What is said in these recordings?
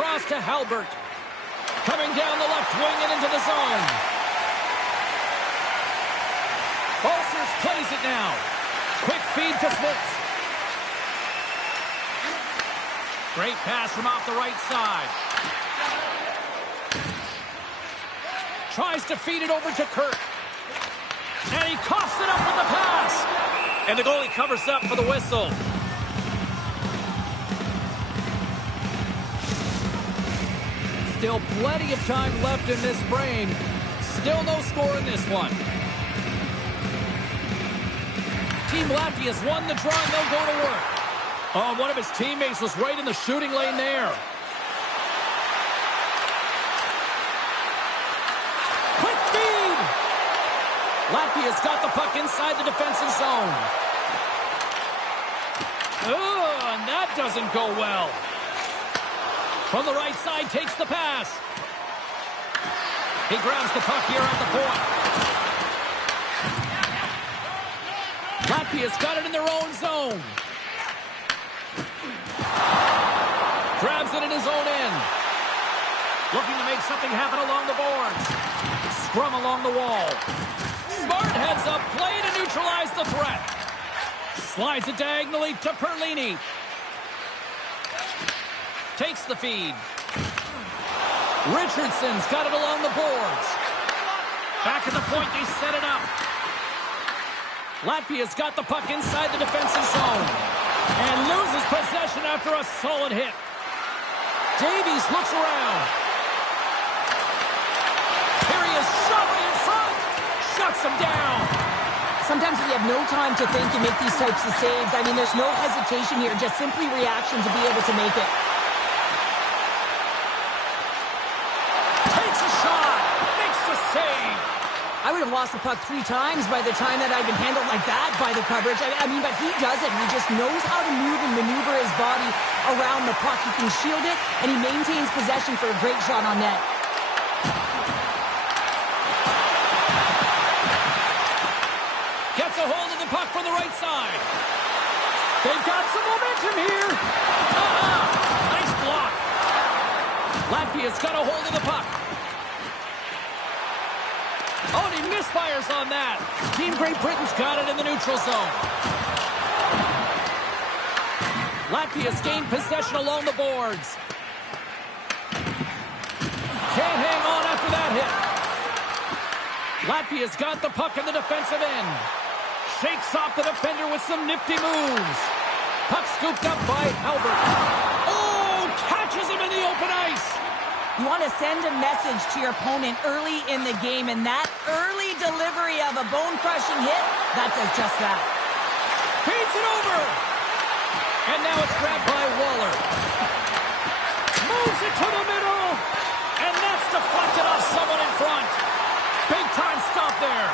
across to Halbert. Coming down the left wing and into the zone. Balsers plays it now. Quick feed to Smith. Great pass from off the right side. Tries to feed it over to Kirk. And he coughs it up with the pass. And the goalie covers up for the whistle. Still plenty of time left in this frame. Still no score in this one. Team Latvia's won the draw and they'll go to work. Oh, one of his teammates was right in the shooting lane there. Quick feed! Latvia's got the puck inside the defensive zone. Oh, and that doesn't go well. From the right side, takes the pass. He grabs the puck here at the point. Latvia's got it in their own zone. Grabs it in his own end. Looking to make something happen along the boards. Scrum along the wall. Smart heads up play to neutralize the threat. Slides it diagonally to Perlini. Takes the feed. Richardson's got it along the boards. Back at the point, they set it up. Latvia's got the puck inside the defensive zone. And loses possession after a solid hit. Davies looks around. Here he is shoving in front. Shuts him down. Sometimes if you have no time to think and make these types of saves, I mean, there's no hesitation here. Just simply reaction to be able to make it. Takes a shot. Makes the save. I would have lost the puck 3 times by the time that I'd been handled like that by the coverage. I mean, but he does it. He just knows how to move and maneuver his body around the puck. He can shield it, and he maintains possession for a great shot on net. Gets a hold of the puck from the right side. They've got some momentum here. Nice block. Latvia's got a hold of the puck. Oh, and he misfires on that. Team Great Britain's got it in the neutral zone. Latvia's gained possession along the boards. Can't hang on after that hit. Latvia's got the puck in the defensive end. Shakes off the defender with some nifty moves. Puck scooped up by Albert. Oh, catches him in the open ice. You want to send a message to your opponent early in the game, and that early delivery of a bone-crushing hit, that does just that. Feeds it over. And now it's grabbed by Waller. Moves it to the middle. And that's deflected off someone in front. Big-time stop there.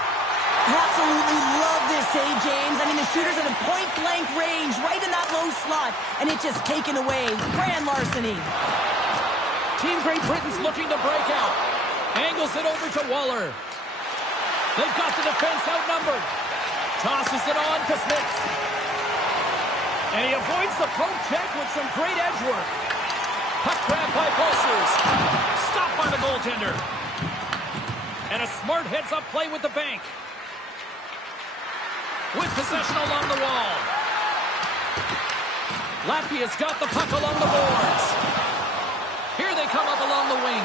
Absolutely love this save, James. I mean, the shooter's at a point-blank range, right in that low slot, and it's just taken away. Grand larceny. Team Great Britain's looking to break out. Angles it over to Waller. They've got the defense outnumbered. Tosses it on to Smith. And he avoids the poke check with some great edge work. Puck grab by Balsers. Stopped by the goaltender. And a smart heads-up play with the bank. With possession along the wall. Latvia's got the puck along the boards. Here they come up along the wing.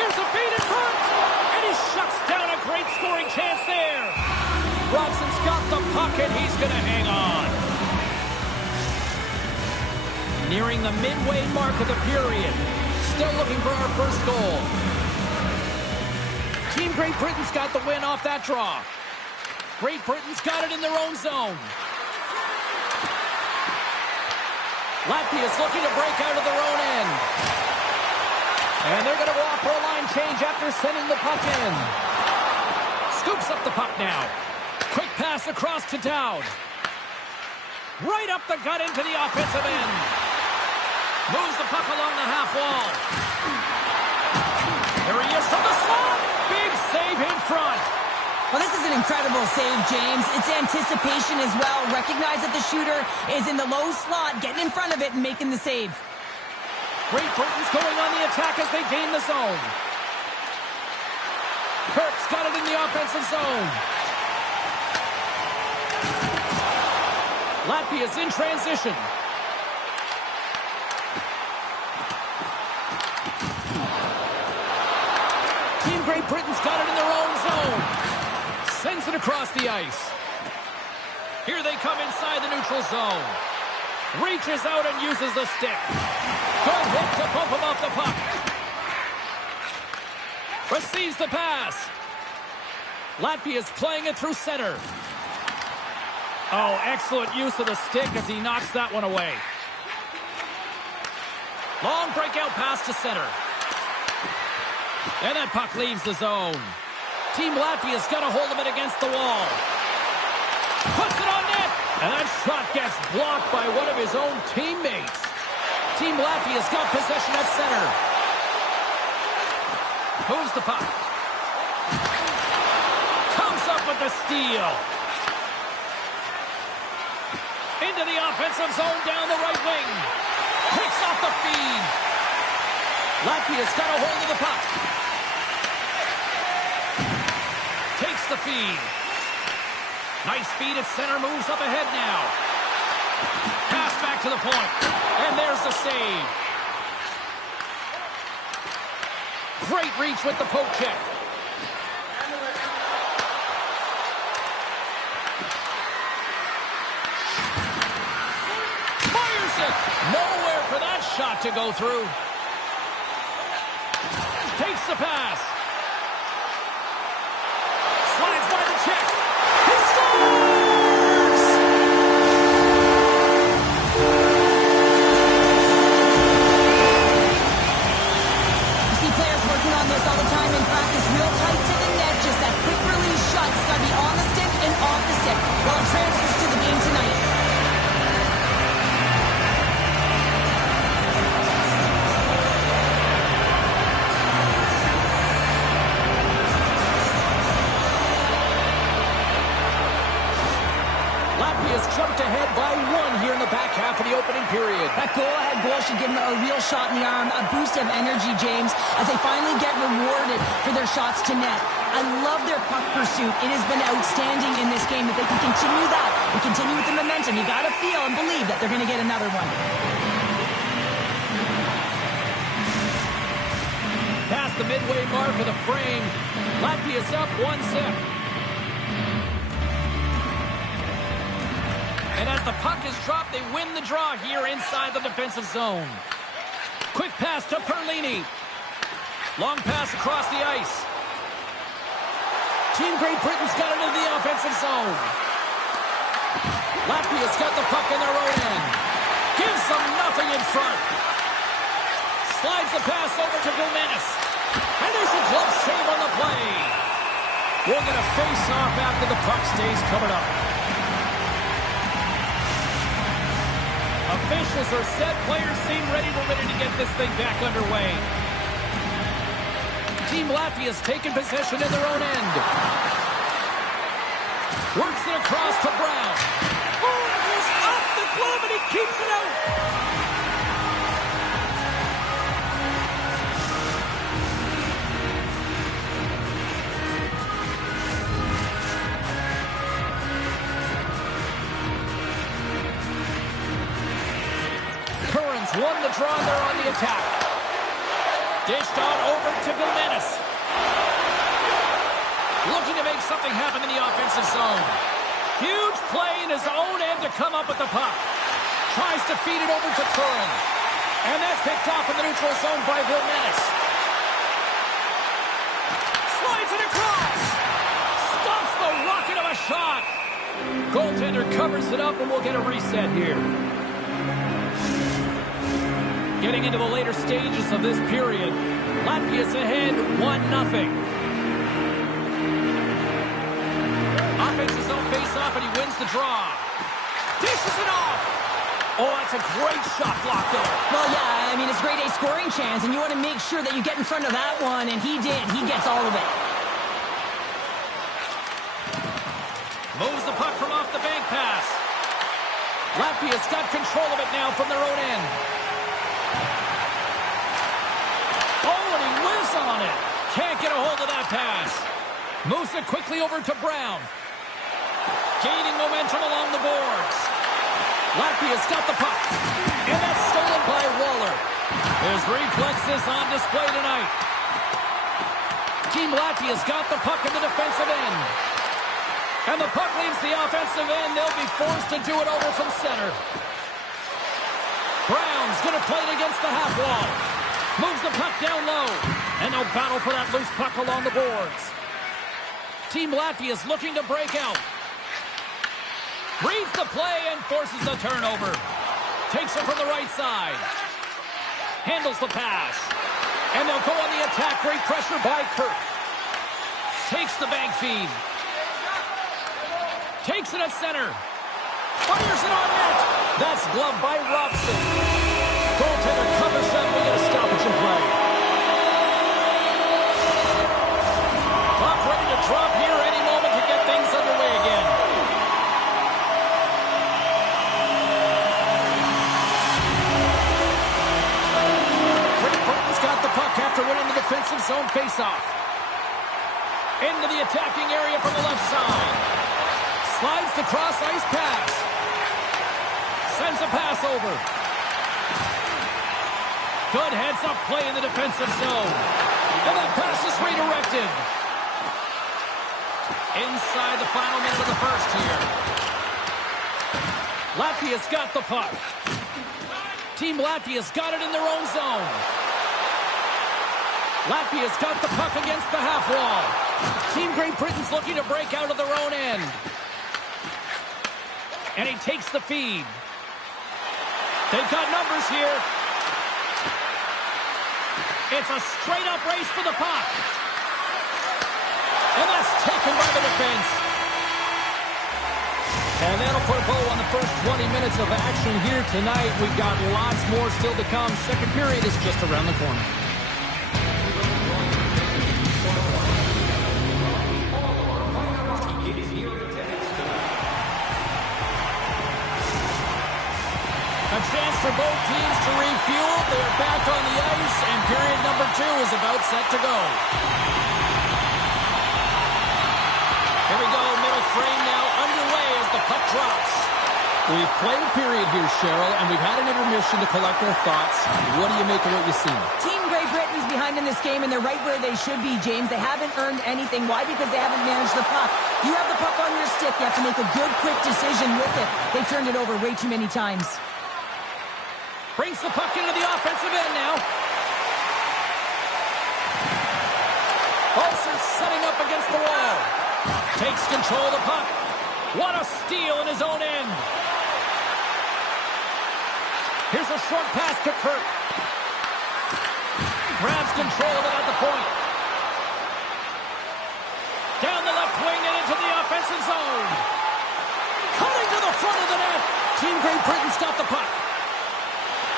Here's a feed in front. And he shuts down a great scoring chance there. Rodson's got the puck and he's going to hang on. Nearing the midway mark of the period. Still looking for our first goal. Team Great Britain's got the win off that draw. Great Britain's got it in their own zone. Latvia's looking to break out of their own end. And they're going to go off for a line change after sending the puck in. Scoops up the puck now. Quick pass across to Dowd. Right up the gut into the offensive end. Moves the puck along the half wall. There he is from the slot. Big save in front. Well, this is an incredible save, James. It's anticipation as well. Recognize that the shooter is in the low slot, getting in front of it and making the save. Great Britain's going on the attack as they gain the zone. Kirk's got it in the offensive zone. Latvia's in transition. Team Great Britain's got it in their own zone. Sends it across the ice. Here they come inside the neutral zone. Reaches out and uses the stick. Good hit to bump him off the puck. Receives the pass. Latvia's playing it through center. Oh, excellent use of the stick as he knocks that one away. Long breakout pass to center. And that puck leaves the zone. Team Latvia's got a hold of it against the wall. Puts it on net. And that shot gets blocked by one of his own teammates. Team Latvia's got possession at center. Moves the puck. Comes up with the steal. Into the offensive zone down the right wing. Picks off the feed. Latvia's got a hold of the puck. Takes the feed. Nice feed at center. Moves up ahead now. Pass back to the point. And there's the save. Great reach with the poke check. Fires it. Nowhere for that shot to go through. Takes the pass. Slides by the check. He scores! You see players working on this all the time in practice, real tight to the net. Just that quick release shot. It's got to be on the stick and off the stick. Well, it transfers to the game tonight. Latvia's jumped ahead by one here in the back half of the opening period. That go-ahead goal should give them a real shot in the arm, a boost of energy, James, as they finally get rewarded for their shots to net. I love their puck pursuit. It has been outstanding in this game. If they can continue that and continue with the momentum, you got to feel and believe that they're going to get another one. Past the midway mark of the frame, Latvia's up 1-0. And as the puck is dropped, they win the draw here inside the defensive zone. Quick pass to Perlini. Long pass across the ice. Team Great Britain's got it into the offensive zone. Latvia's got the puck in their own end. Gives them nothing in front. Slides the pass over to Gilmanis. And there's a glove save on the play. We're going to face off after the puck stays covered up. Officials are set. Players seem ready. We're ready to get this thing back underway. Team Latvia's taken possession in their own end. Works it across to Brown. Oh, it goes off the glove and he keeps it out. Won the draw, they're on the attack. Dished on over to Gilmanis. Looking to make something happen in the offensive zone. Huge play in his own end to come up with the puck. Tries to feed it over to Curran. And that's picked off in the neutral zone by Gilmanis. Slides it across. Stops the rocket of a shot. Goaltender covers it up and we'll get a reset here. Getting into the later stages of this period, Latvia's ahead 1-0. Offensive zone face-off, and he wins the draw. Dishes it off. Oh, that's a great shot block there. Well, yeah, I mean, it's grade A scoring chance, and you want to make sure that you get in front of that one, and he did. He gets all of it. Moves the puck from off the bank pass. Latvia's got control of it now from their own end. Oh, and he whiffs on it. Can't get a hold of that pass. Moves it quickly over to Brown. Gaining momentum along the boards. Latvia's got the puck. And that's stolen by Waller. His reflexes on display tonight. Team Latvia's got the puck in the defensive end. And the puck leaves the offensive end. They'll be forced to do it over from center. Brown's going to play it against the half wall. Moves the puck down low. And they'll battle for that loose puck along the boards. Team Latvia's looking to break out. Reads the play and forces the turnover. Takes it from the right side. Handles the pass. And they'll go on the attack. Great pressure by Kirk. Takes the bank feed. Takes it at center. Fires it on net. That's gloved by Robson. Goaltender covers that. We get a stoppage in play. Puck ready to drop here any moment to get things underway again. Great Britain's got the puck after winning the defensive zone faceoff. Into the attacking area from the left side. Slides the cross-ice pass. Sends a pass over. Good heads-up play in the defensive zone. And that pass is redirected. Inside the final minute of the first here. Latvia's got the puck. Team Latvia's got it in their own zone. Latvia's got the puck against the half wall. Team Great Britain's looking to break out of their own end. And he takes the feed. They've got numbers here. It's a straight-up race for the puck. And that's taken by the defense. And that'll put a bow on the first 20 minutes of action here tonight. We've got lots more still to come. Second period is just around the corner. A chance for both teams to refuel. They're back on the ice, and period number 2 is about set to go. Here we go, middle frame now underway as the puck drops. We've played a period here, Cheryl, and we've had an intermission to collect our thoughts. What do you make of what you've seen? Team Great Britain's behind in this game, and they're right where they should be, James. They haven't earned anything. Why? Because they haven't managed the puck. You have the puck on your stick. You have to make a good, quick decision with it. They turned it over way too many times. Brings the puck into the offensive end now. Olsen setting up against the wall. Takes control of the puck. What a steal in his own end. Here's a short pass to Kirk. Grabs control of it at the point. Down the left wing and into the offensive zone. Cutting to the front of the net. Team Great Britain's got the puck.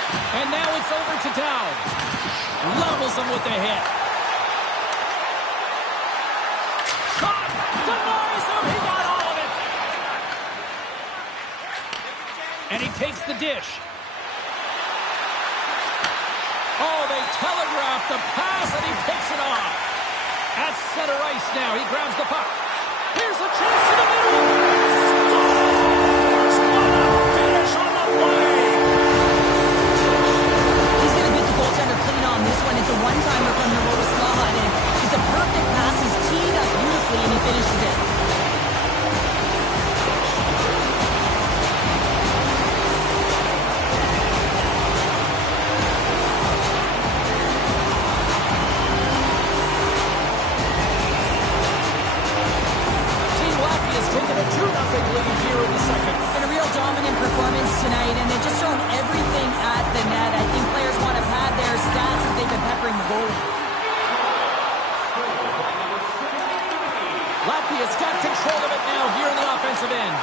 And now it's over to Dowd. Levels him with the hit. Shot! Denies him! He got all of it! And he takes the dish. Oh, they telegraphed the pass and he picks it off. At center ice now. He grabs the puck. Here's a chance to the middle. Scores! What a finish on the play! Clean on this one. It's a one-timer from Miroslav, and it's a perfect pass. He's teed up beautifully, and he finishes it. Team Latvia's taken a 2-0 lead here in the second. It's been a real dominant performance tonight, and they've just thrown everything at the net. I think players want to pad their stats if they've been peppering the goalie. Latvia's got control of it now here in the offensive end.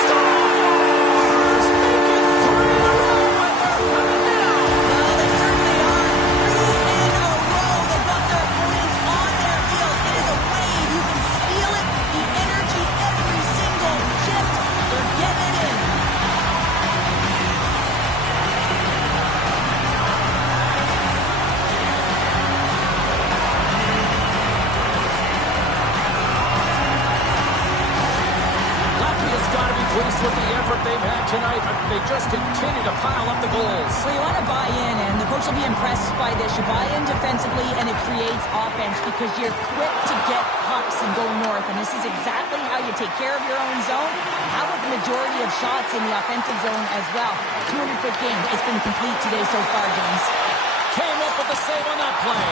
Scores! Make it 3 in a row, and they're coming down. Well, they certainly are. 3 in a row. They've got their opponents on their heels. It is a wave. You can feel it. The energy every single tonight, but they just continue to pile up the goals. So you want to buy in, and the coach will be impressed by this. You buy in defensively, and it creates offense because you're quick to get pucks and go north, and this is exactly how you take care of your own zone. How about the majority of shots in the offensive zone as well? 200-foot game. It's been complete today so far, James. Came up with the save on that play.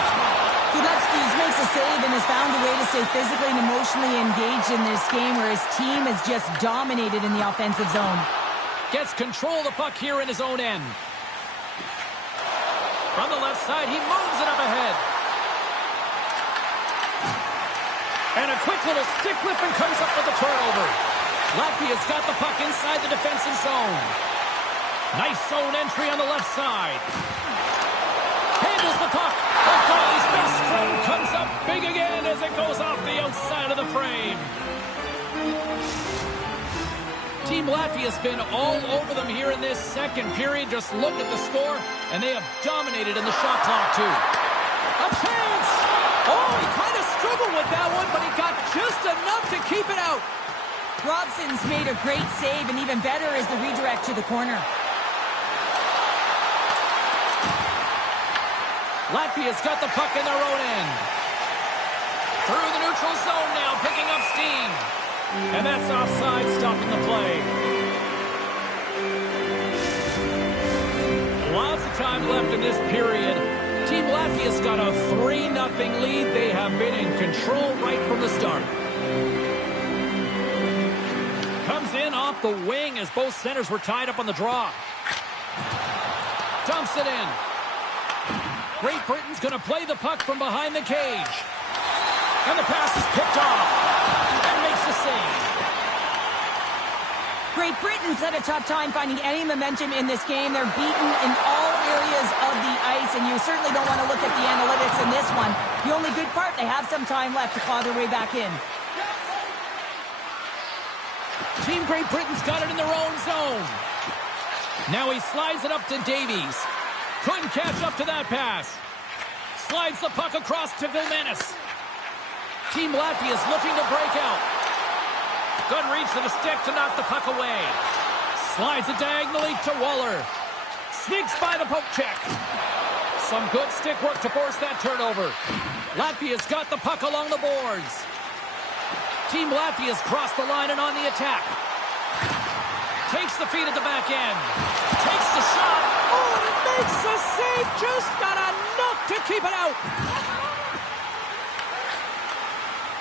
Gudlevskis makes a save and has found a way to stay physically and emotionally engaged in this game where his team has just dominated in the offensive zone. Gets control of the puck here in his own end. From the left side, he moves it up ahead. And a quick little stick lift and comes up with a turnover. Latvia's got the puck inside the defensive zone. Nice zone entry on the left side. Handles the puck. The goalie's best friend comes up big again as it goes off the outside of the frame. Team Latvia's been all over them here in this second period. Just look at the score, and they have dominated in the shot clock, too. A chance! Oh, he kind of struggled with that one, but he got just enough to keep it out. Robson's made a great save, and even better is the redirect to the corner. Latvia's got the puck in their own end. Through the neutral zone now, picking up steam. And that's offside, stopping the play. Lots of time left in this period. Team Latvia's got a 3-0 lead. They have been in control right from the start. Comes in off the wing as both centers were tied up on the draw. Dumps it in. Great Britain's going to play the puck from behind the cage. And the pass is picked off. And makes the save. Great Britain's had a tough time finding any momentum in this game. They're beaten in all areas of the ice, and you certainly don't want to look at the analytics in this one. The only good part, they have some time left to claw their way back in. Team Great Britain's got it in their own zone. Now he slides it up to Davies. Couldn't catch up to that pass. Slides the puck across to Vilmanis. Team Latvia's looking to break out. Good reach to the stick to knock the puck away. Slides it diagonally to Waller. Sneaks by the poke check. Some good stick work to force that turnover. Latvia's got the puck along the boards. Team Latvia's crossed the line and on the attack. Takes the feed at the back end. Takes the shot. Oh, and it makes the save. Just got enough to keep it out.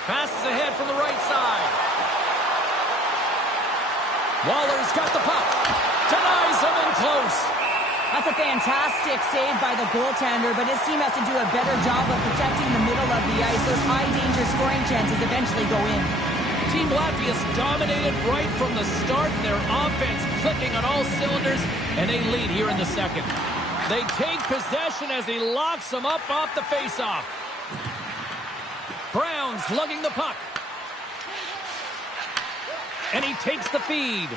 Passes ahead from the right side. Waller's got the puck. Denies him in close. That's a fantastic save by the goaltender, but his team has to do a better job of protecting the middle of the ice. Those high-danger scoring chances eventually go in. Team Latvia's dominated right from the start. Their offense clicking on all cylinders, and they lead here in the second. They take possession as he locks them up off the faceoff. Brown's lugging the puck. And he takes the feed.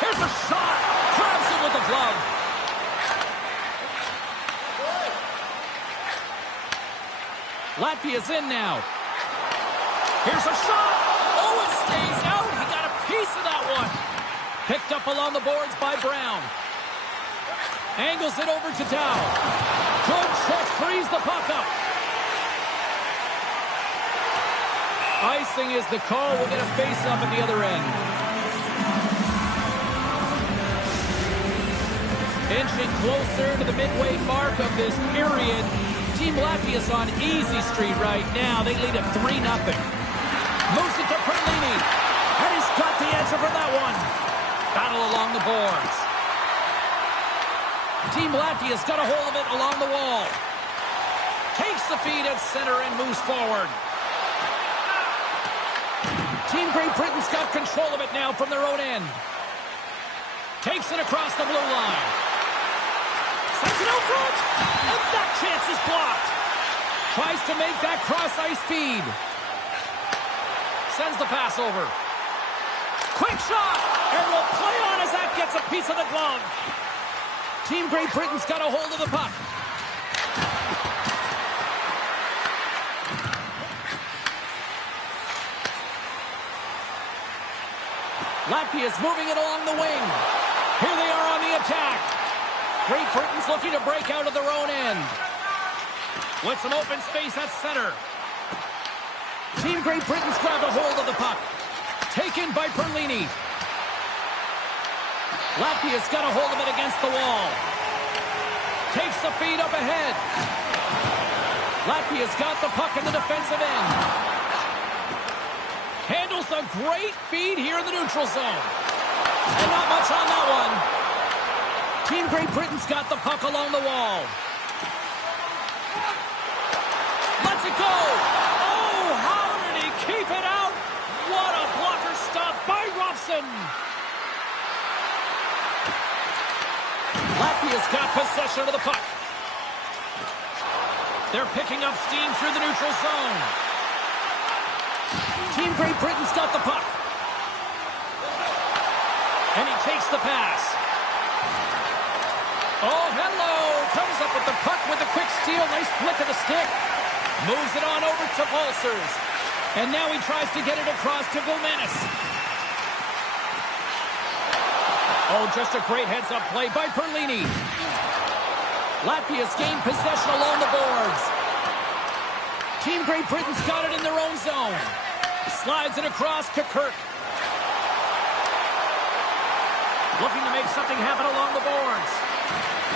Here's a shot. Grabs him with the glove. Latvia's in now. Here's a shot. Oh, it stays out. He got a piece of that one. Picked up along the boards by Brown. Angles it over to Dow. Good check. Frees the puck up. Icing is the call. We'll get a face-up at the other end. Inching closer to the midway mark of this period. Team Latvia's on easy street right now. They lead at 3-0. Moves it to Perlini. And he's got the answer for that one. Battle along the boards. Team Latvia's got a hold of it along the wall. Takes the feed at center and moves forward. Team Great Britain's got control of it now from their own end. Takes it across the blue line. Sends it out front. And that chance is blocked. Tries to make that cross-ice feed. Sends the pass over. Quick shot. And will play on as that gets a piece of the glove. Team Great Britain's got a hold of the puck. Latvia's moving it along the wing. Here they are on the attack. Great Britain's looking to break out of their own end. With some open space at center. Team Great Britain's grabbed a hold of the puck. Taken by Perlini. Latvia's got a hold of it against the wall. Takes the feed up ahead. Latvia's got the puck in the defensive end. Handles a great feed here in the neutral zone. And not much on that one. Team Great Britain's got the puck along the wall. Lets it go. Oh, how did he keep it out? What a blocker stop by Robson. Latvia's got possession of the puck. They're picking up steam through the neutral zone. Team Great Britain's got the puck. And he takes the pass. Oh, hello. Comes up with the puck with a quick steal. Nice flick of the stick. Moves it on over to Pulsers. And now he tries to get it across to Vilmanis. Oh, just a great heads-up play by Perlini. Latvia's gained possession along the boards. Team Great Britain's got it in their own zone. Slides it across to Kirk. Looking to make something happen along the boards.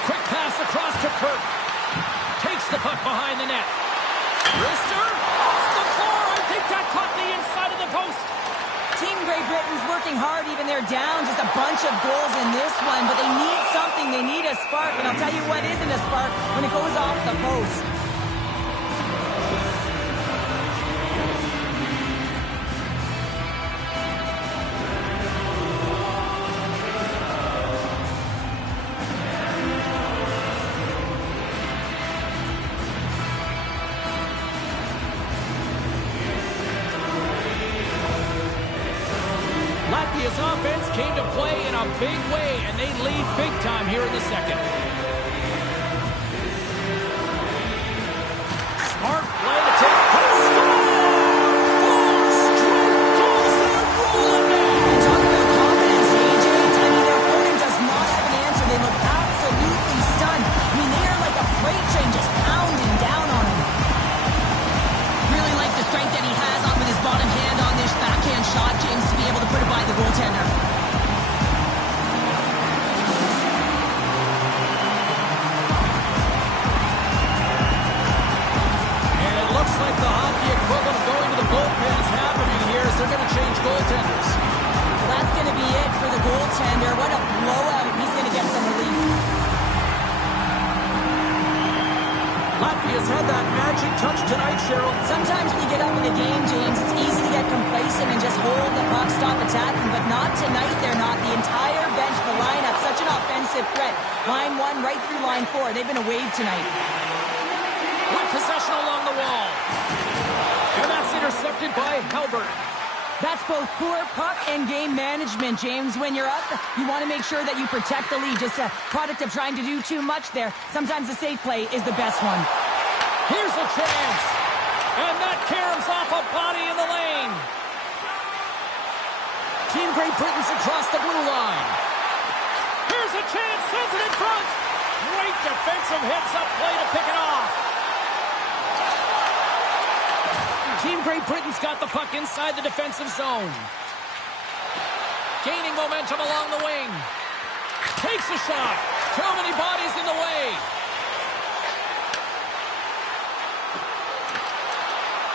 Quick pass across to Kirk. Takes the puck behind the net. Rister off the floor. I think that caught the inside of the post. Team Great Britain's working hard, even they're down just a bunch of goals in this one, but they need something, they need a spark, and I'll tell you what isn't a spark when it goes off the post. Latvia's offense came to play in a big way, and they lead big time here in the second. Smart play to take place. Four straight goals. They're rolling now. And talk about confidence, James. I mean, their opponent does not have an answer. They look absolutely stunned. I mean, they are like a freight train just pounding down on him. Really like the strength that he has on with his bottom hand on this backhand shot, James, to be able to put it by the goaltender. And it looks like the hockey equivalent of going to the bullpen is happening here as they're going to change goaltenders. Well, that's going to be it for the goaltender. What a blowout. He's going to get some relief. Latvia's had that magic touch tonight, Cheryl. Sometimes when you get up in a game, James, it's easy to get complacent and just hold the puck, stop attacking, but not tonight. They're not. The entire bench, the lineup, such an offensive threat. Line 1 right through line 4. They've been a wave tonight. With possession along the wall. And that's intercepted by Halbert. That's both poor puck and game management, James. When you're up, you want to make sure that you protect the lead. Just a product of trying to do too much there. Sometimes the safe play is the best one. Here's a chance. And that caroms off a body in the lane. Team Great Britain's across the blue line. Here's a chance. Sends it in front. Great defensive heads-up play to pick it off. Team Great Britain's got the puck inside the defensive zone. Gaining momentum along the wing. Takes a shot. Too many bodies in the way.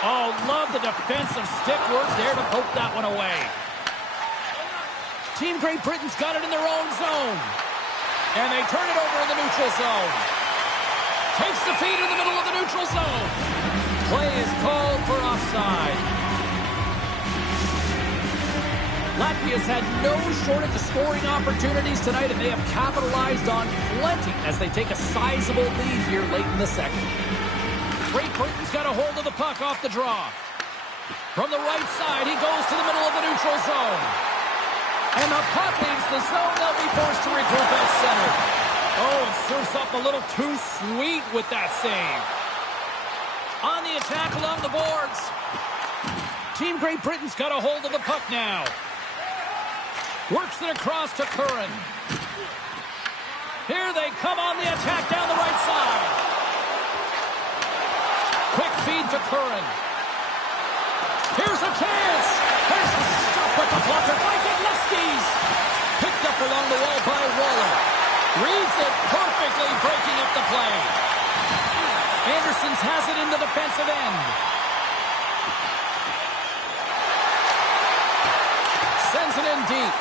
Oh, love the defensive stick work there to poke that one away. Team Great Britain's got it in their own zone. And they turn it over in the neutral zone. Takes the feed in the middle of the neutral zone. Play is called for offside. Latvia's had no shortage of scoring opportunities tonight, and they have capitalized on plenty as they take a sizable lead here late in the second. Great Britain's got a hold of the puck off the draw. From the right side, he goes to the middle of the neutral zone. And the puck leaves the zone. They'll be forced to regroup at center. Oh, it serves up a little too sweet with that save. On the attack along the boards. Team Great Britain's got a hold of the puck now. Works it across to Curran. Here they come on the attack down the right side. Quick feed to Curran. Here's a chance. There's the stop with the blocker by Godlewski's. Picked up along the wall by Waller. Reads it perfectly, breaking up the play. Anderson's has it in the defensive end. Sends it in deep.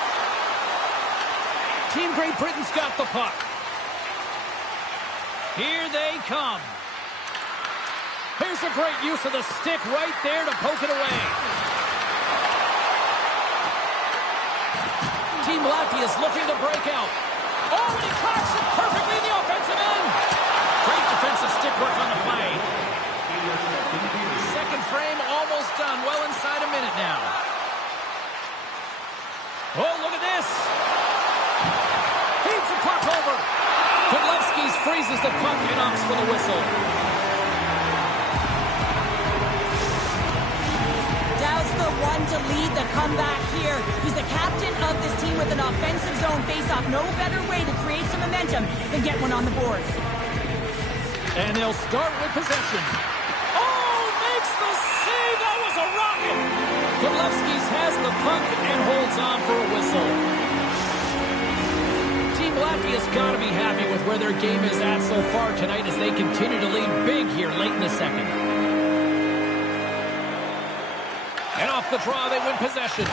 Team Great Britain's got the puck. Here they come. Here's a great use of the stick right there to poke it away. Team Latvia is looking to break out. Oh, and he cracks it perfectly in the offensive end. Great defensive stick work on the play. Second frame almost done. Well inside a minute now. Oh, look at this. Feeds the puck over. Godlewski's freezes the puck and opts for the whistle. Dow's the one to lead the comeback here. He's the captain of this team with an offensive zone face-off. No better way to create some momentum than get one on the board. And they'll start with possession. Oh, makes the save. That was a rocket. Godlewski's has the puck and holds on for a whistle. Team Latvia's got to be happy with where their game is at so far tonight as they continue to lead big here late in the second. And off the draw, they win possession.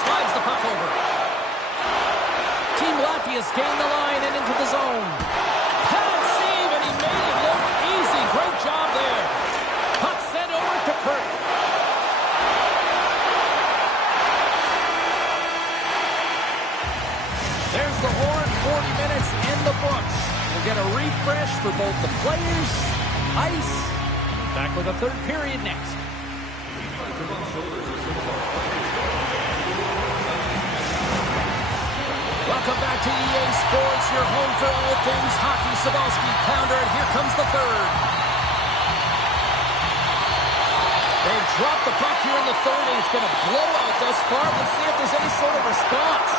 Slides the puck over. Team Latvia's gained the line and into the zone. Pad save, and he made it look easy. Great job there. Puck sent over to Kurt. There's the horn. 40 minutes in the books. We'll get a refresh for both the players, ice. Back with a third period next. Welcome back to EA Sports, your home for all things hockey. Sabalski, pounder, and here comes the third. They've dropped the puck here in the third, and it's been a blowout thus far. Let's see if there's any sort of response.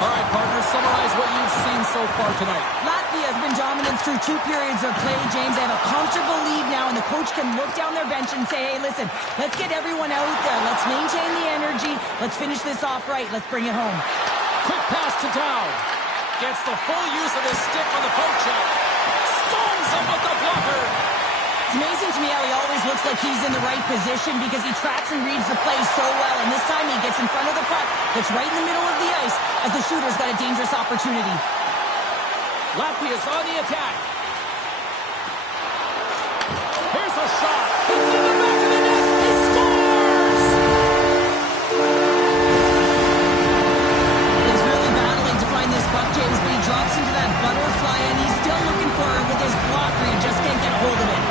All right, partners, summarize what you've seen so far tonight. Latvia has been dominant through 2 periods of play, James. They have a comfortable lead now, and the coach can look down their bench and say, hey, listen, let's get everyone out there. Let's maintain the energy. Let's finish this off right. Let's bring it home. Quick pass to Dow. Gets the full use of his stick on the poke check. Stones him with the blocker. It's amazing to me how he always looks like he's in the right position because he tracks and reads the play so well. And this time he gets in front of the puck that's right in the middle of the ice as the shooter's got a dangerous opportunity. Latvia's on the attack. Here's a shot. It's in the back of the net. He scores! He's really battling to find this puck, James, but he drops into that butterfly and he's still looking for it with his blocker. He just can't get a hold of it.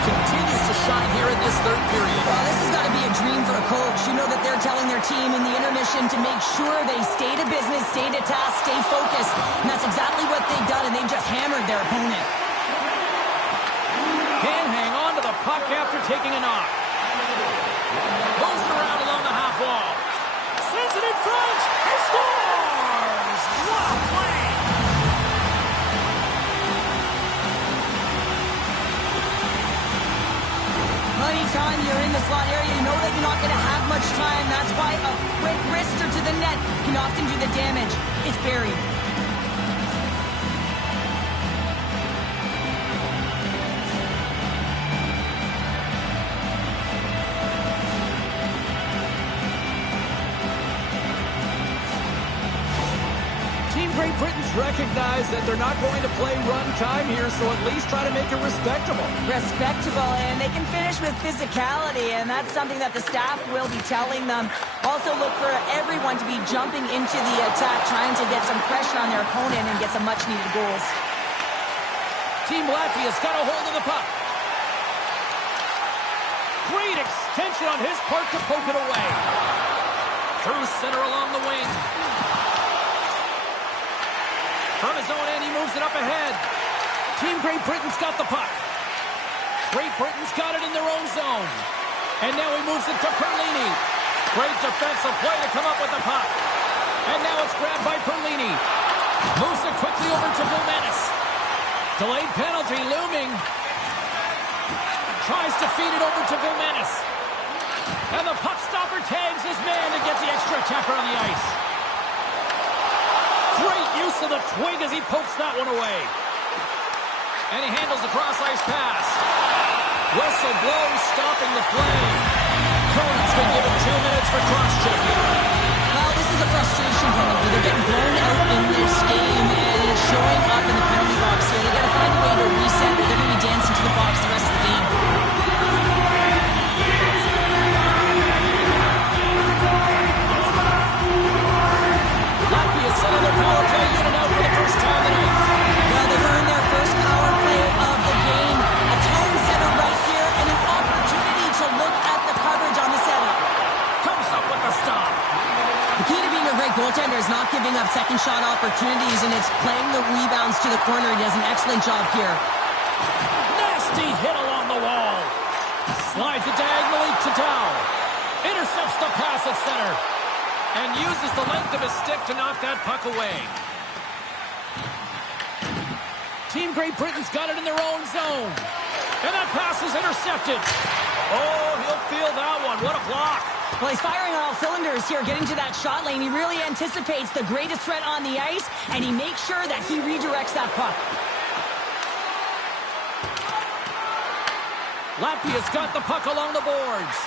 Continues to shine here in this third period. Well, this has got to be a dream for a coach. You know that they're telling their team in the intermission to make sure they stay to business, stay to task, stay focused. And that's exactly what they've done, and they've just hammered their opponent. Can hang on to the puck after taking a knock. Moves it around along the half wall. Sends it in front. He scores! What a play! Anytime you're in the slot area, you know that you're not going to have much time. That's why a quick wrister to the net can often do the damage. It's buried. Great Britain's recognized that they're not going to play run time here, so at least try to make it respectable. Respectable, and they can finish with physicality, and that's something that the staff will be telling them. Also look for everyone to be jumping into the attack, trying to get some pressure on their opponent and get some much-needed goals. Team Latvia's got a hold of the puck. Great extension on his part to poke it away. Through center along the wing. From his own end, he moves it up ahead. Team Great Britain's got the puck. Great Britain's got it in their own zone. And now he moves it to Perlini. Great defensive play to come up with the puck. And now it's grabbed by Perlini. Moves it quickly over to Bulmanis. Delayed penalty looming. Tries to feed it over to Bulmanis. And the puck stopper tags his man to get the extra attacker on the ice. Great use of the twig as he pokes that one away. And he handles the cross-ice pass. Whistle blows, stopping the play. Cohen's been given 2 minutes for cross-checking. Well, this is a frustration penalty. They're getting blown out in this game, and it's showing up in the penalty box here. They got to find a way to reset, or they're going to be dancing to the box the rest of the game. Latvia setting their power play unit out for the first time tonight. Well, they've earned their first power play of the game. A tone setter right here, and an opportunity to look at the coverage on the setup. Comes up with the stop. The key to being a great goaltender is not giving up second shot opportunities, and it's playing the rebounds to the corner. He does an excellent job here. Nasty hit along the wall. Slides it diagonally to Dow. Intercepts the pass at center. And uses the length of his stick to knock that puck away. Team Great Britain's got it in their own zone. And that pass is intercepted. Oh, he'll feel that one. What a block. Well, he's firing on all cylinders here, getting to that shot lane. He really anticipates the greatest threat on the ice, and he makes sure that he redirects that puck. Latvia's got the puck along the boards.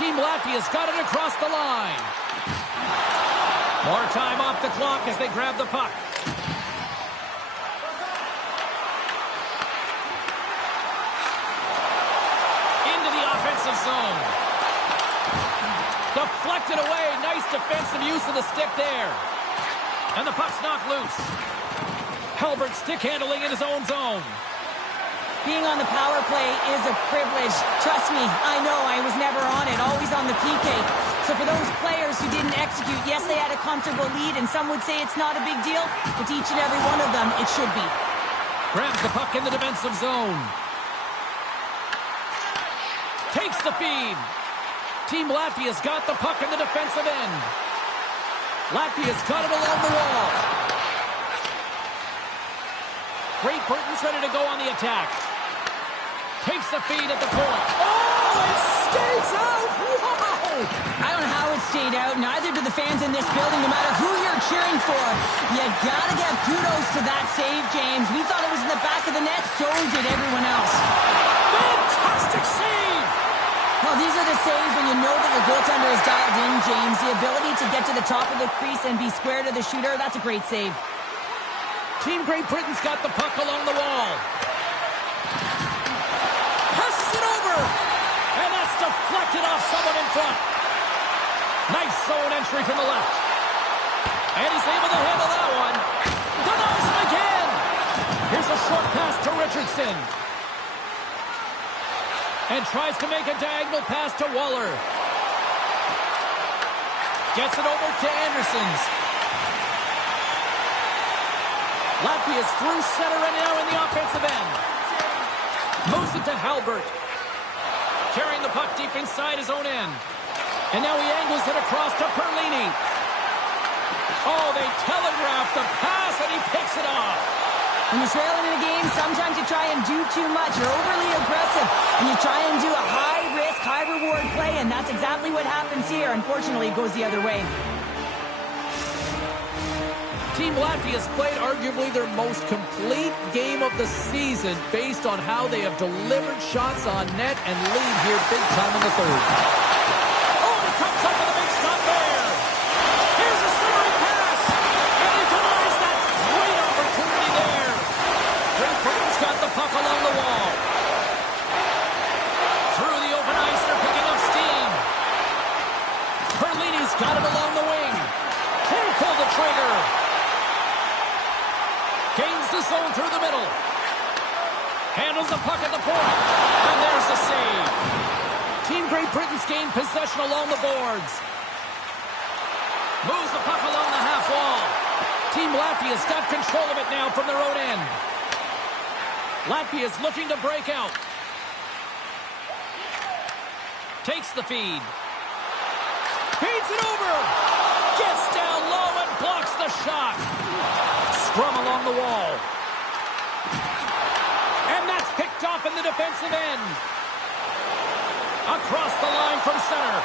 Team Latvia's got it across the line. More time off the clock as they grab the puck. Into the offensive zone. Deflected away. Nice defensive use of the stick there. And the puck's knocked loose. Halbert stick handling in his own zone. Being on the power play is a privilege. Trust me, I know I was never on it, always on the PK. So for those players who didn't execute, yes, they had a comfortable lead, and some would say it's not a big deal, but to each and every one of them, it should be. Grabs the puck in the defensive zone. Takes the feed. Team Latvia's got the puck in the defensive end. Latvia's got it along the wall. Great Britain's ready to go on the attack. Takes the feed at the point. Oh, it stays out! Wow! I don't know how it stayed out. Neither do the fans in this building, no matter who you're cheering for. You gotta give kudos to that save, James. We thought it was in the back of the net, so did everyone else. Fantastic save! Well, these are the saves when you know that your goaltender is dialed in, James. The ability to get to the top of the crease and be square to the shooter, that's a great save. Team Great Britain's got the puck along the wall. Passes it over! And that's deflected off someone in front. Nice zone entry from the left. And he's able to handle that one. Denies him again! Here's a short pass to Richardson. And tries to make a diagonal pass to Waller. Gets it over to Andersons. Latvia's through center and now in the offensive end. Moves it to Halbert. Carrying the puck deep inside his own end. And now he angles it across to Perlini. Oh, they telegraphed the pass and he picks it off. When you're trailing in a game, sometimes you try and do too much. You're overly aggressive. And you try and do a high-risk, high-reward play, and that's exactly what happens here. Unfortunately, it goes the other way. Team Latvia's played arguably their most complete game of the season based on how they have delivered shots on net and lead here big time in the third. Oh, he comes up with a big stop there. Here's a centering pass. And he denies that great opportunity there. Great Britain's got the puck along the wall. Through the open ice, they're picking up steam. Perlini's got it along the wing. Can't pull the trigger. Gains the zone through the middle. Handles the puck at the point. And there's the save. Team Great Britain's gained possession along the boards. Moves the puck along the half wall. Team Latvia's got control of it now from their own end. Latvia's looking to break out. Takes the feed. Feeds it over. Gets down low and blocks the shot. Scrum along the wall. And that's picked off in the defensive end. Across the line from center.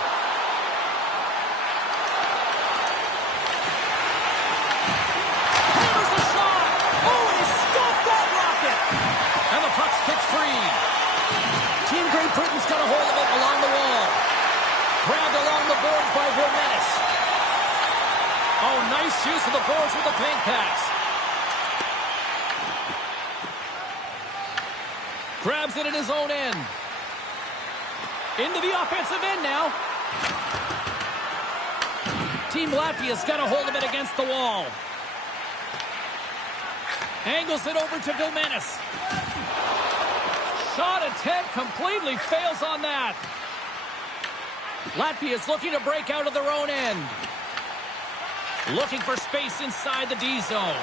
Hammers the shot. Oh, he stopped that rocket. And the puck's kicked free. Team Great Britain's got a hold of it along the wall. Grabbed along the boards by Vermenis. Oh, nice use of the boards with the paint pass. Grabs it in his own end. Into the offensive end now. Team Latvia's got a hold of it against the wall. Angles it over to Vermenis. Shot attempt completely fails on that. Latvia's looking to break out of their own end. Looking for space inside the D zone.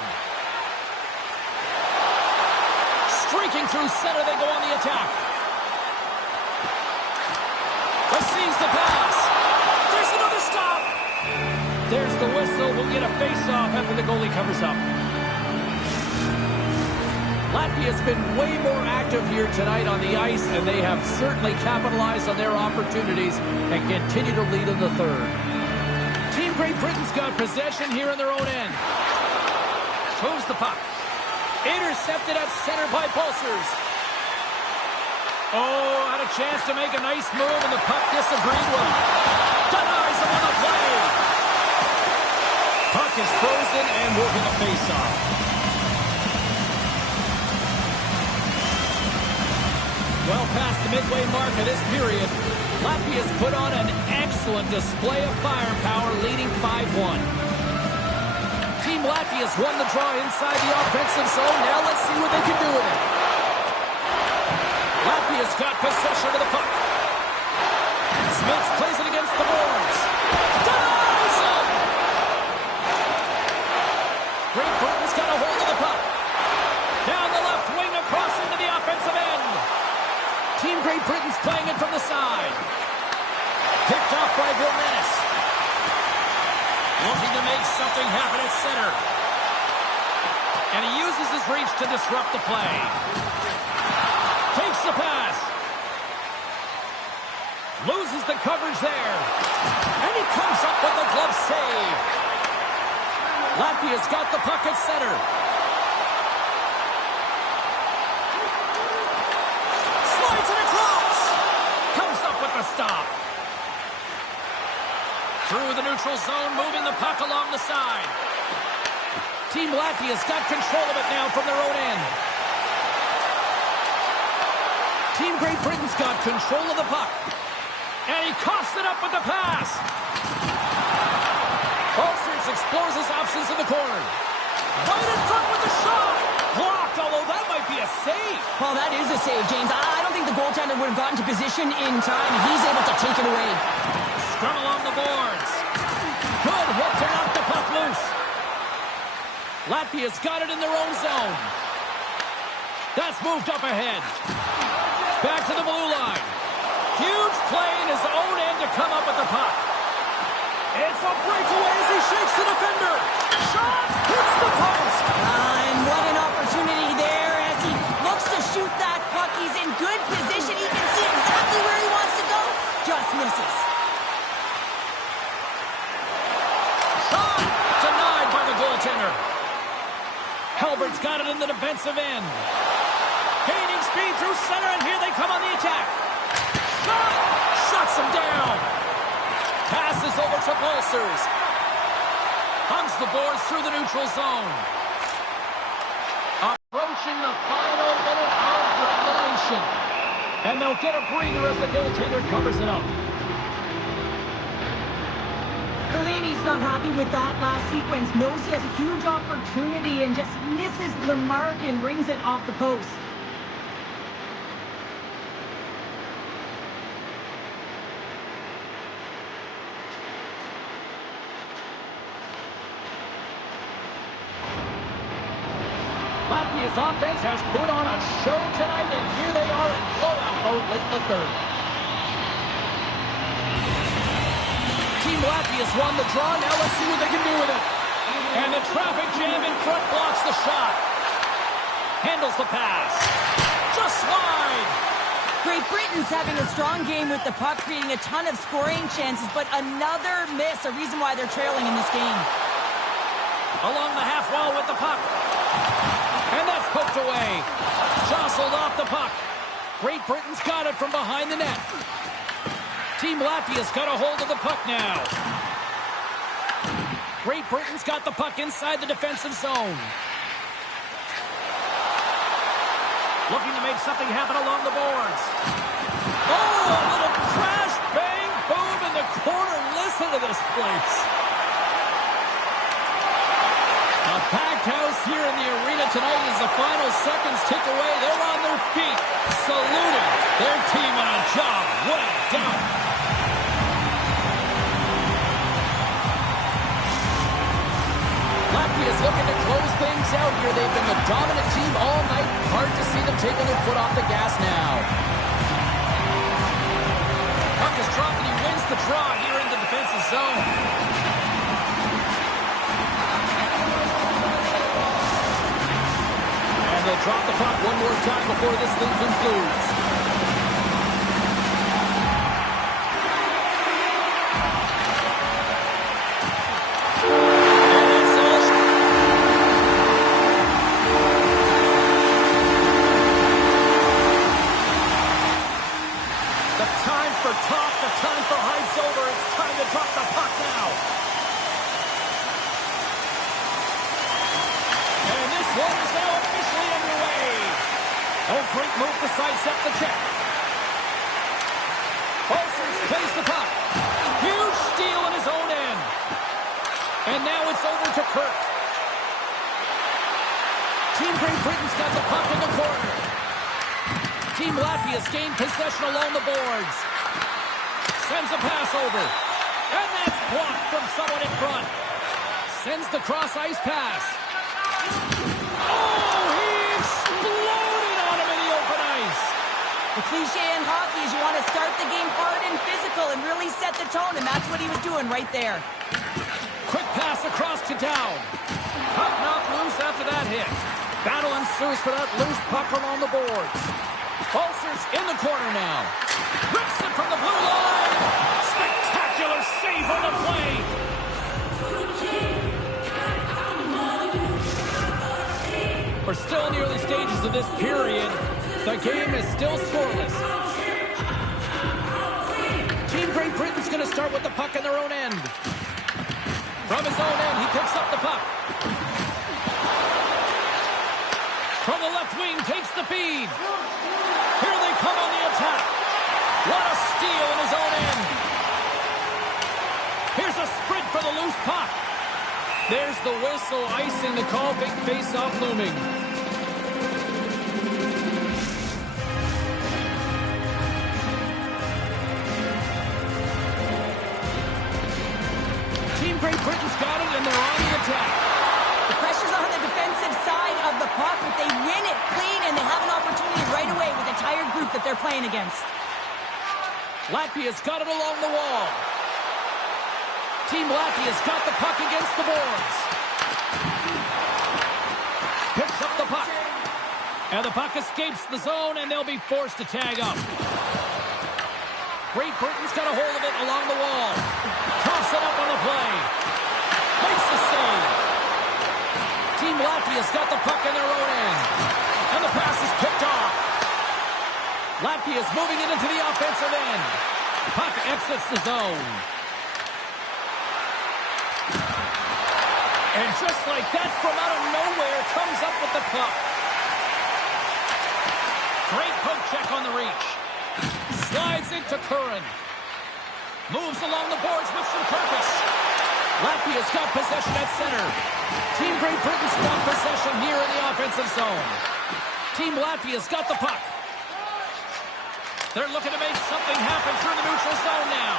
Streaking through center, they go on the attack. Receives the pass. There's another stop. There's the whistle. We'll get a face-off after the goalie covers up. Latvia's been way more active here tonight on the ice, and they have certainly capitalized on their opportunities and continue to lead in the third. Team Great Britain's got possession here in their own end. Moves the puck. Intercepted at center by Pulsers. Oh, had a chance to make a nice move, and the puck disagreed with him. Denies him on the play. Puck is frozen, and we're going to face off. Well past the midway mark of this period, Latvia's put on an excellent display of firepower, leading 5-1. Team Latvia's won the draw inside the offensive zone. Now let's see what they can do with it. Latvia's got possession of the puck. Smith plays it against the boards. Denies him! Great Britain's got a hold of the puck. Down the left wing across into the offensive end. Team Great Britain's playing it from the side. Picked off by Vermenis. Looking to make something happen at center. And he uses his reach to disrupt the play. Takes the pass. Loses the coverage there. And he comes up with the glove save. Latvia's got the puck at center. Slides it across. Comes up with the stop. Through the neutral zone, moving the puck along the side. Team Latvia's got control of it now from their own end. Team Great Britain's got control of the puck. And he coughs it up with the pass. Pulsers explores his options in the corner. Right in front with the shot. Blocked, although that might be a save. Well, that is a save, James. I don't think the goaltender would have gotten to position in time. He's able to take it away. Scrum along the boards. Good hit to knock the puck loose. Latvia's got it in their own zone. That's moved up ahead. Back to the blue line. Huge play in his own end to come up with the puck. It's a breakaway as he shakes the defender. Shot hits the post. And what an opportunity there as he looks to shoot that puck. He's in good position. He can see exactly where he wants to go. Just misses. Shot denied by the goaltender. Halbert's got it in the defensive end. Gaining speed through center, and here they come on the attack. Shot! Shuts him down. Passes over to Pulsers. Hunts the boards through the neutral zone. Approaching the final minute of regulation. And they'll get a breather as the goaltender covers it up. Delaney's not happy with that last sequence. Knows he has a huge opportunity and just misses the mark and brings it off the post. Latvia's offense has put on a show tonight, and here they are in blowout mode late in the third. Team Latvia's won the draw. Now let's see what they can do with it. And the traffic jam in front blocks the shot. Handles the pass. Just wide. Great Britain's having a strong game with the puck, creating a ton of scoring chances, but another miss, a reason why they're trailing in this game. Along the half wall with the puck. And that's poked away. Jostled off the puck. Great Britain's got it from behind the net. Team Latvia's got a hold of the puck now. Great Britain's got the puck inside the defensive zone. Looking to make something happen along the boards. Oh, a little crash, bang, boom in the corner. Listen to this place. A packed house here in the arena tonight as the final seconds tick away. They're on their feet, saluting their team on a job well done. Latvia's looking to close things out here. They've been the dominant team all night. Hard to see them taking their foot off the gas now. Puck is dropped and he wins the draw here in the defensive zone. And they'll drop the puck one more time before this thing concludes. Great move to sidestep the check. Bolsers plays the puck. Huge steal in his own end. And now it's over to Kirk. Team Great Britain's got the puck in the corner. Team Latvia's gained possession along the boards. Sends a pass over. And that's blocked from someone in front. Sends the cross-ice pass. Oh, he exploded on him in the open ice. The cliche in hockey is you want to start the game hard and physical and really set the tone, and that's what he was doing right there. Quick pass across to Down. Puck knocked loose after that hit. Battle ensues for that loose puck along the boards. Bolsers in the corner now. Rips it from the blue line. Spectacular save on the play. We're still in the early stages of this period. The game is still scoreless. Team Great Britain's going to start with the puck in their own end. From his own end, he picks up the puck. From the left wing, takes the feed. Here they come on the attack. What a steal in his own end. Here's a sprint for the loose puck. There's the whistle, icing the call, big face-off looming. Team Great Britain's got it, and they're on the attack. The pressure's on the defensive side of the puck, but they win it clean, and they have an opportunity right away with the tired group that they're playing against. Latvia's got it along the wall. Team Latvia's got the puck against the boards. Picks up the puck. And the puck escapes the zone, and they'll be forced to tag up. Great Britain's got a hold of it along the wall. Toss it up on the play. Makes the save. Team Latvia's got the puck in their own end. And the pass is picked off. Latvia's moving it into the offensive end. Puck exits the zone. And just like that, from out of nowhere, comes up with the puck. Great poke check on the reach. Slides into Curran. Moves along the boards with some purpose. Latvia's got possession at center. Team Great Britain's got possession here in the offensive zone. Team Latvia's got the puck. They're looking to make something happen through the neutral zone now.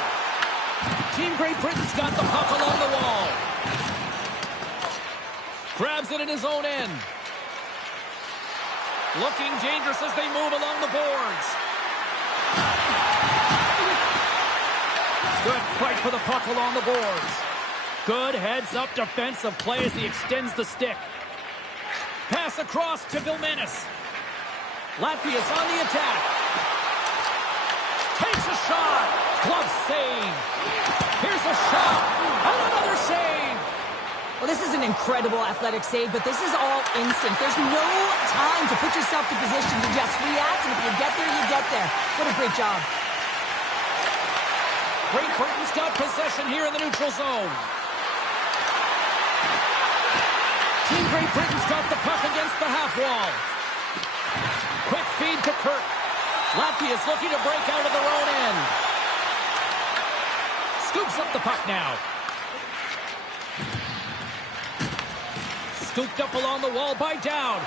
Team Great Britain's got the puck along the wall. Grabs it in his own end. Looking dangerous as they move along the boards. Good fight for the puck along the boards. Good heads-up defensive play as he extends the stick. Pass across to Vilmanis. Latvia's on the attack. Takes a shot. Glove save. Here's a shot. And another save. Well, this is an incredible athletic save, but this is all instant. There's no time to put yourself in position to just react, and if you get there, you get there. What a great job. Great Britain's got possession here in the neutral zone. Team Great Britain's got the puck against the half wall. Quick feed to Kirk. Latvia's looking to break out of their own end. Scoops up the puck now. Scooped up along the wall by Dowd.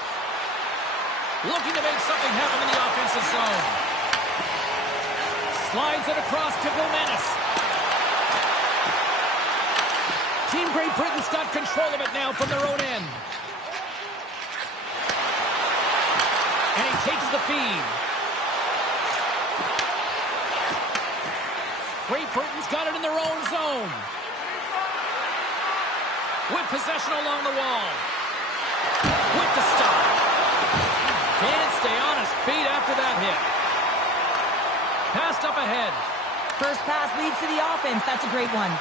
Looking to make something happen in the offensive zone. Slides it across to Vilmanis. Team Great Britain's got control of it now from their own end. And he takes the feed. Great Britain's got it in their own zone. With possession along the wall. With the stop. Can't stay on his feet after that hit. Passed up ahead. First pass leads to the offense. That's a great one.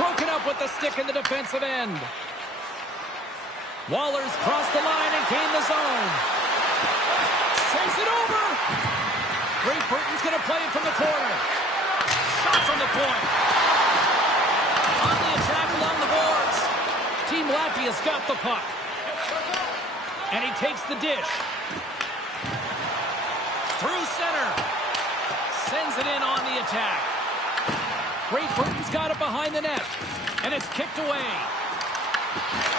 Broken up with the stick in the defensive end. Waller's crossed the line and gained the zone. Saves it over. Great Britain's going to play it from the corner. Shot from the point. On the attack along the boards. Team Latvia's got the puck. And he takes the dish. Through center. Sends it in on the attack. Great Britain's got it behind the net. And it's kicked away.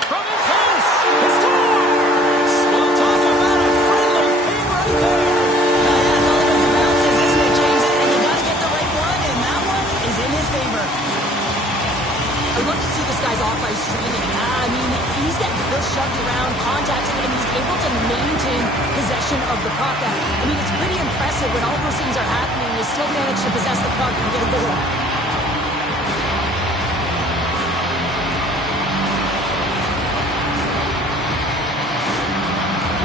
From in close. He scores! We'll talk about a friendly thing right there. That's all about the bounces, isn't it, James? And you got to get the right one, and that one is in his favor. I'd love to see this guy's off-ice training. I mean, he's getting pushed, shoved around, contacted, and he's able to maintain possession of the puck. I mean, it's pretty impressive when all those things are happening. You still manage to possess the puck and get a goal.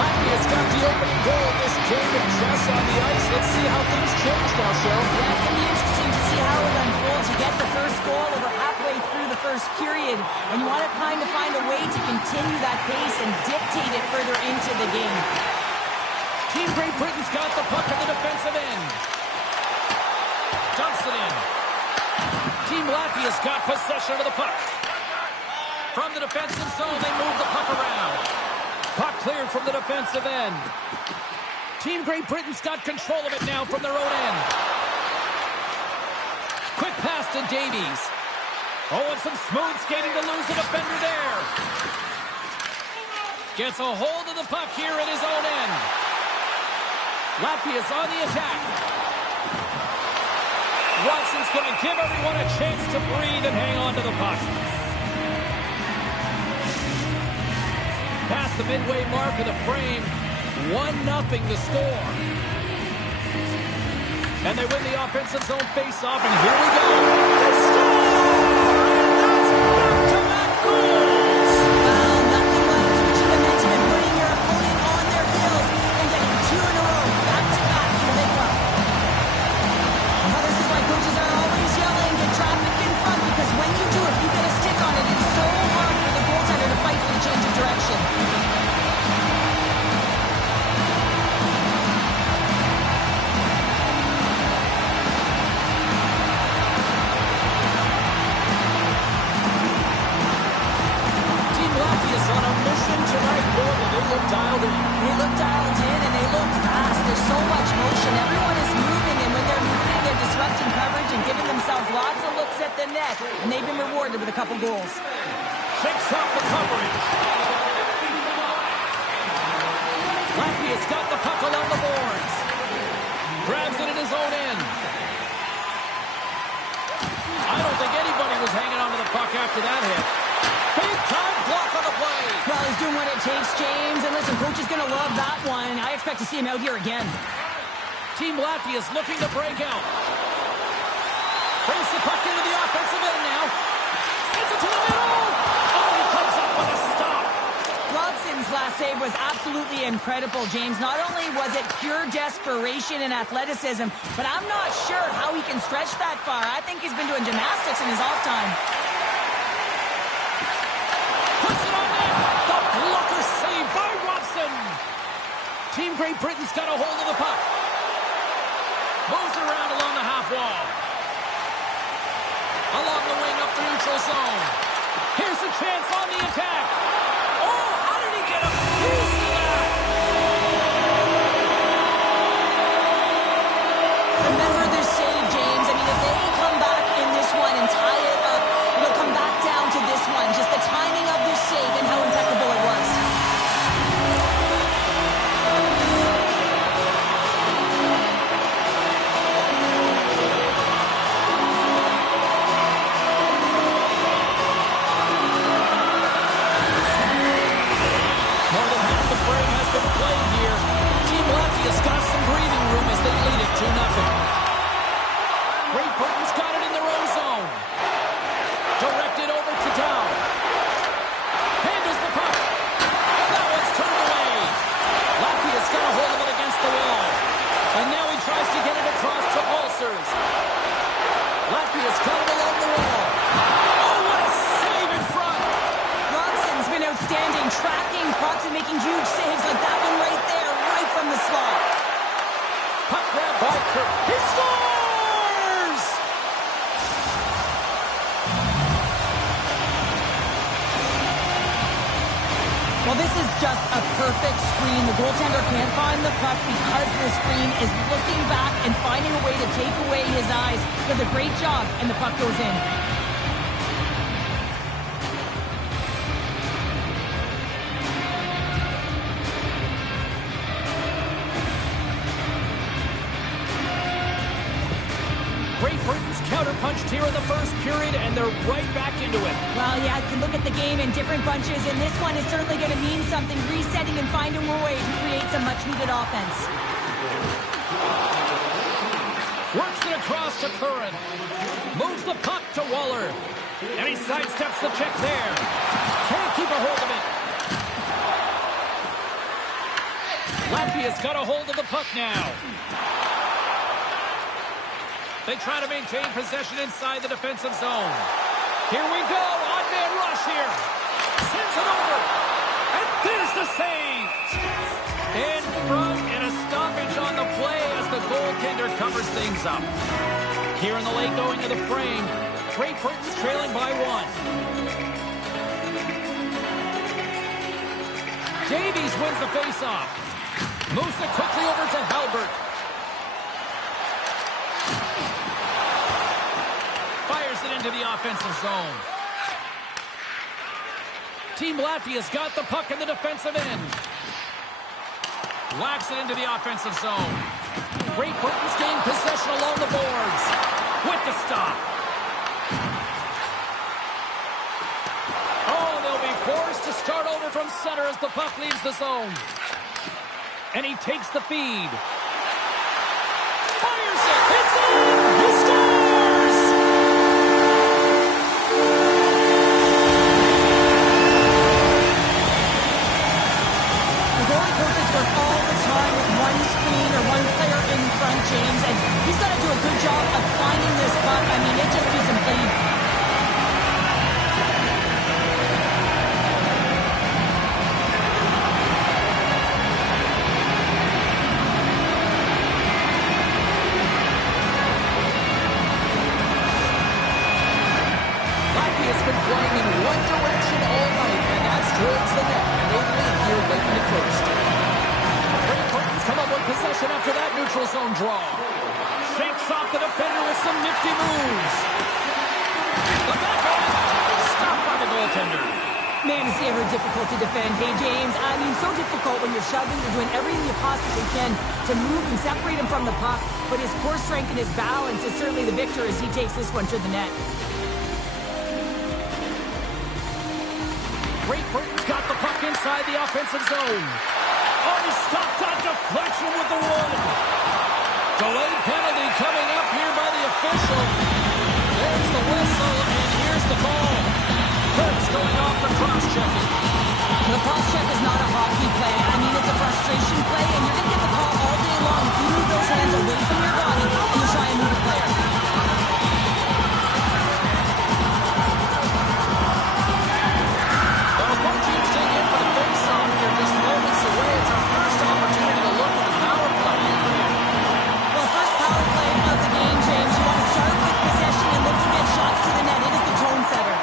Latvia's got the opening goal of this game of chess on the ice. Let's see how things change now, Cheryl. Yeah, it's going to be interesting to see how it unfolds. You get the first goal over halfway through the first period, and you want to kind of find a way to continue that pace and dictate it further into the game. Team Great Britain's got the puck at the defensive end. Dumps it in. Team Latvia's got possession of the puck. From the defensive zone, they move the puck around. Puck cleared from the defensive end. Team Great Britain's got control of it now from their own end. Quick pass to Davies. Oh, and some smooth skating to lose the defender there. Gets a hold of the puck here at his own end. Latvia's on the attack. Watson's going to give everyone a chance to breathe and hang on to the puck. Past the midway mark of the frame. 1-0 the score. And they win the offensive zone face-off, and here we go. They score! That's back-to-back goals! Well, nothing less what you have meant to be putting your opponent on their heels and getting 2 in a row, back-to-back to make up. Well, this is why coaches are always yelling, get traffic in front, because when you do, if you get a stick on it, it is so hard for the goaltender to fight for the change of direction. Dialed in. They look dialed in and they look fast. There's so much motion. Everyone is moving, and when they're moving, they're disrupting coverage and giving themselves lots of looks at the net. And they've been rewarded with a couple goals. Shakes off the coverage. Latvia's got the puck along the boards. Grabs it in his own end. I don't think anybody was hanging on to the puck after that hit. Big time block going to love that one. I expect to see him out here again. Team Latvia is looking to break out. Brings the puck into the offensive end now. Sends it to the middle. Oh, he comes up with a stop. Robson's last save was absolutely incredible, James. Not only was it pure desperation and athleticism, but I'm not sure how he can stretch that far. I think he's been doing gymnastics in his off time. Puts it on net. The blocker save by Robson. Team Great Britain's got a hold of the puck. Moves around along the half wall. Along the wing up the neutral zone. Here's a chance on the attack. Oh, how did he get a piece of that? Remember this save, James. I mean, if they come back in this one and tie it up, it'll come back down to this one. Just the timing of this save and how impeccable it was. Latvia's got some breathing room as they lead it 2-0. Great Britain's got it in their own zone. Directed over to Dow. Handles the puck. And that one's turned away. Latvia's got a hold of it against the wall. And now he tries to get it across to Ulcers. Latvia's got it along the wall. Oh, what a save in front. Robson's been outstanding, tracking pucks and making huge saves like that one right there. From the slot. Puck grab by Kirk. He scores! Well, this is just a perfect screen. The goaltender can't find the puck because the screen is looking back and finding a way to take away his eyes. Does a great job, and the puck goes in. Counterpunched here in the first period, and they're right back into it. Well, yeah, you can look at the game in different bunches, and this one is certainly going to mean something, resetting and finding a way to create some much-needed offense. Works it across to Curran. Moves the puck to Waller. And he sidesteps the check there. Can't keep a hold of it. Latvia's got a hold of the puck now. They try to maintain possession inside the defensive zone. Here we go. Odd-man rush here. Sends it over. And there's the save. In front and a stoppage on the play as the goaltender covers things up. Here in the late going of the frame, Great Britain's trailing by 1. Davies wins the faceoff. Moves it quickly over to Halbert. Fires it into the offensive zone. Team Latvia's got the puck in the defensive end. Whacks it into the offensive zone. Great Britain's gained possession along the boards. With the stop. Oh, they'll be forced to start over from center as the puck leaves the zone. And he takes the feed. Fires it. It's in. He scores! The goalie coaches work all the time with one screen or one player in front, James, and he's got to do a good job of finding this puck. I mean, it just beats him clean. Latvia's been playing in one direction all night, and that's towards the net, and they lead here late in the first. Great Britain's come up with possession after that neutral zone draw. Shakes off the defender with some nifty moves. The backhand, stopped by the goaltender. Man, is he ever difficult to defend. Hey, James, I mean, so difficult when you're shoving, you're doing everything you possibly can to move and separate him from the puck, but his core strength and his balance is certainly the victor as he takes this one to the net. Great Britain's got the puck inside the offensive zone. Oh, he stopped that deflection with the wood. Delayed penalty coming up here by the official. There's the whistle, and here's the call. Kirk's going off the cross-checking. The cross-check is not a hockey play. I mean, it's a frustration play, and you're going to get the call all day long if you move those hands away from your body and you try and move a player. Well, as both teams take in for the face-off here, just moments away. It's our first opportunity to look at the power play. Well, first power play of the game, James. You want to start with possession and look to get shots to the net. It is the tone setter.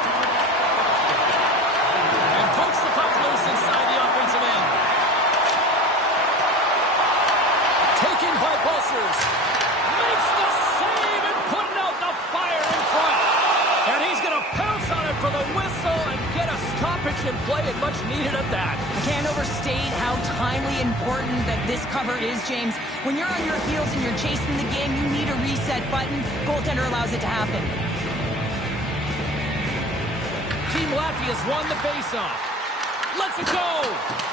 And pokes the puck loose inside the offensive end. Taken by Bussers. Makes the save and putting out the fire in front. And he's going to pounce on it for the whistle and get a stoppage in play, and much needed at that. I can't overstate how timely important that this cover is, James. When you're on your heels and you're chasing the game, you need a reset button. Goaltender allows it to happen. Team Latvia's won the faceoff. Let's it go!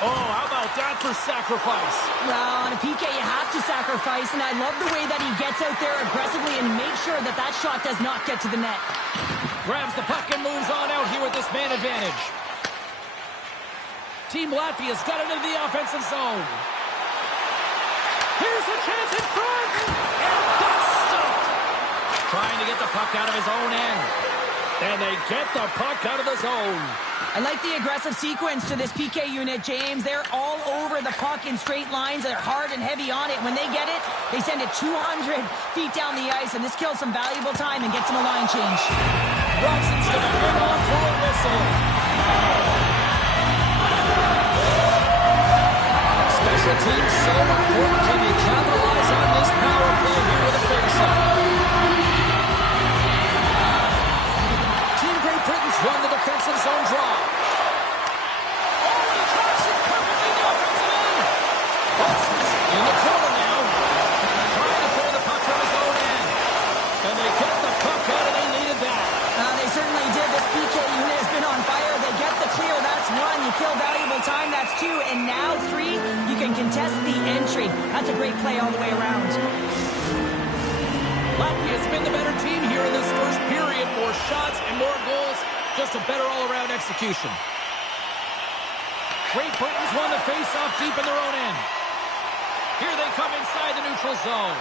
Oh, how about that for sacrifice? Well, on a PK, you have to sacrifice, and I love the way that he gets out there aggressively and makes sure that that shot does not get to the net. Grabs the puck and moves on out here with this man advantage. Team Latvia's got it into the offensive zone. Here's a chance in front! And that's stopped! Trying to get the puck out of his own end. And they get the puck out of the zone. I like the aggressive sequence to this PK unit, James. They're all over the puck in straight lines. They're hard and heavy on it. When they get it, they send it 200 feet down the ice, and this kills some valuable time and gets them a line change. Bronson's going to hang on for a whistle. Special teams so important. Can they capitalize on this power play here with a face-off? Team Great Britain's run the defensive zone draw. Oh, and he tracks it perfectly in the offensive end. Bronson's in the corner now. Trying to clear the puck from his own end. And they get the puck out, and they needed that. They certainly did. This PK unit has been on fire. They get the clear. That's one. You kill valuable time. That's two. And now three, you can contest the entry. That's a great play all the way around. Latvia's been the better team here in this first period. More shots and more goals. Just a better all-around execution. Great Britain's won the face-off deep in their own end. Here they come inside the neutral zone.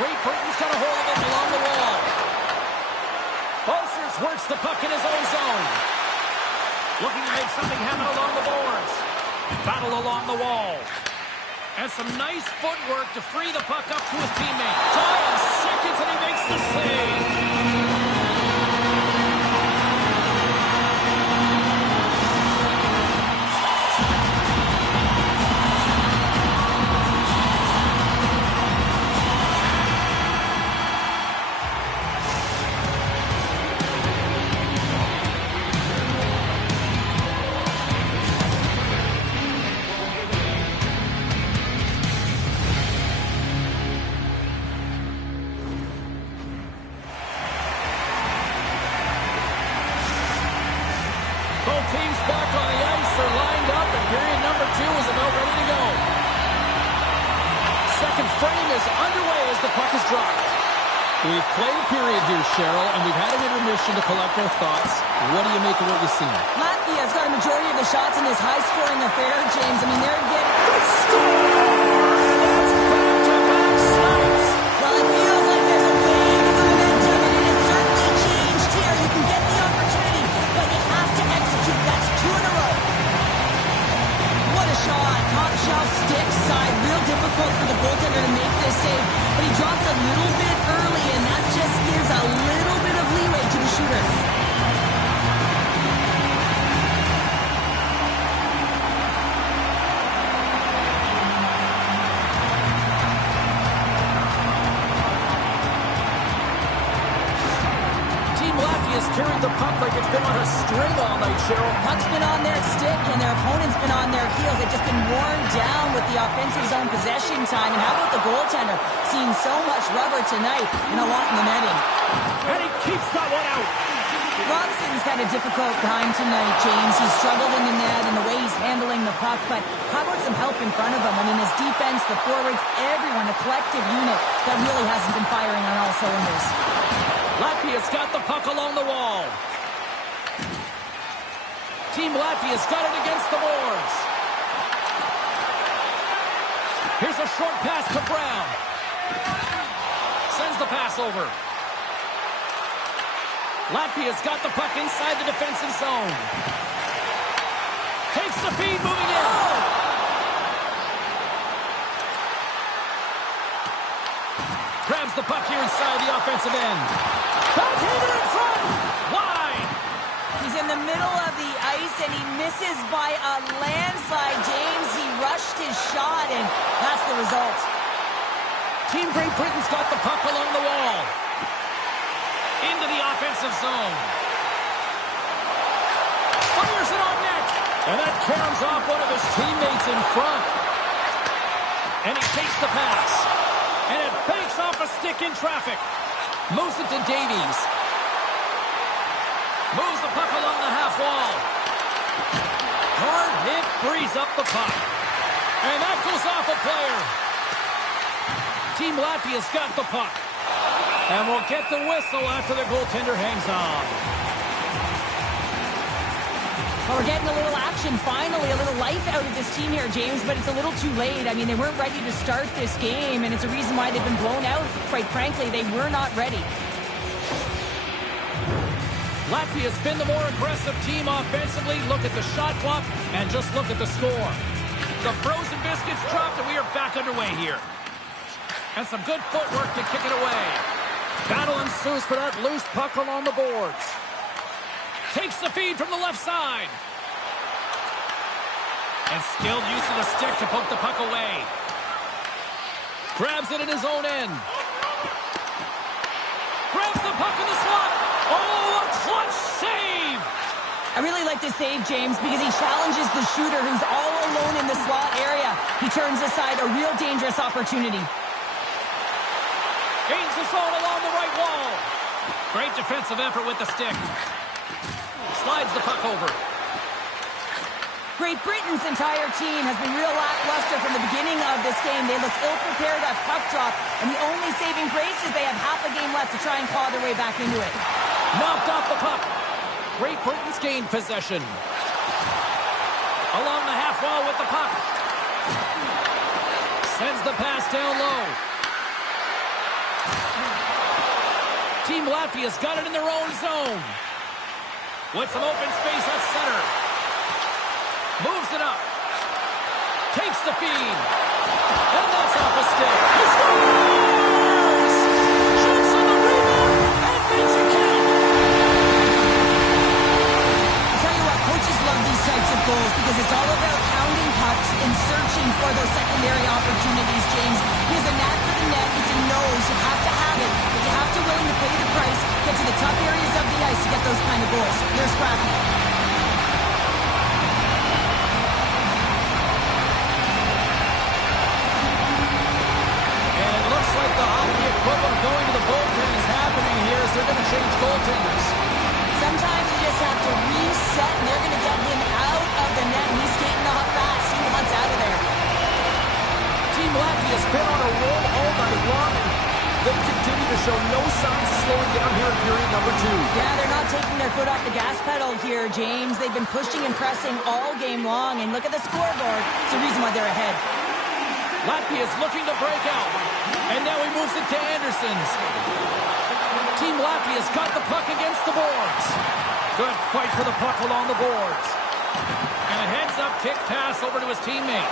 Great Britain's got a hold of it along the wall. Bosers works the puck in his own zone. Looking to make something happen along the boards. Battle along the wall. And some nice footwork to free the puck up to his teammate. Giant seconds, and he makes the save. Both teams back on the ice. They're lined up, and period number 2 is about ready to go. Second frame is underway as the puck is dropped. We've played a period here, Cheryl, and we've had an intermission to collect our thoughts. What do you make of what you've seen? Latvia's got a majority of the shots in this high-scoring affair, James. I mean, they're getting... That's back-to-back snipes. Well, it feels like there's a wave of momentum, and it has certainly changed here. You can get the opportunity, but you have to execute. That's 2 in a row. What a shot. Top shelf stick side. Real difficult for the goaltender to make this save, but he drops a little bit early, and that just gives a little bit of leeway to the shooter. Carried the puck like it's been on a string all night, Cheryl. Puck's been on their stick, and their opponent's been on their heels. They've just been worn down with the offensive zone possession time. And how about the goaltender? Seeing so much rubber tonight and a lot in the netting. And he keeps that one out. Robson's had a difficult time tonight, James. He's struggled in the net and the way he's handling the puck, but how about some help in front of him? I mean, his defense, the forwards, everyone, a collective unit that really hasn't been firing on all cylinders. Latvia's got the puck along the wall. Team Latvia's got it against the boards. Here's a short pass to Brown. Sends the pass over. Latvia's got the puck inside the defensive zone. Takes the feed, moving in. Grabs the puck here inside the offensive end. Backhander in front. Wide. He's in the middle of the ice, and he misses by a landslide, James. He rushed his shot, and that's the result. Team Great Britain's got the puck along the wall. Into the offensive zone. Fires it on net. And that caroms off one of his teammates in front. And he takes the pass. And it banks off a stick in traffic. Moves it to Davies. Moves the puck along the half wall. Hard hit frees up the puck. And that goes off a player. Team Latvia's got the puck. And we'll get the whistle after the goaltender hangs on. Well, we're getting a little action, finally, a little life out of this team here, James, but it's a little too late. I mean, they weren't ready to start this game, and it's a reason why they've been blown out. Quite frankly, they were not ready. Latvia's been the more aggressive team offensively. Look at the shot clock, and just look at the score. The frozen biscuits dropped, and we are back underway here. And some good footwork to kick it away. Battle ensues for that loose puck along the boards. Takes the feed from the left side. And skilled use of the stick to poke the puck away. Grabs it in his own end. Grabs the puck in the slot. Oh, a clutch save! I really like the save, James, because he challenges the shooter who's all alone in the slot area. He turns aside a real dangerous opportunity. Gains the zone along the right wall. Great defensive effort with the stick. Slides the puck over. Great Britain's entire team has been real lackluster from the beginning of this game. They look ill-prepared at puck drop, and the only saving grace is they have half a game left to try and claw their way back into it. Knocked off the puck. Great Britain's gained possession. Along the half wall with the puck. Sends the pass down low. Team Latvia's got it in their own zone. With some open space at center. Moves it up. Takes the feed. And that's off a stick. He scores! Shoots on the rebound and makes it count. I'll tell you what, coaches love these types of goals because it's all about pounding pucks and searching for those secondary opportunities, James. He has a knack for the net. He knows you have to have it, but you have to willing to pay the price, get to the tough areas of the ice to get those kind of goals. They're scrappy. And it looks like the hockey equivalent going to the bullpen is happening here as they're going to change goaltenders. Sometimes you just have to reset, and they're going to get him out of the net, and he's skating off fast. He wants out of there. Team Latvia's been on a roll all night long, and they continue to show no signs of slowing down here in period number 2. Yeah, they're not taking their foot off the gas pedal here, James. They've been pushing and pressing all game long, and look at the scoreboard. It's the reason why they're ahead. Latvia's looking to break out, and now he moves it to Andersons. Team Latvia's got the puck against the boards. Good fight for the puck along the boards. And a heads-up kick pass over to his teammate.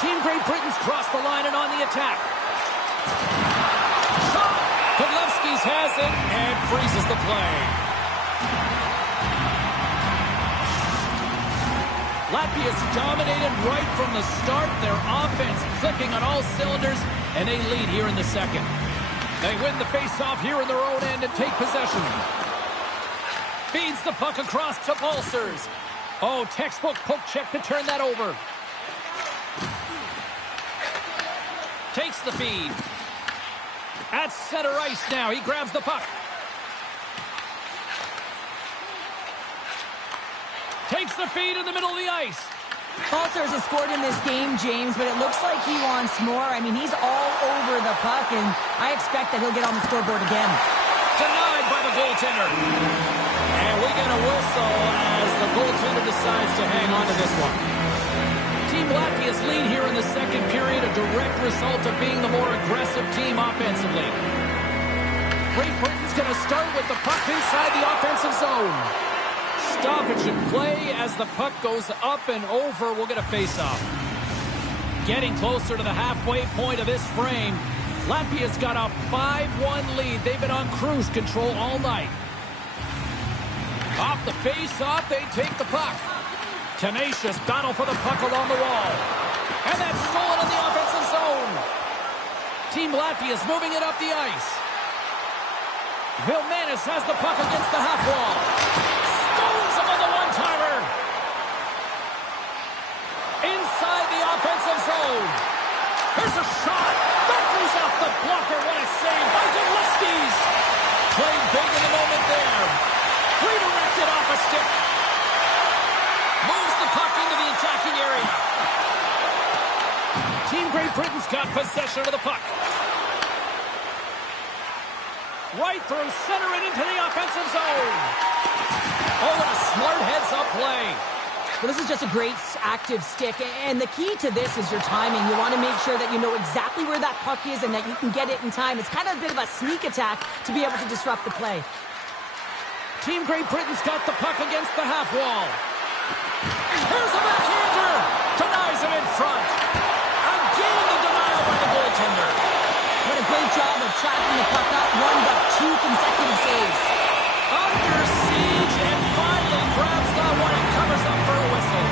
Team Great Britain's crossed the line and on the attack. Shot! Kodlevskis has it and freezes the play. Latvia's dominated right from the start. Their offense clicking on all cylinders, and they lead here in the second. They win the face-off here in their own end and take possession. Feeds the puck across to Balsers. Oh, textbook poke check to turn that over. Takes the feed. At center ice now. He grabs the puck. Takes the feed in the middle of the ice. Falsers has scored in this game, James, but it looks like he wants more. I mean, he's all over the puck, and I expect that he'll get on the scoreboard again. Denied by the goaltender. And we get a whistle as the goaltender decides to hang on to this one. Team Latvia's lead here in the second period, a direct result of being the more aggressive team offensively. Great Britain's going to start with the puck inside the offensive zone. Stoppage in play as the puck goes up and over. We'll get a face-off. Getting closer to the halfway point of this frame. Latvia's got a 5-1 lead. They've been on cruise control all night. Off the face-off, they take the puck. Tenacious battle for the puck along the wall. And that's stolen in the offensive zone. Team Latvia's moving it up the ice. Vilmanis has the puck against the half wall. Stones him on the one-timer. Inside the offensive zone. Here's a shot. That goes off the blocker. What a save by Godlewski's. Played big in the moment there. Redirected off a stick. Moves the puck into the attacking area. Team Great Britain's got possession of the puck. Right through center and into the offensive zone. Oh, what a smart heads-up play. Well, this is just a great active stick, and the key to this is your timing. You want to make sure that you know exactly where that puck is and that you can get it in time. It's kind of a bit of a sneak attack to be able to disrupt the play. Team Great Britain's got the puck against the half wall. Here's a backhander. Denies him in front. Again, the denial by the goaltender. What a great job of tracking the puck, not one but two consecutive saves. Under siege and finally grabs that one and covers up for a whistle.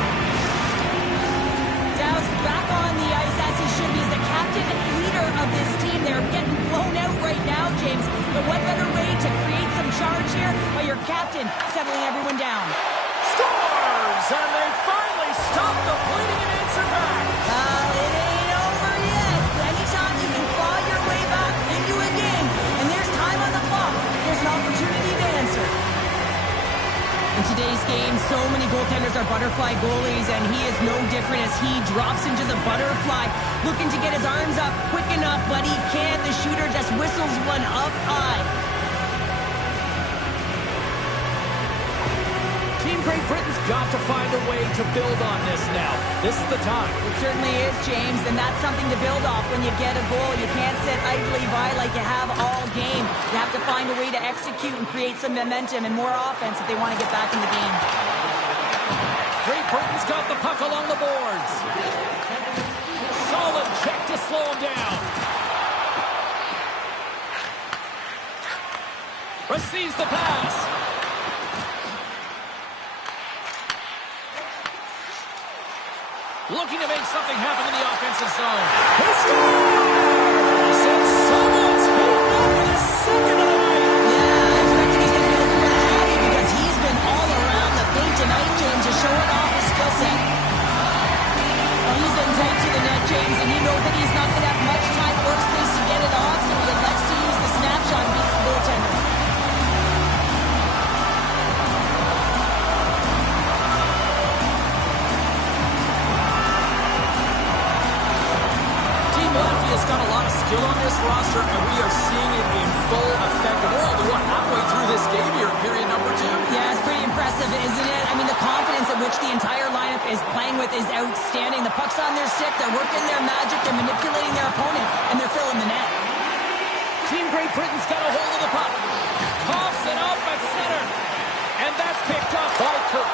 Dow's back on the ice as he should be. He's the captain and leader of this team. They're getting blown out right now, James. But what better way to create some charge here by your captain settling everyone down. Scores! And they finally stop the bleeding and answer back. It ain't over yet. Anytime you can claw your way back into a game, and there's time on the clock, there's an opportunity to answer. In today's game, so many goaltenders are butterfly goalies, and he is no different as he drops into the butterfly, looking to get his arms up quick enough, but he can't. The shooter just whistles one up high. Team Great Britain's got to find a way to build on this now. This is the time. It certainly is, James, and that's something to build off when you get a goal. You can't sit idly by like you have all game. You have to find a way to execute and create some momentum and more offense if they want to get back in the game. Great Britain's got the puck along the boards. Solid check to slow him down. Receives the pass. Looking to make something happen in the offensive zone. He scores! And someone's beaten up with a second of the night. Yeah, I expected he's going to be looking for the Hattie because he's been all around the paint tonight, James, just showing off his skill set. Well, he's in tight to the net, James, and you know that he's not going to have much time or space to get it off, so he elects to use the snapshot and beats the goaltender. Latvia's got a lot of skill on this roster, and we are seeing it in full effect. We're only, halfway through this game here, period number 2? Yeah, it's pretty impressive, isn't it? I mean, the confidence at which the entire lineup is playing with is outstanding. The puck's on their stick, they're working their magic, they're manipulating their opponent, and they're filling the net. Team Great Britain's got a hold of the puck. Coughs it up at center. And that's picked up by Kirk.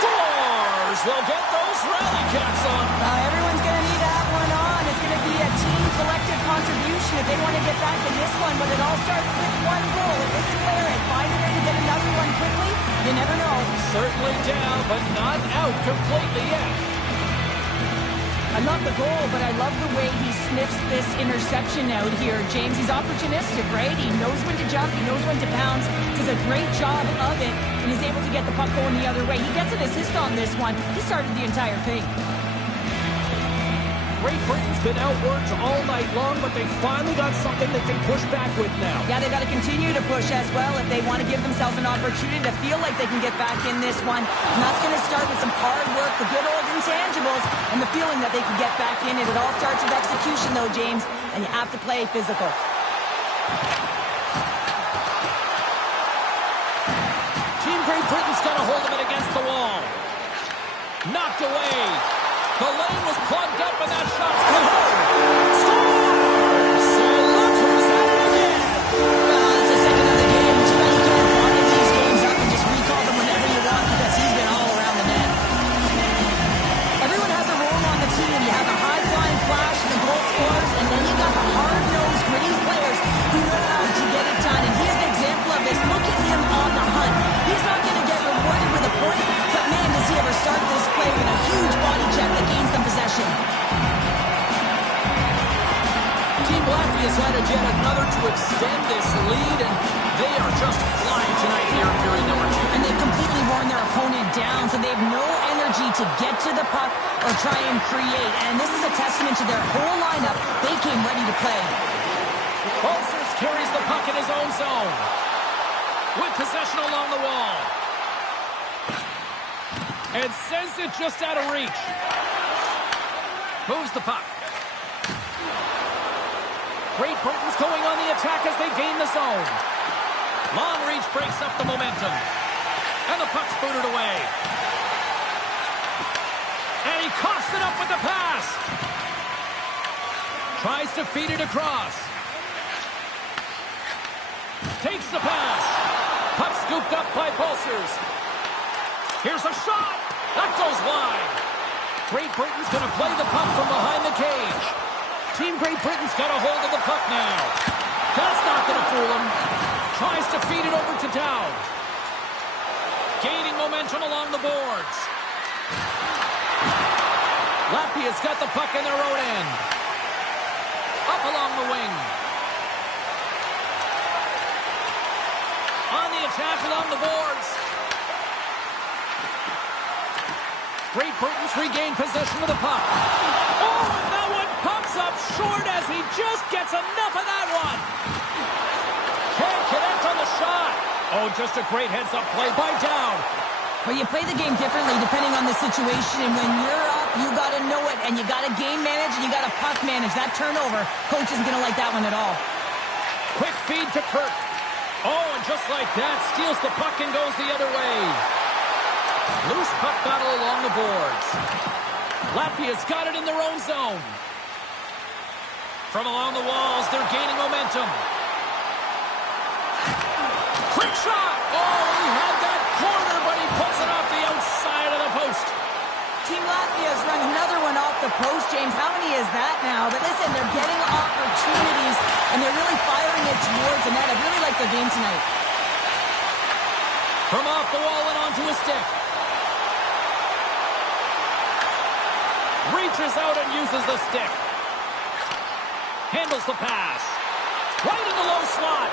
Scores! We'll get those rally caps on. Everyone's going to need to have one on. It's going to be a team collective contribution if they want to get back in this one. But it all starts with one goal. If they can clear it, find a way to get another one quickly, you never know. Certainly down, but not out completely yet. I love the goal, but I love the way he sniffs this interception out here. James, he's opportunistic, right? He knows when to jump, he knows when to pounce, does a great job of it, and he's able to get the puck going the other way. He gets an assist on this one. He started the entire thing. Great Britain's been outworked all night long, but they finally got something they can push back with now. Yeah, they got to continue to push as well if they want to give themselves an opportunity to feel like they can get back in this one. And that's going to start with some hard work, the good old intangibles, and the feeling that they can get back in it. It all starts with execution, though, James, and you have to play physical. Team Great Britain's got a hold of it against the wall. Knocked away. The lane was plugged up, and that shot's good. Scores! So look who's at it again. Well, it's the second of the game. Too bad you can't bottle these games up and just recall them whenever you want because he's been all around the net. Everyone has a role on the team. You have the high-flying flash and the goal scorers, and then you got the hard-nosed, gritty players who know how to get it done. And he's an example of this. Look at him on the hunt. He's not going to get rewarded with a point, but man, does he ever start this play with a huge body check that gains them possession. Team Latvia's added yet another to extend this lead, and they are just flying tonight here in period number 2. And they've completely worn their opponent down, so they have no energy to get to the puck or try and create. And this is a testament to their whole lineup. They came ready to play. Bolsers carries the puck in his own zone. With possession along the wall. And sends it just out of reach. Moves the puck. Great Britain's going on the attack as they gain the zone. Long reach breaks up the momentum. And the puck's booted away. And he coughs it up with the pass. Tries to feed it across. Takes the pass. Puck scooped up by Bolsers. Here's a shot. That goes wide. Great Britain's going to play the puck from behind the cage. Team Great Britain's got a hold of the puck now. That's not going to fool him. Tries to feed it over to Dowd. Gaining momentum along the boards. Latvia's got the puck in their own end. Up along the wing. On the attack along the boards. Great Britain's regained possession of the puck. Oh, and that one pumps up short as he just gets enough of that one. Can't connect on the shot. Oh, just a great heads-up play by Dowd. Well, you play the game differently depending on the situation. And when you're up, you got to know it. And you got to game manage and you got to puck manage. That turnover, coach isn't going to like that one at all. Quick feed to Kirk. Oh, and just like that, steals the puck and goes the other way. Loose puck battle along the boards. Latvia's got it in their own zone. From along the walls, they're gaining momentum. Quick shot! Oh, he had that corner, but he puts it off the outside of the post. Team Latvia's run another one off the post, James. How many is that now? But listen, they're getting opportunities, and they're really firing it towards the net. I really like their game tonight. From off the wall and onto a stick. Reaches out and uses the stick. Handles the pass. Right in the low slot.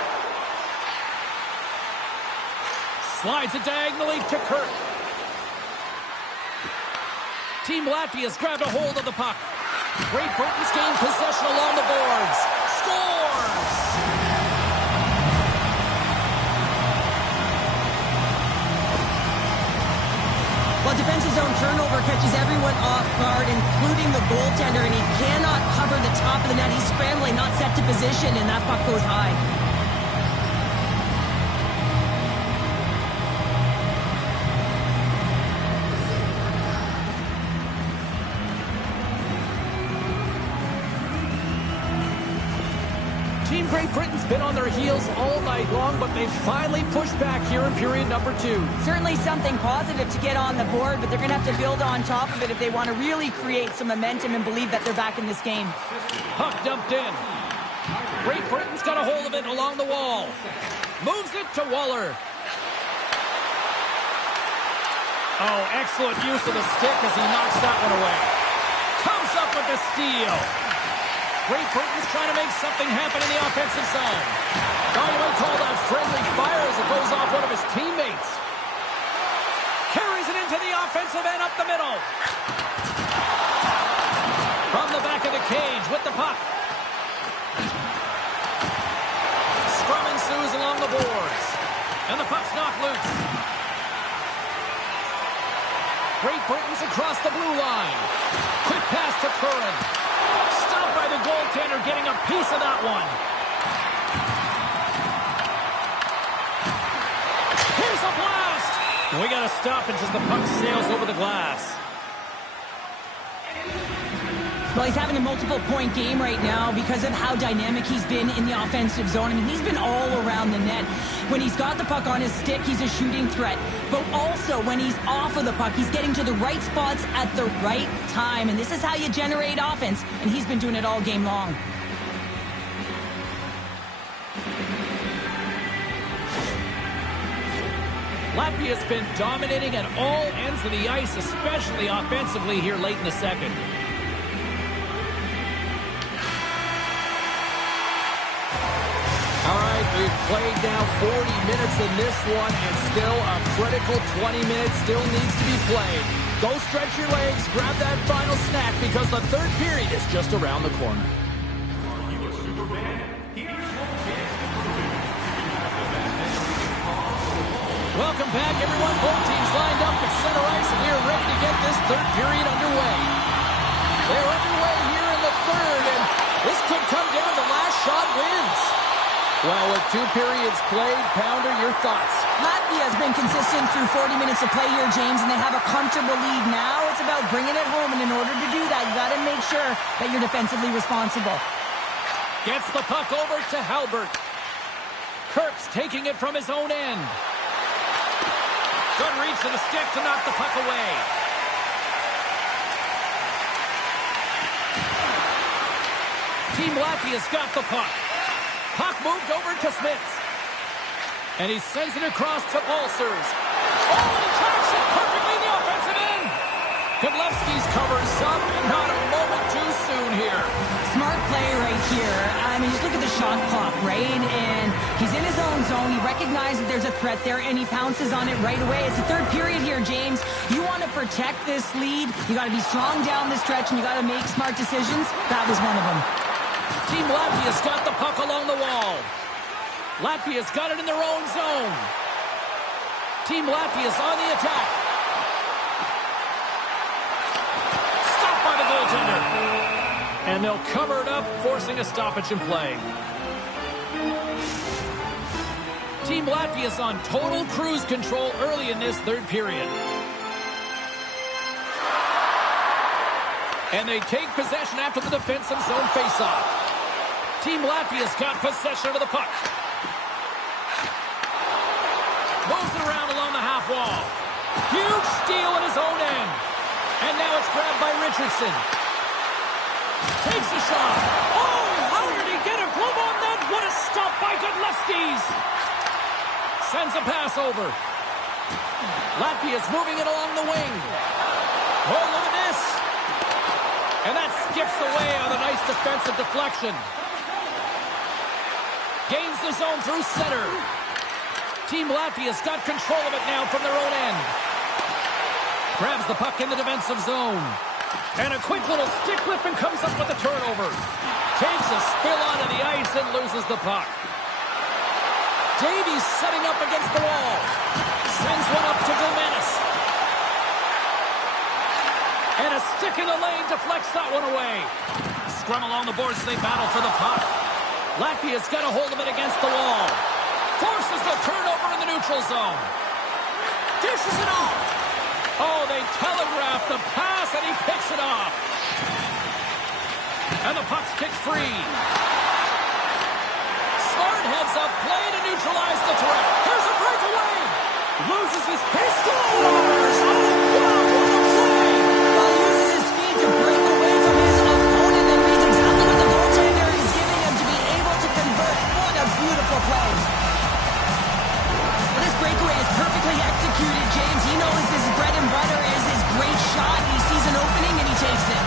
Slides it diagonally to Kirk. Team Latvia's grabbed a hold of the puck. Great Britain's gained possession along the boards. Scores! Well, defensive zone turnover catches everyone off guard, including the goaltender, and he cannot cover the top of the net. He's scrambling, not set to position, and that puck goes high. Team Great Britain's been on their heels all night long, but they finally pushed back here in period number 2. Certainly something positive to get on the board, but they're going to have to build on top of it if they want to really create some momentum and believe that they're back in this game. Puck dumped in. Great Britain's got a hold of it along the wall. Moves it to Waller. Oh, excellent use of the stick as he knocks that one away. Comes up with the steal. Great Britain's trying to make something happen in the offensive zone. Oh, you might call that friendly fire as it goes off one of his teammates. Carries it into the offensive end up the middle. From the back And the puck's knocked loose. Great Britain's across the blue line. Quick pass to Curran. Stopped by the goaltender, getting a piece of that one. Here's a blast! We got to stop it as the puck sails over the glass. Well, he's having a multiple-point game right now because of how dynamic he's been in the offensive zone. I mean, he's been all around the net. When he's got the puck on his stick, he's a shooting threat. But also, when he's off of the puck, he's getting to the right spots at the right time. And this is how you generate offense, and he's been doing it all game long. Latvia's been dominating at all ends of the ice, especially offensively here late in the second. All right, we've played now 40 minutes in this one, and still a critical 20 minutes still needs to be played. Go stretch your legs, grab that final snack, because the third period is just around the corner. Are you a super fan? Here's your chance to prove it. Welcome back, everyone. Both teams lined up at center ice, and we are ready to get this third period underway. They're underway here in the third, and this could come down to last shot wins. Well, with 2 periods played, Pounder, your thoughts? Latvia has been consistent through 40 minutes of play here, James, and they have a comfortable lead. Now it's about bringing it home, and in order to do that, you got to make sure that you're defensively responsible. Gets the puck over to Halbert. Kirk's taking it from his own end. Good reach to the stick to knock the puck away. Team Latvia's got the puck. Puck moved over to Smits. And he sends it across to Ulcers. Oh, he tracks it perfectly in the offensive end. Godlewski's covers up, and not a moment too soon here. Smart play right here. I mean, just look at the shot clock, right? And he's in his own zone. He recognizes that there's a threat there, and he pounces on it right away. It's the third period here, James. You want to protect this lead. You got to be strong down the stretch, and you got to make smart decisions. That was one of them. Team Latvia's got the puck along the wall. Latvia's got it in their own zone. Team Latvia's on the attack. Stopped by the goaltender. And they'll cover it up, forcing a stoppage in play. Team Latvia's on total cruise control early in this third period. And they take possession after the defensive zone faceoff. Team Latvia's got possession of the puck. Moves it around along the half wall. Huge steal at his own end. And now it's grabbed by Richardson. Takes a shot. Oh, how did he get a glove on that? What a stop by Godlewski's. Sends a pass over. Latvia's moving it along the wing. Oh, look at this. And that skips away on a nice defensive deflection. Gains the zone through center. Team Latvia's got control of it now from their own end. Grabs the puck in the defensive zone. And a quick little stick lift and comes up with a turnover. Takes a spill onto the ice and loses the puck. Davies setting up against the wall. Sends one up to Gomenis. And a stick in the lane deflects that one away. Scrum along the boards as they battle for the puck. Latvia's got a hold of it against the wall. Forces the turnover in the neutral zone. Dishes it off. Oh, they telegraph the pass, and he picks it off. And the puck's kicked free. Smart heads up play to neutralize the threat. Here's a breakaway. Loses his pistol. Oh, wow, what a play. Well, he uses his speed to break away from his opponent and reads exactly what the goaltender is giving him to be able to convert. What a beautiful play. Well, this breakaway is perfectly executed, James. He knows his bread and butter is his great shot. He sees an opening and he takes it.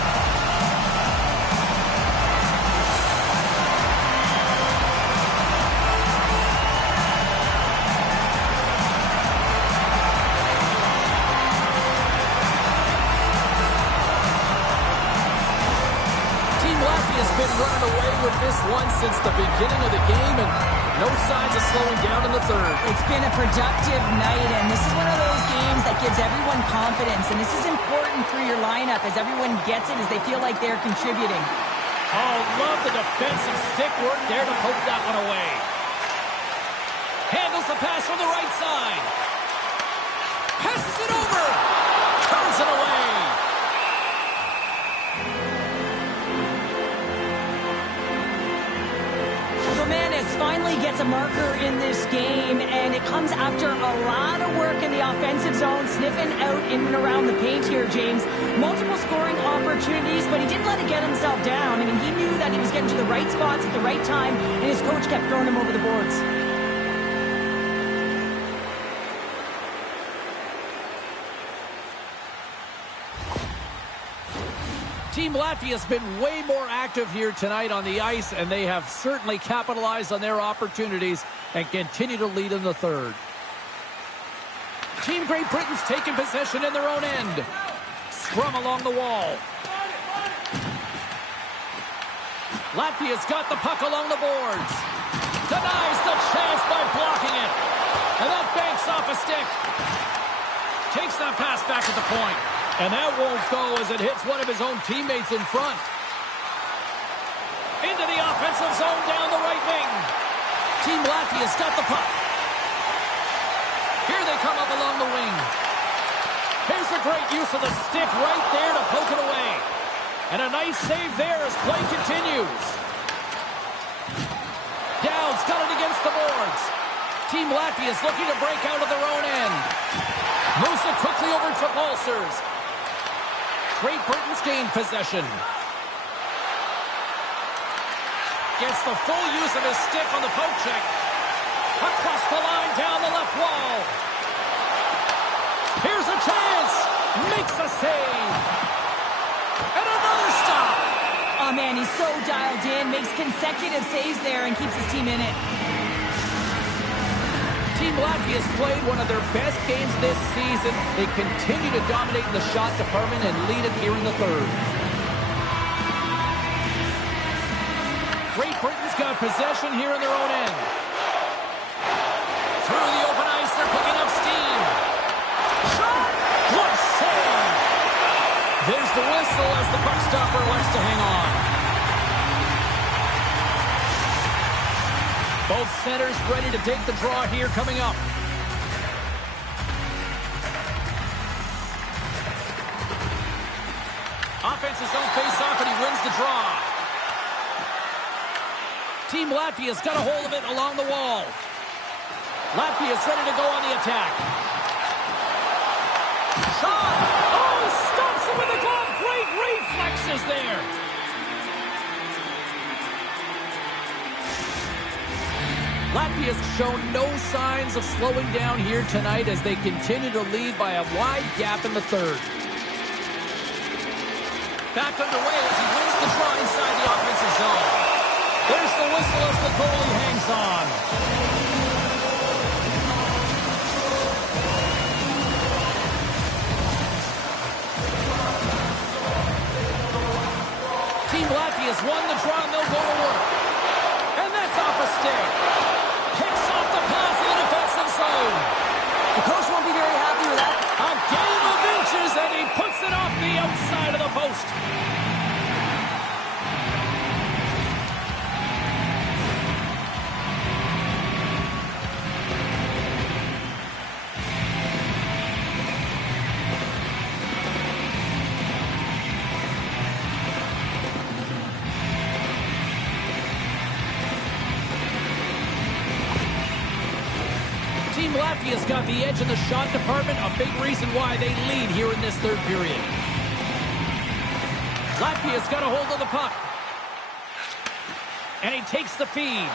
Team Latvia has been running away with this one since the beginning of the game, and No signs of slowing down in the third. It's been a productive night, and this is one of those games that gives everyone confidence, and this is important for your lineup as everyone gets it, as they feel like they're contributing. Oh, love the defensive stick work there to poke that one away. Handles the pass from the right side. Passes it over. Turns it away. Romanis finally gets a marker in this game, and it comes after a lot of work in the offensive zone, sniffing out in and around the paint here, James. Multiple scoring opportunities, but he didn't let it get himself down. I mean, he knew that he was getting to the right spots at the right time, and his coach kept throwing him over the boards. Team Latvia has been way more active here tonight on the ice, and they have certainly capitalized on their opportunities and continue to lead in the third. Team Great Britain's taking possession in their own end. Scrum along the wall. Latvia's got the puck along the boards. Denies the chance by blocking it. And that banks off a stick. Takes that pass back at the point. And that won't go as it hits one of his own teammates in front. Into the offensive zone down the right wing. Team Latvia's got the puck. Here they come up along the wing. Here's a great use of the stick right there to poke it away. And a nice save there as play continues. Dowd's got it against the boards. Team Latvia's looking to break out of their own end. Moves it quickly over to Balsers. Great Britain's gained possession. Gets the full use of his stick on the poke check. Across the line, down the left wall. Here's a chance. Makes a save. And another stop. Oh, man, he's so dialed in. Makes consecutive saves there and keeps his team in it. Team Latvia has played one of their best games this season. They continue to dominate in the shot department and lead it here in the third. Great Britain's got possession here in their own end. Through the open ice, they're picking up steam. Shot! What save! There's the whistle as the puck stopper likes to hang on. Both centers ready to take the draw here coming up. Offense's own face-off, and he wins the draw. Team Latvia's got a hold of it along the wall. Latvia's ready to go on the attack. Shot! Oh, he stops him with a glove. Great reflexes there. Latvia's shown no signs of slowing down here tonight as they continue to lead by a wide gap in the third. Back underway as he wins the draw inside the offensive zone. There's the whistle as the goalie hangs on. Team Latvia's won the draw and they'll go to work. And that's off a stick. Picks off the pass in the defensive zone. The coach won't be very happy with that. A game of inches, and he puts it off the outside of the post. Team Latvia's got the edge in the shot department, a big reason why they lead here in this third period. Latvia's got a hold of the puck. And he takes the feed.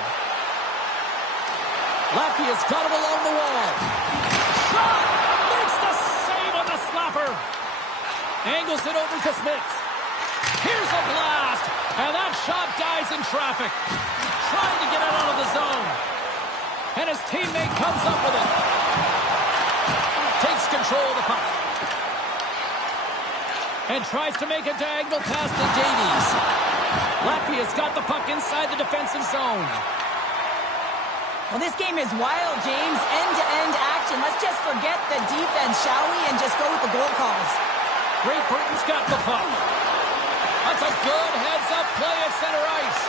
Latvia's got it along the wall. Shot! Makes the save on the slapper. Angles it over to Smith. Here's a blast. And that shot dies in traffic. Trying to get it out of the zone. And his teammate comes up with it. Takes control of the puck. And tries to make a diagonal pass to Davies. Latvia's got the puck inside the defensive zone. Well, this game is wild, James. End-to-end action. Let's just forget the defense, shall we, and just go with the goal calls. Great Britain's got the puck. That's a good heads-up play at center ice.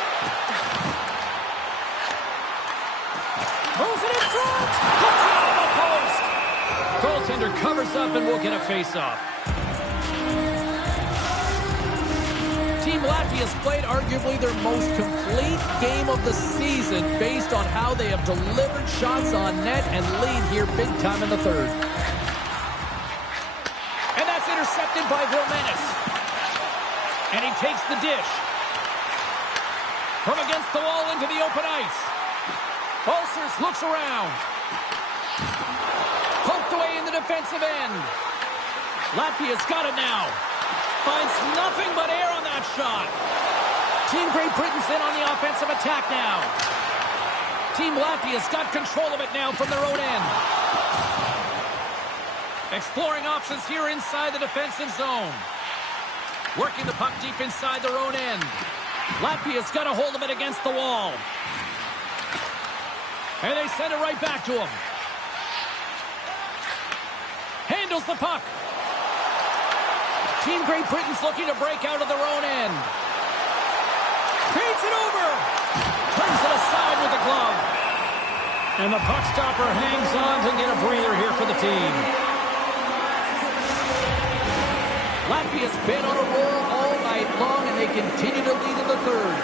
Moves it in front. Puts it on the post. Goaltender covers up and will get a face-off. Team Latvia's played arguably their most complete game of the season based on how they have delivered shots on net and lead here big time in the third. And that's intercepted by Vilmenis. And he takes the dish. From against the wall into the open ice. Bolsers looks around. Poked away in the defensive end. Latvia's got it now. Finds nothing but air on that shot. Team Great Britain's in on the offensive attack now. Team Latvia's got control of it now from their own end. Exploring options here inside the defensive zone. Working the puck deep inside their own end. Latvia's got a hold of it against the wall. And they send it right back to him. Handles the puck. Team Great Britain's looking to break out of their own end. Feeds it over. Turns it aside with the glove. And the puck stopper hangs on to get a breather here for the team. Latvia's been on a roll all night long, and they continue to lead in the third.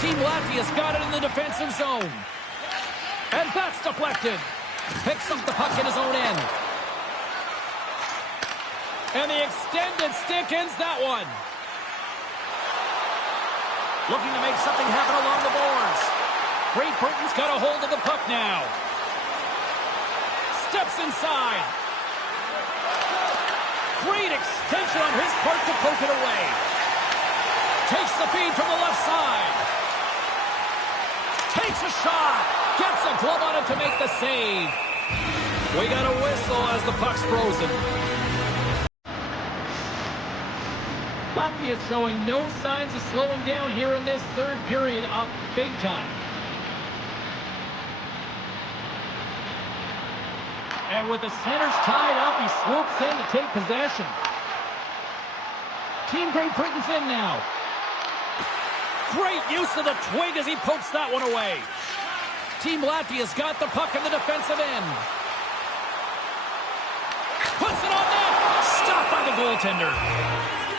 Team Latvia's got it in the defensive zone. And that's deflected. Picks up the puck in his own end. And the extended stick ends that one. Looking to make something happen along the boards. Great Britain's got a hold of the puck now. Steps inside. Great extension on his part to poke it away. Takes the feed from the left side. Takes a shot. Gets a glove on it to make the save. We got a whistle as the puck's frozen. Latvia showing no signs of slowing down here in this third period, up big time. And with the centers tied up, he swoops in to take possession. Team Great Britain's in now. Great use of the twig as he pokes that one away. Team Latvia's got the puck in the defensive end. Puts it on net. Stopped by the goaltender.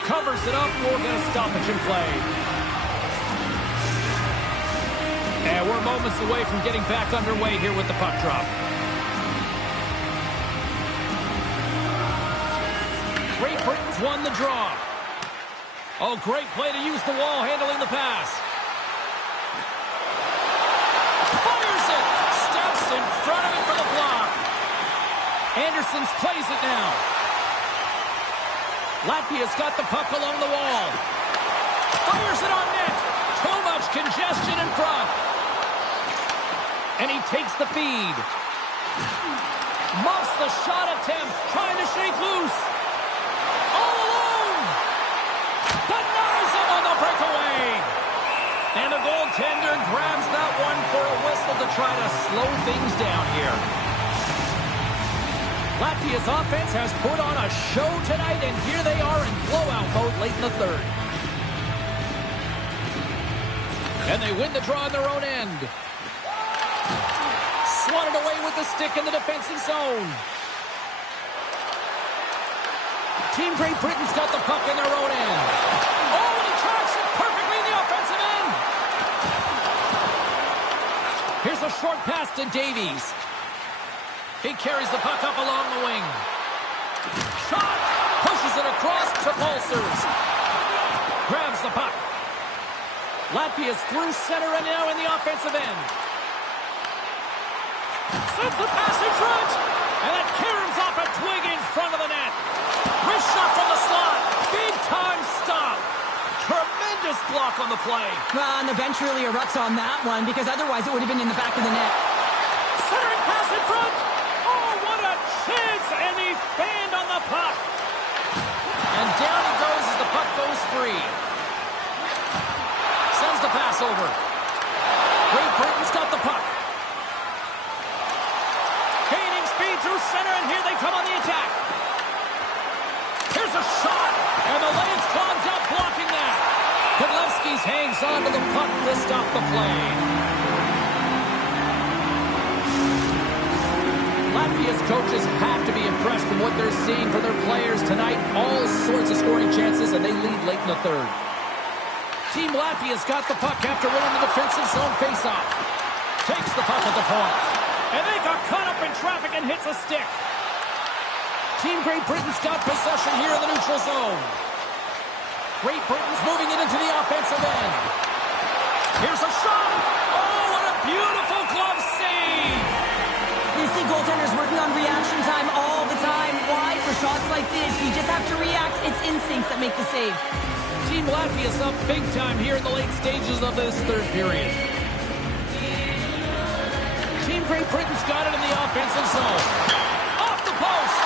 Covers it up, we'll get a stoppage in play. And we're moments away from getting back underway here with the puck drop. Great Britain's won the draw. Oh, great play to use the wall, handling the pass. Fires it! Steps in front of it for the block. Anderson's plays it now. Latvia's got the puck along the wall. Fires it on net. Too much congestion in front. And he takes the feed. Muffs the shot attempt. Trying to shake loose. All alone. Denies him on the breakaway. And the goaltender grabs that one for a whistle to try to slow things down here. Latvia's offense has put on a show tonight, and here they are in blowout mode late in the third. And they win the draw in their own end. Swatted away with the stick in the defensive zone. Team Great Britain's got the puck in their own end. Oh, and he tracks it perfectly in the offensive end. Here's a short pass to Davies. He carries the puck up along the wing. Shot! Pushes it across to Bolsers. Grabs the puck. Latvia's through center and now in the offensive end. Sends the pass in front. And it caroms off a twig in front of the net. Wrist shot from the slot. Big time stop. Tremendous block on the play. Well, and the bench really erupts on that one because otherwise it would have been in the back of the net. Centering pass in front. Oh, what a chance. And he fanned on the puck. And down he goes as the puck goes free. Sends the pass over. Great Britain's got the puck. Gaining speed through center, and here they come on the attack. Here's a shot, and the lane's clogged up blocking that. Konlevskis hangs on to the puck to stop the play. Latvia's coaches have to be impressed from what they're seeing for their players tonight. All sorts of scoring chances, and they lead late in the third. Team Latvia's got the puck after winning the defensive zone faceoff. Takes the puck at the point. And they got caught up in traffic and hits a stick. Team Great Britain's got possession here in the neutral zone. Great Britain's moving it into the offensive end. Here's a shot. Oh, what a beautiful glove save. You see goaltenders working on reaction time all the time. Why? For shots like this, you just have to react. It's instincts that make the save. Team Latvia's up big time here in the late stages of this third period. Team Great Britain's got it in the offensive zone. Off the post.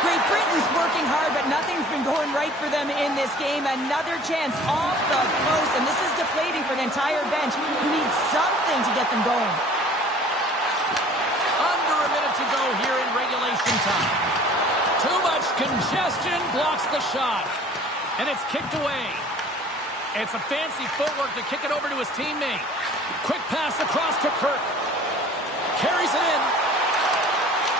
Great Britain's working hard, but nothing's been going right for them in this game. Another chance off the post, and this is deflating for the entire bench, who needs something to get them going. Under a minute to go here in regulation time. Too much congestion blocks the shot. And it's kicked away. It's a fancy footwork to kick it over to his teammate. Quick pass across to Kirk. Carries it in.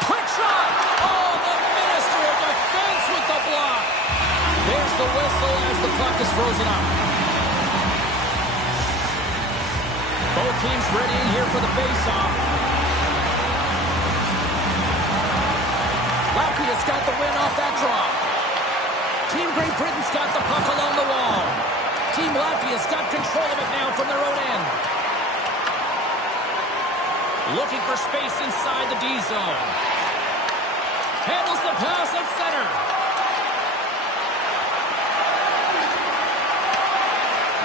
Quick shot. Oh, the Ministry of Defense with the block. There's the whistle as the puck is frozen up. Both teams ready in here for the face-off. Latvia's got the win off that draw. Team Great Britain's got the puck along the wall. Team Latvia's got control of it now from their own end. Looking for space inside the D zone. Handles the pass at center.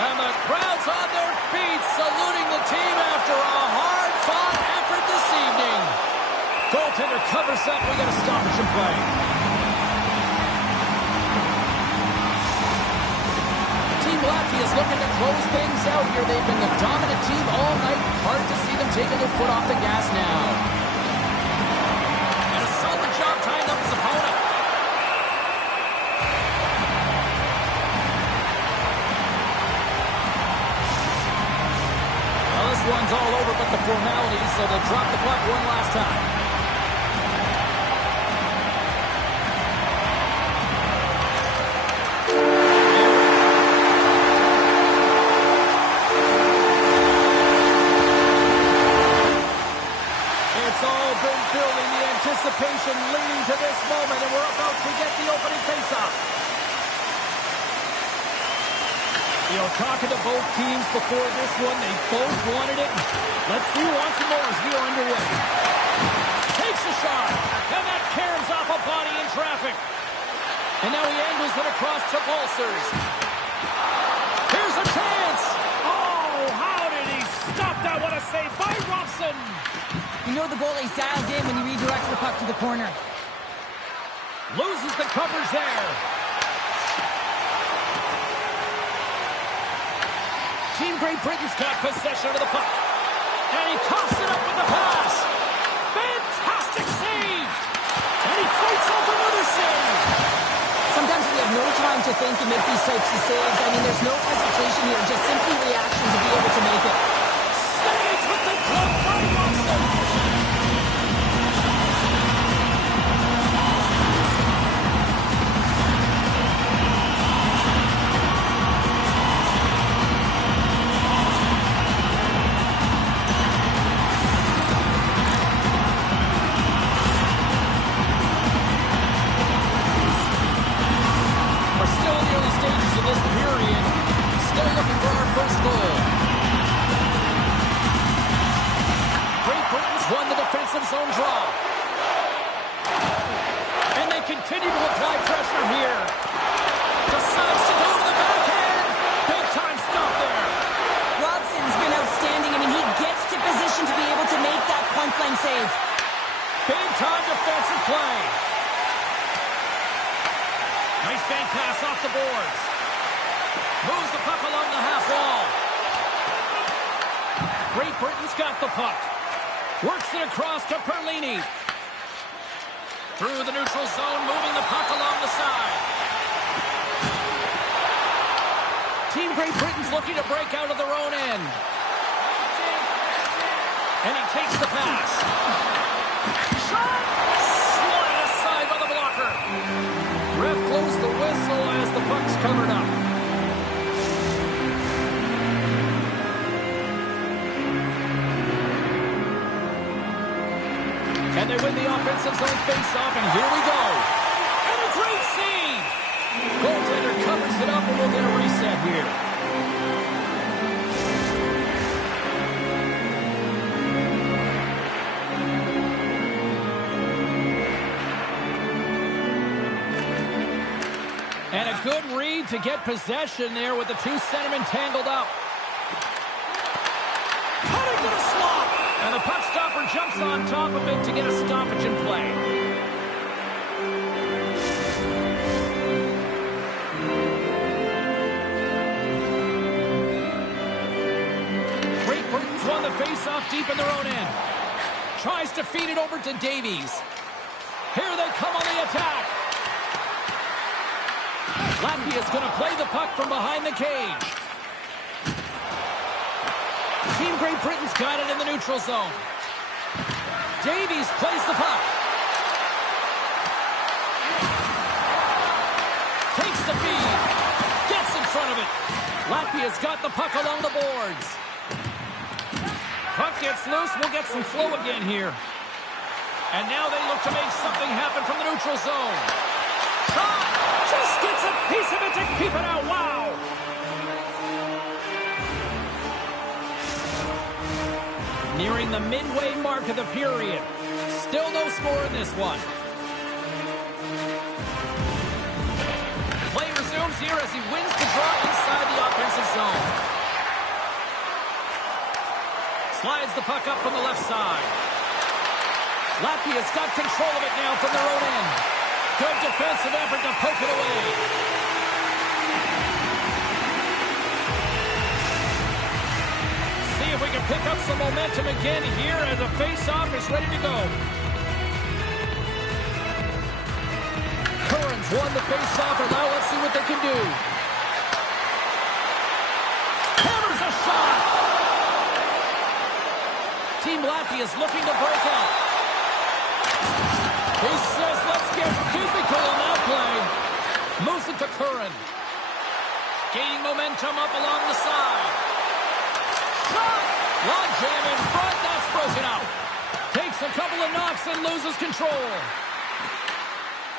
And the crowd's on their feet saluting the team after a hard-fought effort this evening. Goaltender covers up. We got a stoppage in play. Latvia is looking to close things out here. They've been the dominant team all night. Hard to see them taking their foot off the gas now. And a solid job tying up his opponent. Well, this one's all over but the formalities, so they'll drop the puck one last time. Anticipation leading to this moment, and we're about to get the opening faceoff. You know, talking to both teams before this one, they both wanted it. Let's see who wants it more as we are underway. Takes a shot, and that caroms off a body in traffic. And now he angles it across to Balcers. Here's a chance. Oh, how did he stop that? What a save by Robson. You know the goalie's dialed in when he redirects the puck to the corner. Loses the coverage there. Team Great Britain's got possession of the puck. And he coughs it up with the pass. Fantastic save. And he fights off another save. Sometimes we have no time to think and make these types of saves. I mean, there's no hesitation here, just simply reaction to be able to make it. Saved with the glove by Robson. Zone draw. And they continue to apply pressure here. Decides to go to the backhand. Big time stop there. Robson's been outstanding. I mean, he gets to position to be able to make that point-blank save. Big time defensive play. Nice bank pass off the boards. Moves the puck along the half wall. Great Britain's got the puck. Works it across to Perlini. Through the neutral zone, moving the puck along the side. Team Great Britain's looking to break out of their own end. And he takes the pass. Shot! Slid aside by the blocker. Ref blows the whistle as the puck's covered up. And they win the offensive zone face-off, and here we go. And a great save! Goaltender covers it up, and we'll get a reset here. And a good read to get possession there with the two centermen tangled up. Cutting to the slot! And the puck stopper jumps on top of it to get a stoppage in play. Great Britain's won the face-off deep in their own end. Tries to feed it over to Davies. Here they come on the attack. Latvia's going to play the puck from behind the cage. Team Great Britain's got it in the neutral zone. Davies plays the puck. Takes the feed. Gets in front of it. Latvia's got the puck along the boards. Puck gets loose. We'll get some flow again here. And now they look to make something happen from the neutral zone. Shot! Just gets a piece of it to keep it out. Wow! Nearing the midway mark of the period. Still no score in this one. Play resumes here as he wins the draw inside the offensive zone. Slides the puck up from the left side. Latvia's got control of it now from their own end. Good defensive effort to poke it away. If we can pick up some momentum again here as the face-off is ready to go. Curran's won the face-off, and now let's see what they can do. Hammers a shot! Team Latvia is looking to break out. He says, let's get physical on that play. Moves it to Curran. Gaining momentum up along the side. Shot! Log jam in front, that's broken out. Takes a couple of knocks and loses control.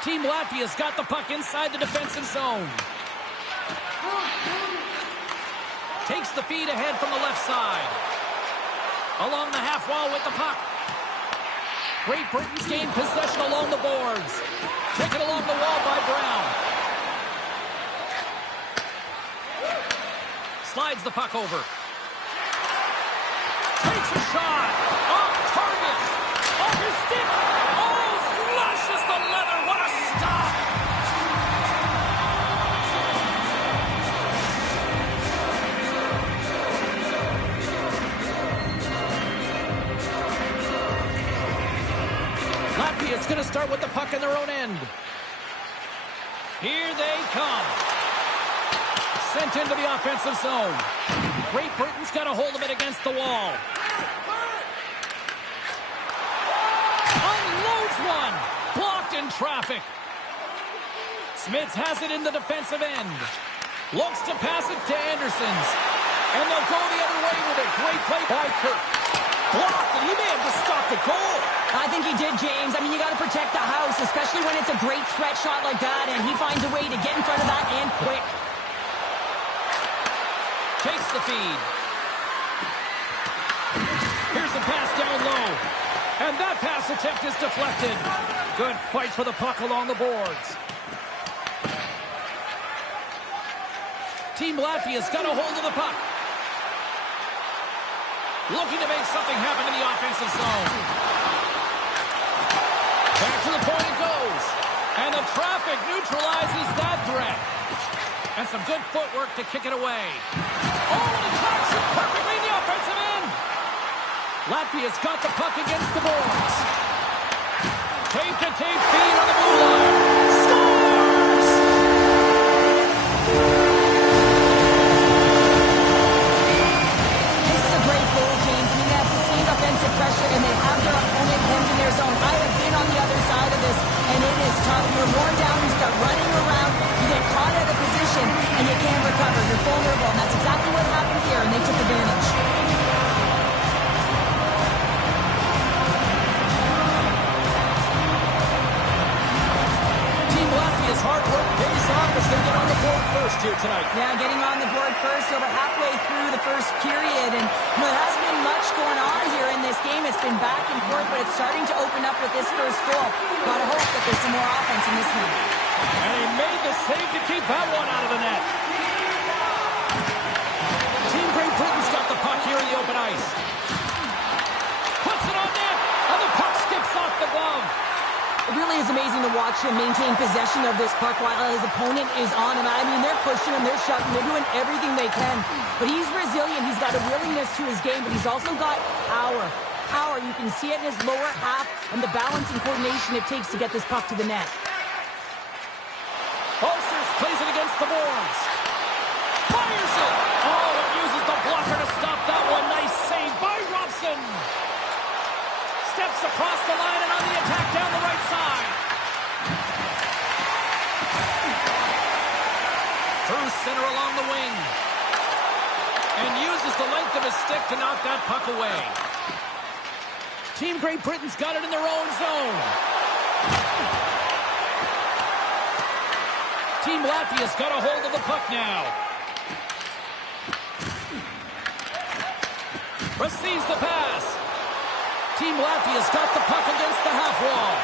Team Latvia's got the puck inside the defensive zone. Takes the feed ahead from the left side. Along the half wall with the puck. Great Britain's gained possession along the boards. Taken along the wall by Brown. Slides the puck over. Takes a shot. Off target. Off his stick. Oh, flushes the leather. What a stop. Latvia's going to start with the puck in their own end. Here they come. Sent into the offensive zone. Great Britain's got a hold of it against the wall. Unloads one. Blocked in traffic. Smits has it in the defensive end. Looks to pass it to Andersons. And they'll go the other way with it. Great play by Kirk. Blocked, and he may have just stopped the goal. I think he did, James. I mean, you got to protect the house, especially when it's a great threat shot like that, and he finds a way to get in front of that and quick. Takes the feed. Here's the pass down low. And that pass attempt is deflected. Good fight for the puck along the boards. Team Latvia's got a hold of the puck. Looking to make something happen in the offensive zone. Back to the point it goes. And the traffic neutralizes that threat. And some good footwork to kick it away. Oh, and he cocks it perfectly in the offensive end. Latvia's got the puck against the boards. Tape-to-tape feed on the blue line. Scores! This is a great goal, James. I mean, they have sustained offensive pressure, and they have their opponent hemmed in their zone. I have been on the other side of this, and it is tough. You're worn down, you start running around, you get caught out of position, and you can't recover. You're vulnerable, and that's exactly what happened here, and they took advantage. Latvia's hard work pays off as they get on the board first here tonight. Yeah, getting on the board first over halfway through the first period. And there hasn't been much going on here in this game. It's been back and forth, but it's starting to open up with this first goal. Gotta hope that there's some more offense in this one. And he made the save to keep that one out of the net. Team Great Britain's got the puck here in the open ice. Puts it on net, and the puck skips off the glove. It really is amazing to watch him maintain possession of this puck while his opponent is on him. I mean, they're pushing him, they're shoving, they're doing everything they can. But he's resilient, he's got a willingness to his game, but he's also got power. Power, you can see it in his lower half and the balance and coordination it takes to get this puck to the net. Bolsters plays it against the boards. Fires it! Oh, it uses the blocker to stop that one. Nice save by Robson. Steps across the line and on the attack down the right side. Through center along the wing. And uses the length of his stick to knock that puck away. Team Great Britain's got it in their own zone. Team Latvia's got a hold of the puck now. Receives the pass. Team Latvia's got the puck against the half wall.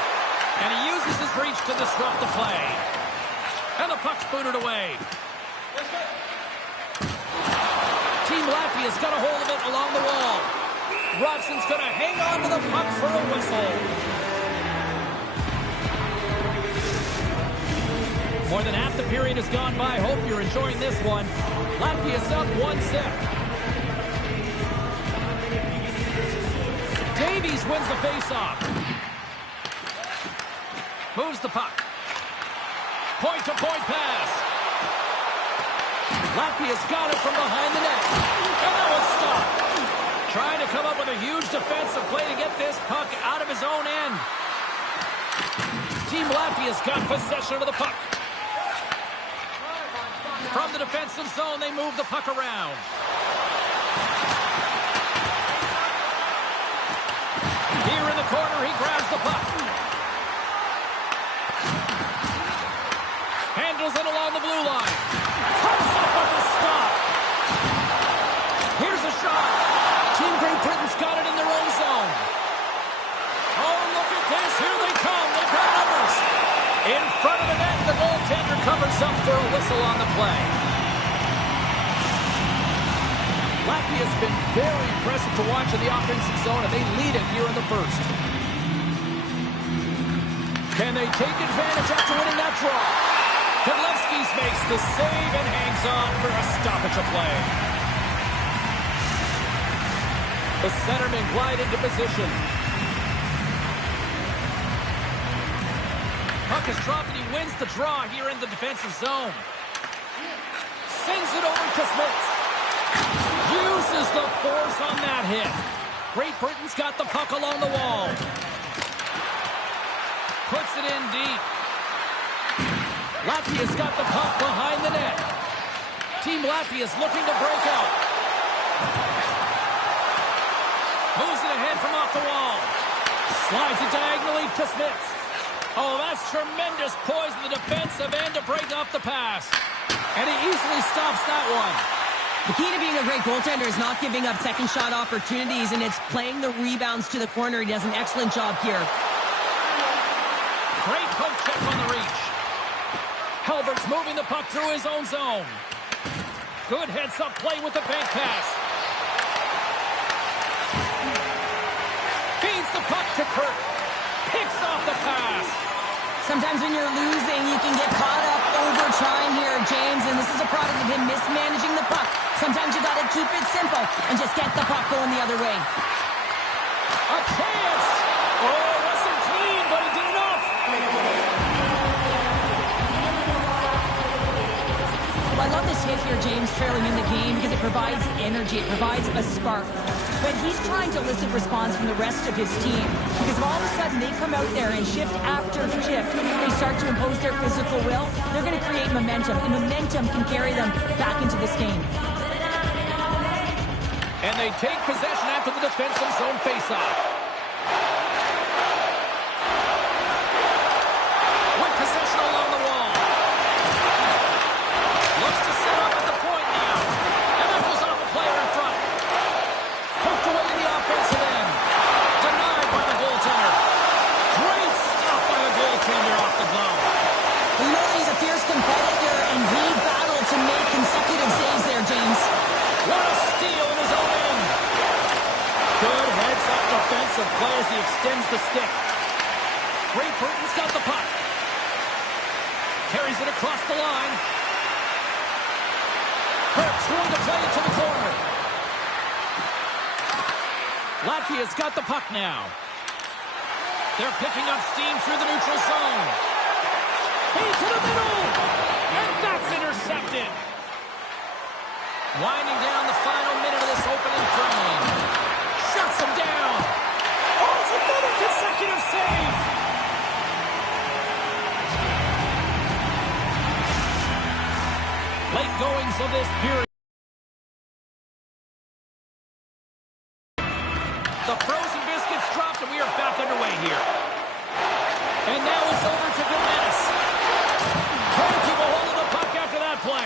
And he uses his reach to disrupt the play. And the puck's booted away. Team Latvia's got a hold of it along the wall. Robson's going to hang on to the puck for a whistle. More than half the period has gone by. Hope you're enjoying this one. Latvia's up 1-0. Davies wins the faceoff. Moves the puck. Point-to-point pass. Latvia's got it from behind the net. And that one's stopped. Trying to come up with a huge defensive play to get this puck out of his own end. Team Latvia's got possession of the puck. From the defensive zone, they move the puck around. Here in the corner, he grabs the puck. Handles it along the blue line. Comes up with the stop. Here's a shot. Team Great Britain's got it in their own zone. Oh, look at this. Here they come. They've got numbers. In front of the net, the goaltender covers up for a whistle on the play. Latvia's been very impressive to watch in the offensive zone, and they lead it here in the first. Can they take advantage after winning that draw? Kadlevskis makes the save and hangs on for a stoppage of play. The centermen glide into position. Puck is dropped and he wins the draw here in the defensive zone. Sends it over to Smith. Uses the force on that hit. Great Britain's got the puck along the wall. Puts it in deep. Latvia's got the puck behind the net. Team Latvia's looking to break out. Moves it ahead from off the wall. Slides it diagonally to Smith. Oh, that's tremendous poise in the defensive end to break off the pass. And he easily stops that one. The key to being a great goaltender is not giving up second shot opportunities, and it's playing the rebounds to the corner. He does an excellent job here. Great poke check on the reach. Halbert's moving the puck through his own zone. Good heads-up play with the bank pass. Feeds the puck to Kirk. Picks off the pass. Sometimes when you're losing, you can get caught up over trying here, James, and this is a product of him mismanaging the puck. Sometimes you got to keep it simple and just get the puck going the other way. chance. Oh, wasn't clean, but he did enough. Well, I love this hit here, James, trailing in the game because it provides energy. It provides a spark. But he's trying to elicit response from the rest of his team because if all of a sudden they come out there and shift after shift, they start to impose their physical will, they're going to create momentum, and momentum can carry them back into this game. And they take possession after the defensive zone faceoff. With possession along the wall. Looks to set up at the point now. And that goes off a player in front. Poked away in the offensive end. Denied by the goaltender. Great stop by the goaltender off the glove. You know he's a fierce competitor, and he battled to make consecutive saves there, James. What a steal in his own end. Good heads-up defensive play as he extends the stick. Great Britain's got the puck. Carries it across the line. Kirk's going to play it to the corner. Latvia's got the puck now. They're picking up steam through the neutral zone. Feed to the middle. And that's intercepted. Winding down the final minute of this opening frame. Shuts him down. Oh, it's another consecutive save. Late goings of this period. The frozen biscuits dropped, and we are back underway here. And now it's over to Goodmanis. Trying to keep a hold of the puck after that play.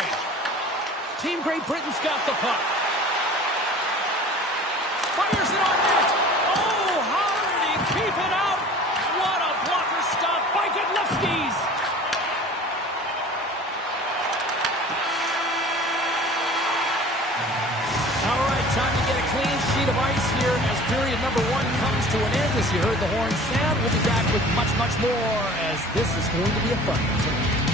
Team Great Britain's got the puck. Fires it on net. Oh, how did he keep it out? What a blocker stop by Godlewski's. All right, time to get a clean sheet of ice here as period number 1 comes to an end. As you heard the horn sound, we'll be back with much, much more as this is going to be a fun one tonight.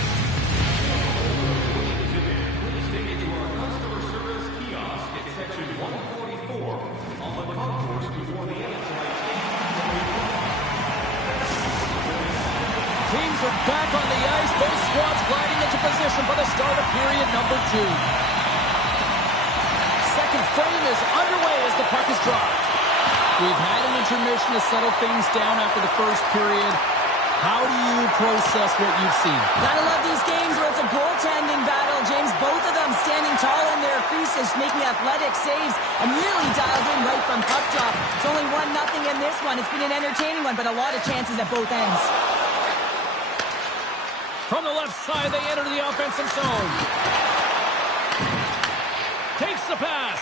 Teams are back on the ice. Both squads gliding into position for the start of period number 2. Second frame is underway as the puck is dropped. We've had an intermission to settle things down after the first period. How do you process what you've seen? Gotta love these games where it's a goaltending battle, James. Both of them standing tall in their creases, making athletic saves, and really dialed in right from puck drop. It's only 1-0 in this one. It's been an entertaining one, but a lot of chances at both ends. From the left side, they enter the offensive zone. Takes the pass.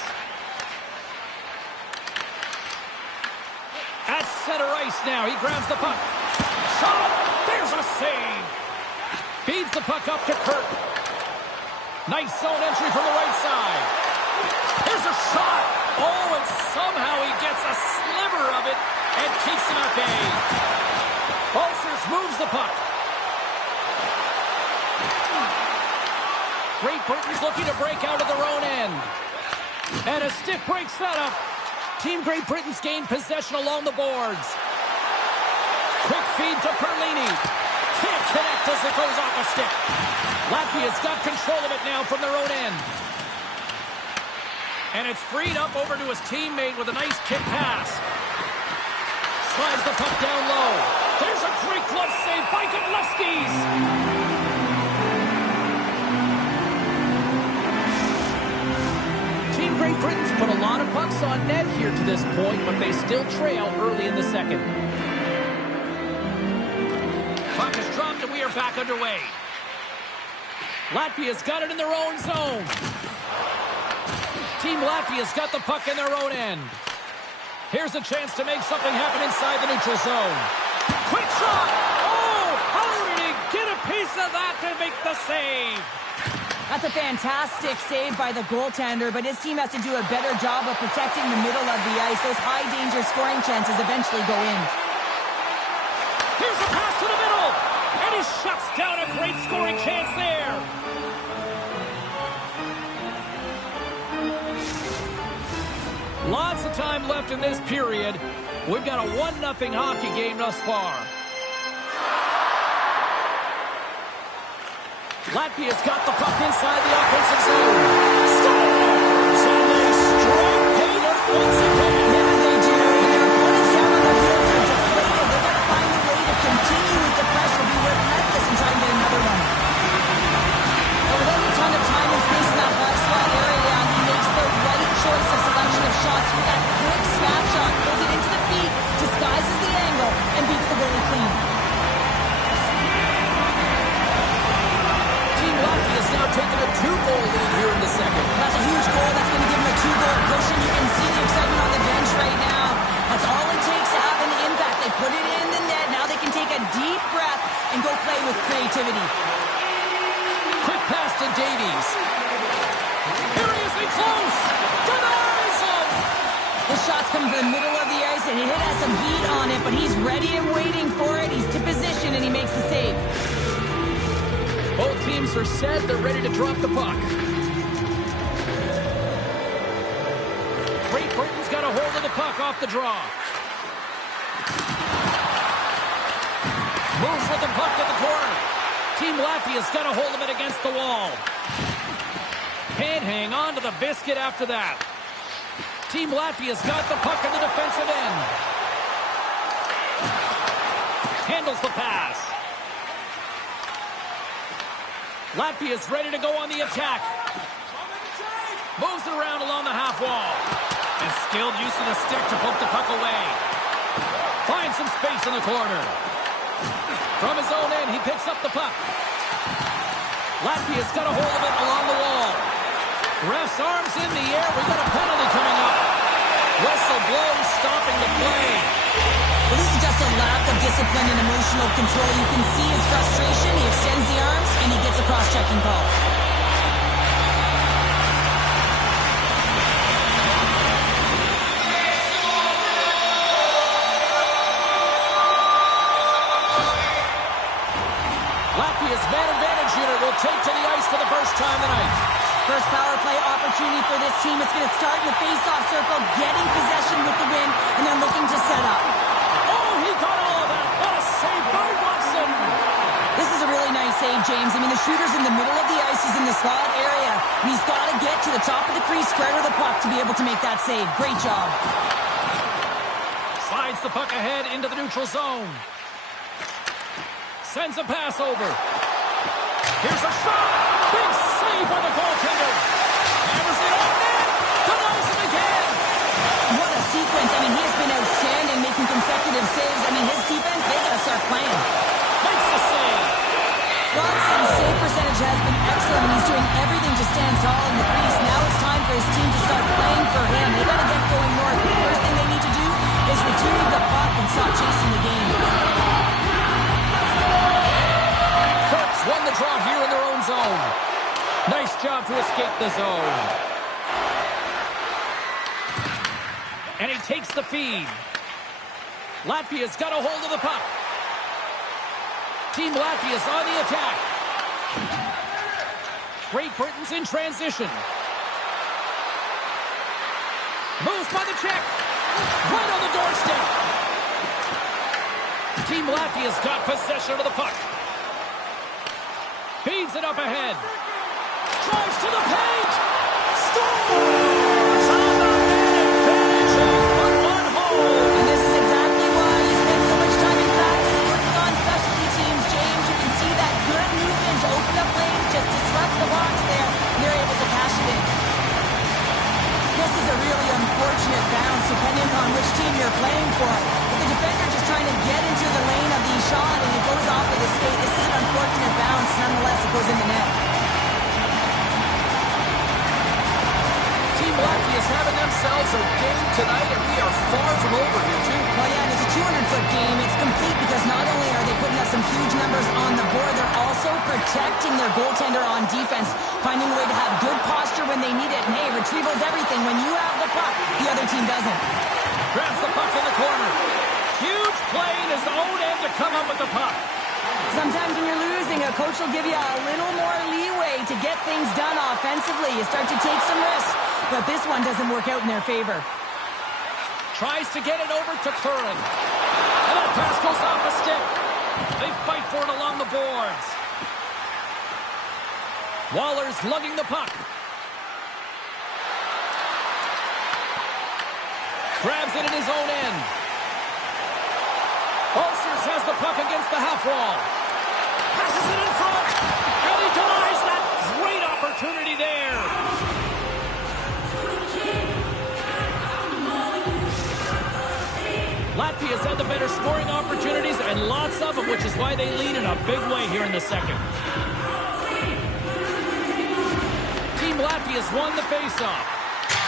At center ice now. He grabs the puck. Shot. There's a save. Feeds the puck up to Kirk. Nice zone entry from the right side. Here's a shot. Oh, and somehow he gets a sliver of it and keeps him at bay. Balsers moves the puck. Great Britain's looking to break out of their own end. And a stick breaks that up. Team Great Britain's gained possession along the boards. Quick feed to Perlini. Can't connect as it goes off a stick. Latvia's got control of it now from their own end. And it's freed up over to his teammate with a nice kick pass. Slides the puck down low. There's a great glove save by Godlewski's. Great Britain's put a lot of pucks on net here to this point, but they still trail early in the second. Puck is dropped and we are back underway. Latvia's got it in their own zone. Team Latvia's got the puck in their own end. Here's a chance to make something happen inside the neutral zone. Quick shot! Oh, how did he get a piece of that to make the save? That's a fantastic save by the goaltender, but his team has to do a better job of protecting the middle of the ice. Those high-danger scoring chances eventually go in. Here's a pass to the middle, and he shuts down a great scoring chance there. Lots of time left in this period. We've got a 1-0 hockey game thus far. Latvia's got the puck inside the offensive zone. Scores! And they strike pay dirt once again. Yeah, they do. And their opponents down on their heels are deflated. They've got to find a way to continue with the pressure, be relentless, and try and get another one. But without a ton of time and space in that high slot area, he makes the right choice of selection of shots with that quick snapshot, pulls it into the feet, disguises the angle, and beats the goalie clean. Latvia is now taking a 2-goal lead here in the second. That's a huge goal. That's going to give him a 2-goal cushion. You can see the excitement on the bench right now. That's all it takes to have an impact. They put it in the net. Now they can take a deep breath and go play with creativity. Quick pass to Davies. Here he is in close. To the ice. The shot's coming from the middle of the ice, and it has some heat on it, but he's ready and waiting for it. He's to position, and he makes the save. Both teams are set. They're ready to drop the puck. Great Britain's got a hold of the puck off the draw. Moves with the puck to the corner. Team Latvia's got a hold of it against the wall. Can't hang on to the biscuit after that. Team Latvia's got the puck in the defensive end. Handles the pass. Latvia's ready to go on the attack. Moves it around along the half wall. And skilled use of the stick to poke the puck away. Finds some space in the corner. From his own end, he picks up the puck. Latvia's got a hold of it along the wall. Ref's arms in the air. We got a penalty coming up. Whistle blows, stopping the play. Well, this is just a lack of discipline and emotional control. You can see his frustration. He extends the arms, and he gets a cross-checking call. Latvia's man advantage unit will take to the ice for the first time tonight. First power play opportunity for this team. It's going to start in the face-off circle, getting possession with the win, and they're looking to set up. Oh, he got all of that. What a save by Watson. This is a really nice save, James. I mean, the shooter's in the middle of the ice. He's in the slot area. And he's got to get to the top of the crease, square to the puck to be able to make that save. Great job. Slides the puck ahead into the neutral zone. Sends a pass over. Here's a shot. Big save by the goaltender. Hammers it on net. Denies him again. What a sequence. I mean, he has been outstanding, making consecutive saves. I mean, his defense, they got to start playing. Makes the save. Watson's save percentage has been excellent, and he's doing everything to stand tall in the crease. Now it's time for his team to start playing for him. They got to get going north. The first thing they need to do is retrieve the puck and stop chasing the game. Kirk's won the draw here in their own zone. Nice job to escape the zone. And he takes the feed. Latvia's got a hold of the puck. Team Latvia's on the attack. Great Britain's in transition. Moves by the check. Right on the doorstep. Team Latvia's got possession of the puck. Feeds it up ahead. Drives to the paint. Scores! On the man advantage and put one home. And this is exactly why you spend so much time in practice working on specialty teams, James. You can see that good movement to open up lanes, just disrupt the box there, and they're able to cash it in. This is a really unfortunate bounce, depending on which team you're playing for. But the defender just trying to get into the lane of the shot, and it goes off of the skate. This is an unfortunate bounce. Nonetheless, it goes in the net. Team Latvia's having themselves a game tonight, and we are far from over here, too. Well, yeah, and it's a 200-foot game. It's complete because not only are they putting up some huge numbers on the board, they're also protecting their goaltender on defense, finding a way to have good posture when they need it. And, hey, retrieval's everything. When you have the puck, the other team doesn't. Grabs the puck in the corner. Huge play in his own end to come up with the puck. Sometimes when you're losing, a coach will give you a little more leeway to get things done offensively. You start to take some risks, but this one doesn't work out in their favor. Tries to get it over to Curran. And that pass goes off a stick. They fight for it along the boards. Waller's lugging the puck. Grabs it in his own end. Ulcers has the puck against the half wall. Passes it in front. And he denies that great opportunity there. Latvia's had the better scoring opportunities and lots of them, which is why they lead in a big way here in the second. Team Latvia's won the faceoff.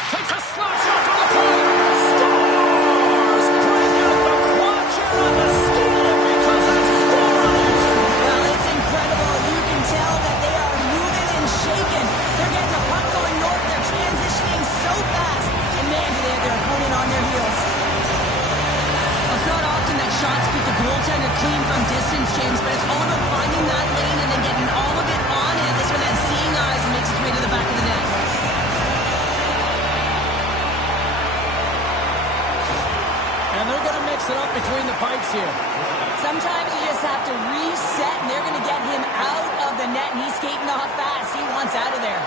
Takes a slap shot from the corner. Scores! Break out the clutcher on the steal because it's 4 on it. Well, it's incredible. You can tell that they are moving and shaking. They're getting the puck going north. They're transitioning so fast. And man, do they have their opponent on their heels. It's not often that shots beat the goaltender clean from distance, James, but it's all about finding that lane and then getting all of it on it. This one has seeing eyes and makes its way to the back of the net. And they're going to mix it up between the pipes here. Sometimes you just have to reset, and they're going to get him out of the net, and he's skating off fast. He wants out of there.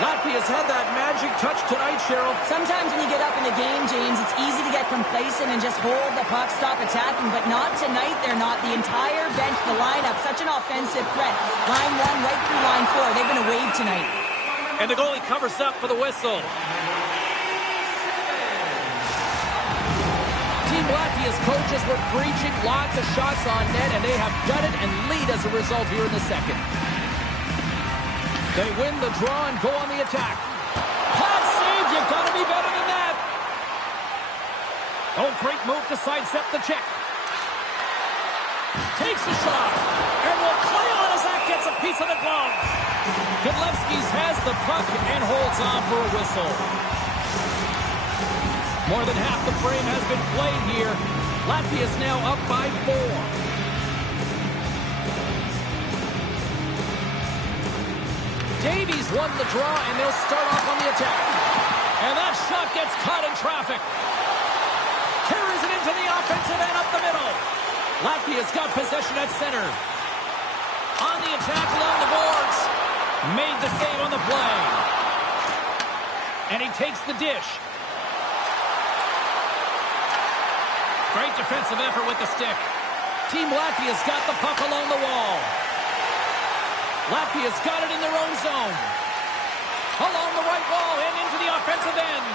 Latvia's had that magic touch tonight, Cheryl. Sometimes when you get up in the game, James, it's easy to get complacent and just hold the puck, stop attacking, but not tonight. They're not. The entire bench, the lineup, such an offensive threat. Line 1 right through line 4. They've been a wave tonight. And the goalie covers up for the whistle. Team Latvia's coaches were preaching lots of shots on net, and they have done it and lead as a result here in the second. They win the draw and go on the attack. Hot save, you've got to be better than that. Oh, great move to sidestep the check. Takes a shot, and will play on as that gets a piece of the glove. Godlewski's has the puck and holds on for a whistle. More than half the frame has been played here. Latvia's now up by 4. Davies won the draw, and they'll start off on the attack. And that shot gets caught in traffic. Carries it into the offensive end up the middle. Latvia's got possession at center. On the attack along the boards. Made the save on the play. And he takes the dish. Great defensive effort with the stick. Team Latvia's got the puck along the wall. Latvia's got it in their own zone. Along the right wall and into the offensive end.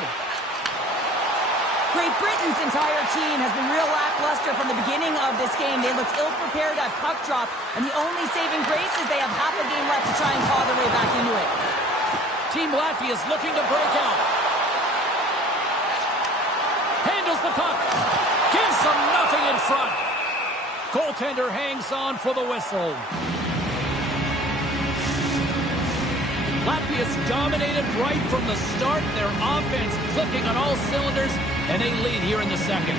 Great Britain's entire team has been real lackluster from the beginning of this game. They looked ill-prepared at puck drop, and the only saving grace is they have half a game left to try and claw their way back into it. Team Latvia is looking to break out. Handles the puck. Gives them nothing in front. Goaltender hangs on for the whistle. Latvia's dominated right from the start. Their offense clicking on all cylinders, and they lead here in the second.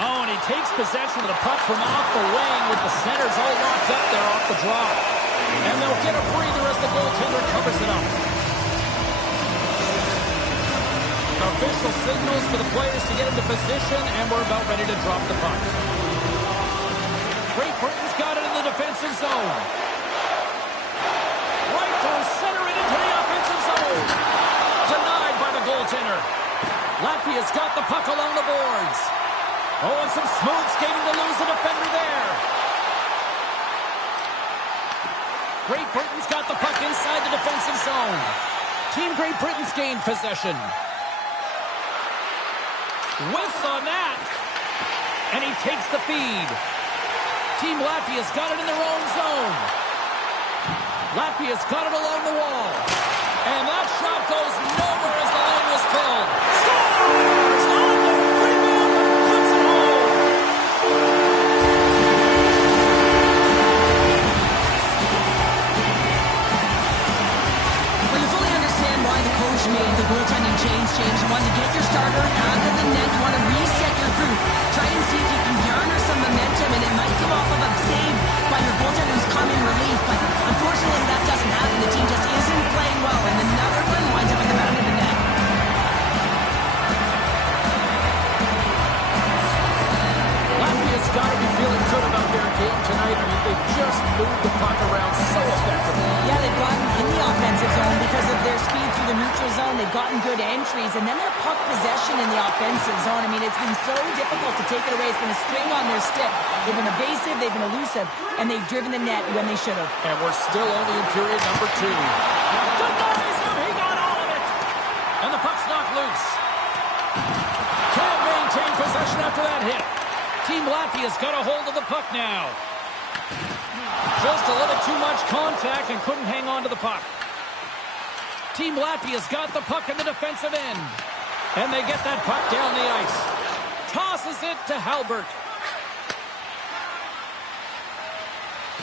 Oh, and he takes possession of the puck from off the wing with the centers all locked up there off the draw. And they'll get a breather as the goaltender covers it up. Official signals for the players to get into position, and we're about ready to drop the puck. Great Britain's got it in the defensive zone. Right through center and into the offensive zone. Denied by the goaltender. Latvia's got the puck along the boards. Oh, and some smooth skating to lose the defender there. Great Britain's got the puck inside the defensive zone. Team Great Britain's gained possession. Whiffs on that. And he takes the feed. Team Latvia's got it in their own zone. Latvia's got it along the wall. And that shot goes nowhere as the lane was filled. Scores! On the rebound and puts it home. Well, you fully understand why the coach made the goaltending change, James. You want to get your starter out of the net. You want to reset your group. Try and see if you can garner some momentum, and it might come off of a save by your goaltender who's come in relief. But unfortunately, that doesn't happen. The team just isn't game tonight. I mean, they just moved the puck around so effectively. Yeah, they've gotten in the offensive zone because of their speed through the neutral zone. They've gotten good entries, and then their puck possession in the offensive zone. I mean, it's been so difficult to take it away. It's been a string on their stick. They've been evasive, they've been elusive, and they've driven the net when they should have. And we're still only in period number 2. Denies him, he got all of it! And the puck's knocked loose. Can't maintain possession after that hit. Team Latvia's got a hold of the puck now. Just a little too much contact and couldn't hang on to the puck. Team Latvia's got the puck in the defensive end. And they get that puck down the ice. Tosses it to Halbert.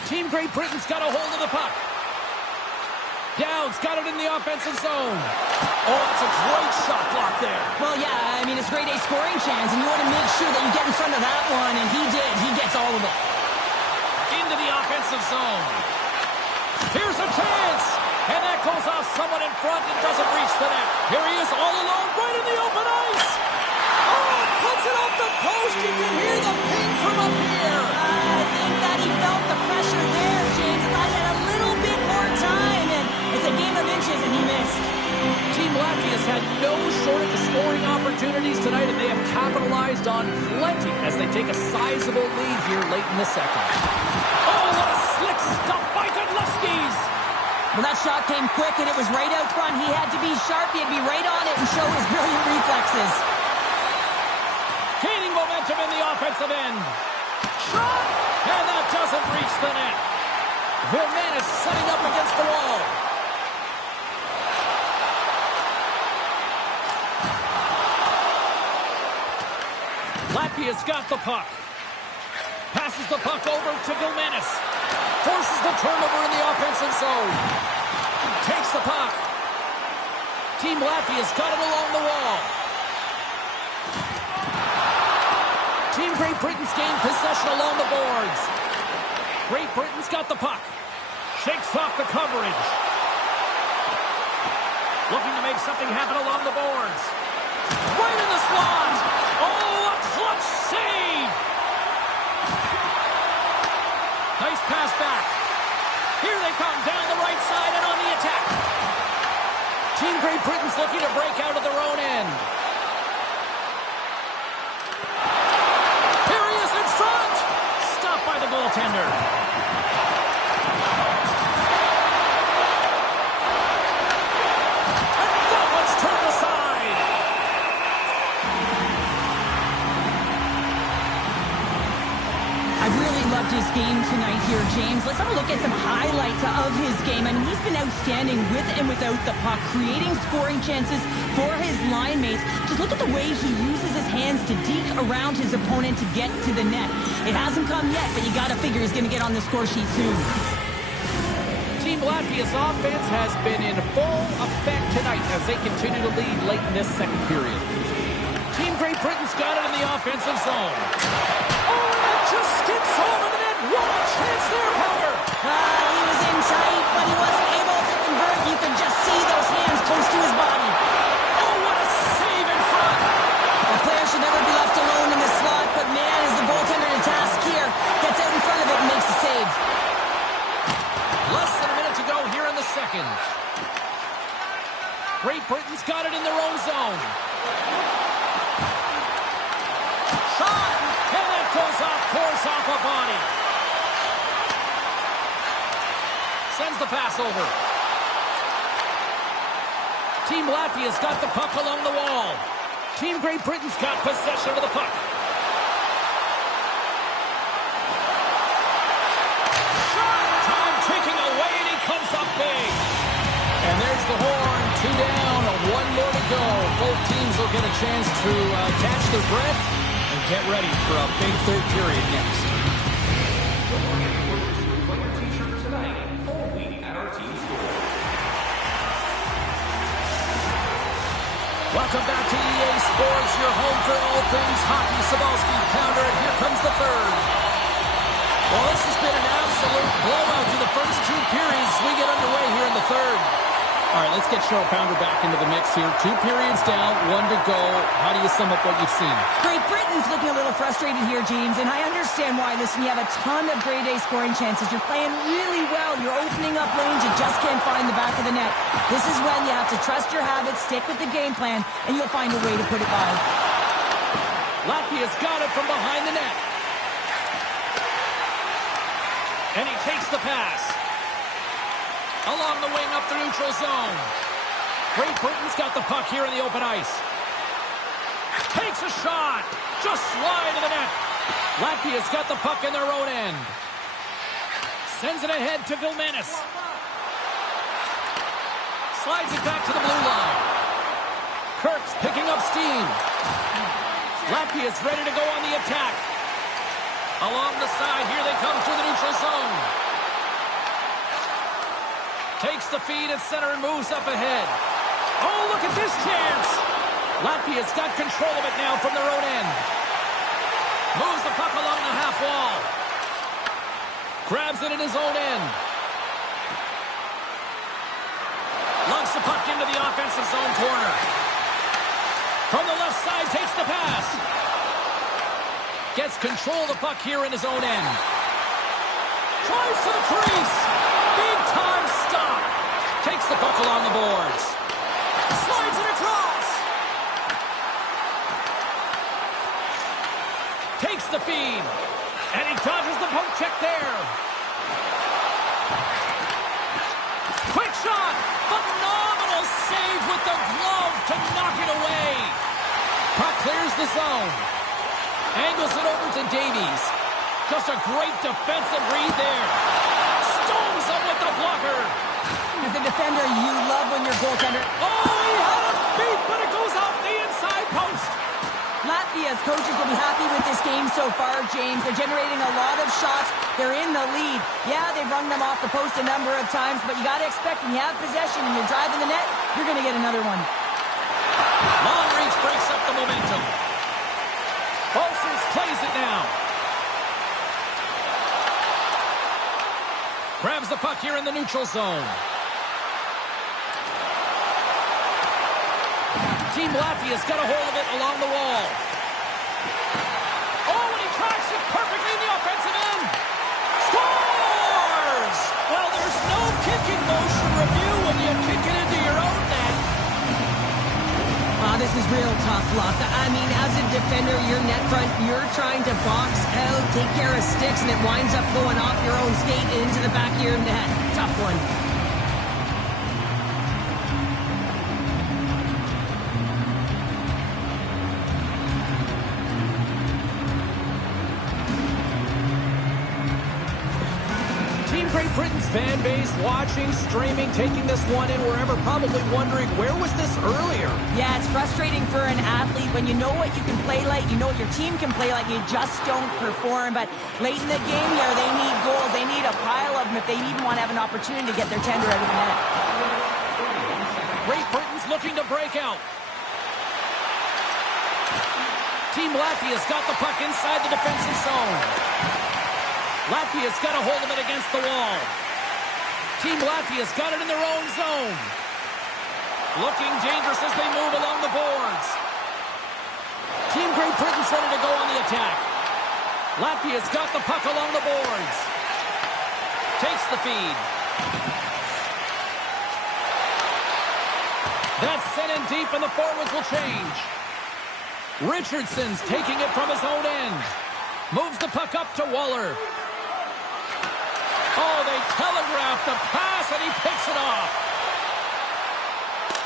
Team Great Britain's got a hold of the puck. Dowd's got it in the offensive zone. Oh, that's a great shot block there. Well, yeah, I mean, it's grade A scoring chance, and you want to make sure that you get in front of that one, and he did. He gets all of it. Into the offensive zone. Here's a chance. And that goes off someone in front and doesn't reach the net. Here he is all alone right in the open ice. Oh, puts it off the post. You can hear the ping from up here. I think that he felt the pressure there, James. I thought he had a little bit more time, and it's a game of inches, and he missed. Team Latvia's had no shortage of scoring opportunities tonight, and they have capitalized on plenty as they take a sizable lead here late in the second. Oh, what a slick stop by Godlewski's. Well, that shot came quick, and it was right out front. He had to be sharp. He had to be right on it and show his brilliant reflexes. Gaining momentum in the offensive end. Shot! And that doesn't reach the net. The man is setting up against the wall. Latvia's got the puck. Passes the puck over to Gilmanis. Forces the turnover in the offensive zone. Takes the puck. Team Latvia's got it along the wall. Team Great Britain's gained possession along the boards. Great Britain's got the puck. Shakes off the coverage. Looking to make something happen along the boards. Right in the slot. Oh, a clutch save. Nice pass back. Here they come down the right side and on the attack. Team Great Britain's looking to break out of their own end. Here he is in front. Stopped by the goaltender. And that one's turned aside. I really loved his game tonight here, James. Let's have a look at some highlights of his game. I mean, he's been outstanding with and without the puck, creating scoring chances for his line mates. Just look at the way he uses his hands to deke around his opponent to get to the net. It hasn't come yet, but you got to figure he's going to get on the score sheet soon. Team Latvia's offense has been in full effect tonight as they continue to lead late in this second period. Team Great Britain's got it in the offensive zone. Oh, and it just skips over the net. What a chance there, Pounder. He was in tight, but he wasn't able to convert. You could just see those hands close to his body. Oh, what a save in front. A player should never be left alone in the slot, but man, is the goaltender in task here. Gets out in front of it and makes the save. Less than a minute to go here in the second. Great Britain's got it in their own zone. Shot! And that goes off course off a body. Sends the pass over. Team Latvia's got the puck along the wall. Team Great Britain's got possession of the puck. Shot! Time ticking away, and he comes up big. And there's the horn. 2 down, 1 more to go. Both teams will get a chance to catch their breath and get ready for a big third period next. Welcome back to EA Sports, your home for all things hockey. Sabalski, Pounder, and here comes the third. Well, this has been an absolute blowout through the first 2 periods. We get underway here in the third. All right, let's get Cheryl Pounder back into the mix here. 2 periods down, 1 to go. How do you sum up what you've seen? Great Britain's looking a little little frustrated here, James, and I understand why. Listen, you have a ton of grade A scoring chances. You're playing really well. You're opening up lanes. You just can't find the back of the net. This is when you have to trust your habits, stick with the game plan, and you'll find a way to put it by. Latvia's got it from behind the net. And he takes the pass. Along the wing up the neutral zone. Great Britain's got the puck here in the open ice. Takes a shot. Just slide to the net. Latvia's got the puck in their own end. Sends it ahead to Vilmanis. Slides it back to the blue line. Kirk's picking up steam. Latvia's ready to go on the attack. Along the side, here they come through the neutral zone. Takes the feed at center and moves up ahead. Oh, look at this chance! Latvia's got control of it now from their own end. Moves the puck along the half wall. Grabs it in his own end. Lugs the puck into the offensive zone corner. From the left side, takes the pass. Gets control of the puck here in his own end. Tries to the crease. Big time stop. Takes the puck along the boards. Slides it across. Takes the feed. And he dodges the poke check there. Quick shot. Phenomenal save with the glove to knock it away. Puck clears the zone. Angles it over to Davies. Just a great defensive read there. Stones him with the blocker. As a defender, you love when your goaltender... Oh, he had a beat, but it goes off the inside post. Latvia's coaches will be happy with this game so far, James. They're generating a lot of shots. They're in the lead. Yeah, they've rung them off the post a number of times, but you got to expect when you have possession and you're driving the net, you're going to get another one. Long reach breaks up the momentum. Bolsons plays it now. Grabs the puck here in the neutral zone. Team Latvia's got a hold of it along the wall. Oh, and he tracks it perfectly in the offensive end. Scores! Well, there's no kicking motion review when you kick it into your own net. This is real tough luck. I mean, as a defender, your net front, you're trying to box out, take care of sticks, and it winds up going off your own skate into the back of your net. Tough one. Great Britain's fan base watching, streaming, taking this one in wherever, probably wondering, where was this earlier? Yeah, it's frustrating for an athlete when you know what you can play like, you know what your team can play like, you just don't perform. But late in the game here, they need goals. They need a pile of them if they even want to have an opportunity to get their tender out of the net. Great Britain's looking to break out. Team Latvia's got the puck inside the defensive zone. Latvia's got a hold of it against the wall. Team Latvia's got it in their own zone. Looking dangerous as they move along the boards. Team Great Britain's ready to go on the attack. Latvia's got the puck along the boards. Takes the feed. That's sent in deep and the forwards will change. Richardson's taking it from his own end. Moves the puck up to Waller. Oh, they telegraphed the pass, and he picks it off.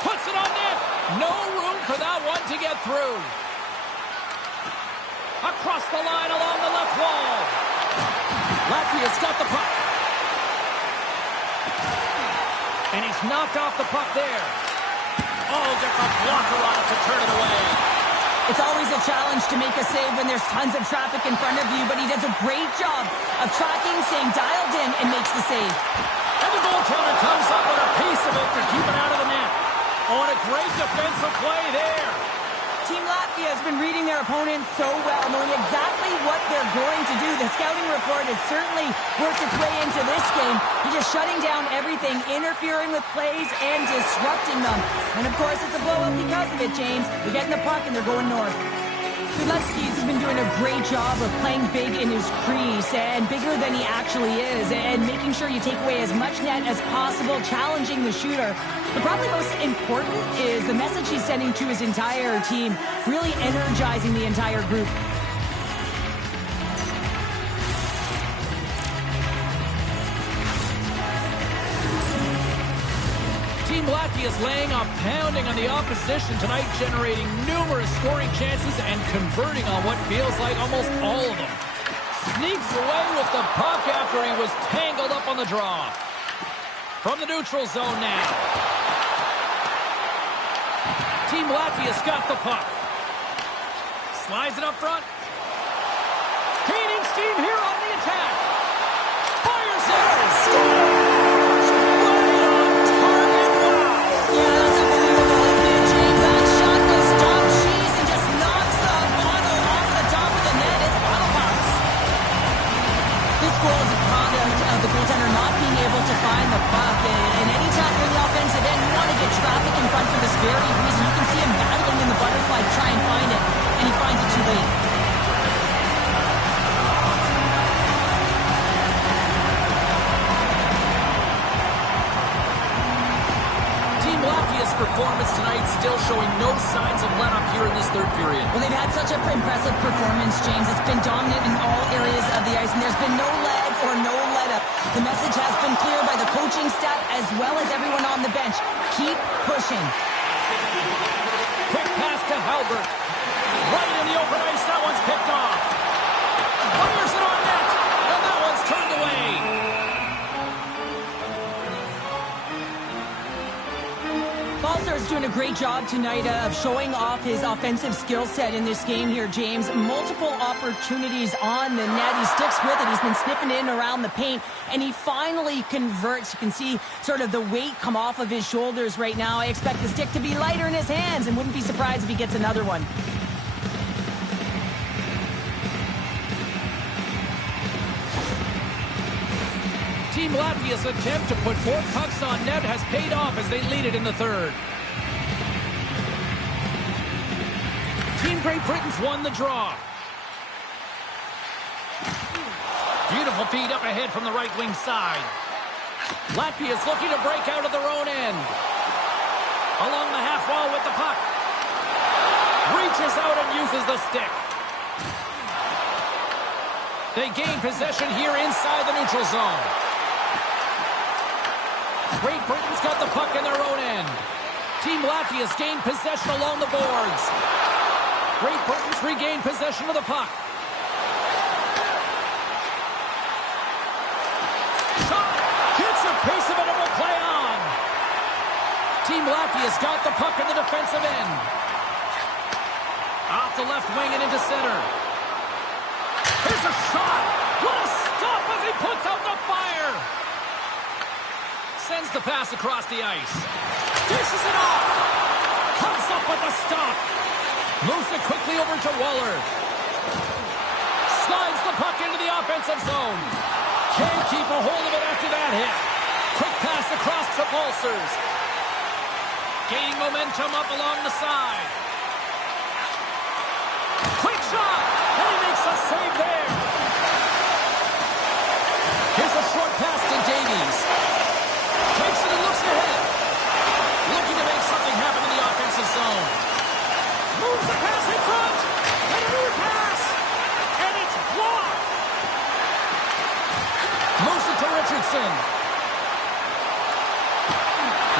Puts it on net. No room for that one to get through. Across the line along the left wall. Latvia's got the puck. And he's knocked off the puck there. Oh, gets a blocker on it to turn it away. It's always a challenge to make a save when there's tons of traffic in front of you, but he does a great job of tracking, staying dialed in, and makes the save. And the goaltender comes up with a piece of it to keep it out of the net. Oh, and a great defensive play there. Team Latvia has been reading their opponents so well, knowing exactly what they're going to do. The scouting report has certainly worked its way into this game. You're just shutting down everything, interfering with plays, and disrupting them. And, of course, it's a blowout because of it, James. They're getting the puck, and they're going north. Has been doing a great job of playing big in his crease and bigger than he actually is and making sure you take away as much net as possible, challenging the shooter. But probably most important is the message he's sending to his entire team, really energizing the entire group. Team Latvia is laying a pounding on the opposition tonight, generating numerous scoring chances and converting on what feels like almost all of them. Sneaks away with the puck after he was tangled up on the draw. From the neutral zone now. Team Latvia's got the puck. Slides it up front. Gaining steam here on the attack. Fires it. The goaltender not being able to find the puck, and anytime you're in the offensive end, you want to get traffic in front for this very reason. You can see him battling in the butterfly to try and find it, and he finds it too late. Team Latvia's performance tonight still showing no signs of let-up here in this third period. Well, they've had such an impressive performance, James. It's been dominant in all areas of the ice, and there's been no lag or no let-up. The message has been clear by the coaching staff as well as everyone on the bench. Keep pushing. Quick pass to Halbert. Right in the open ice. That one's picked off. Fires it on net. And that one's turned away. Balser's doing a great job tonight of showing off his offensive skill set in this game here, James. Multiple opportunities on the net. He sticks with it. He's been sniffing in around the paint, and he finally converts. You can see sort of the weight come off of his shoulders right now. I expect the stick to be lighter in his hands, and wouldn't be surprised if he gets another one. Team Latvia's attempt to put 4 pucks on net has paid off as they lead it in the third. Team Great Britain's won the draw. Beautiful feed up ahead from the right wing side. Latvia's looking to break out of their own end. Along the half wall with the puck. Reaches out and uses the stick. They gain possession here inside the neutral zone. Great Britain's got the puck in their own end. Team Latvia's gained possession along the boards. Great Britain's regained possession of the puck. Shot! Gets a piece of it and will play on. Team Latvia's got the puck in the defensive end. Off the left wing and into center. Here's a shot! What a stop as he puts out the fire! Sends the pass across the ice. Dishes it off! Comes up with a stop! Moves it quickly over to Waller. Slides the puck into the offensive zone. Can't keep a hold of it after that hit. Quick pass across to Balsers. Gaining momentum up along the side. Quick shot! And he makes a save there. Here's a short pass to Davies. Takes it and looks ahead. Looking to make something happen in the offensive zone. Moves the pass in front. And a new pass. And it's blocked. Moves it to Richardson.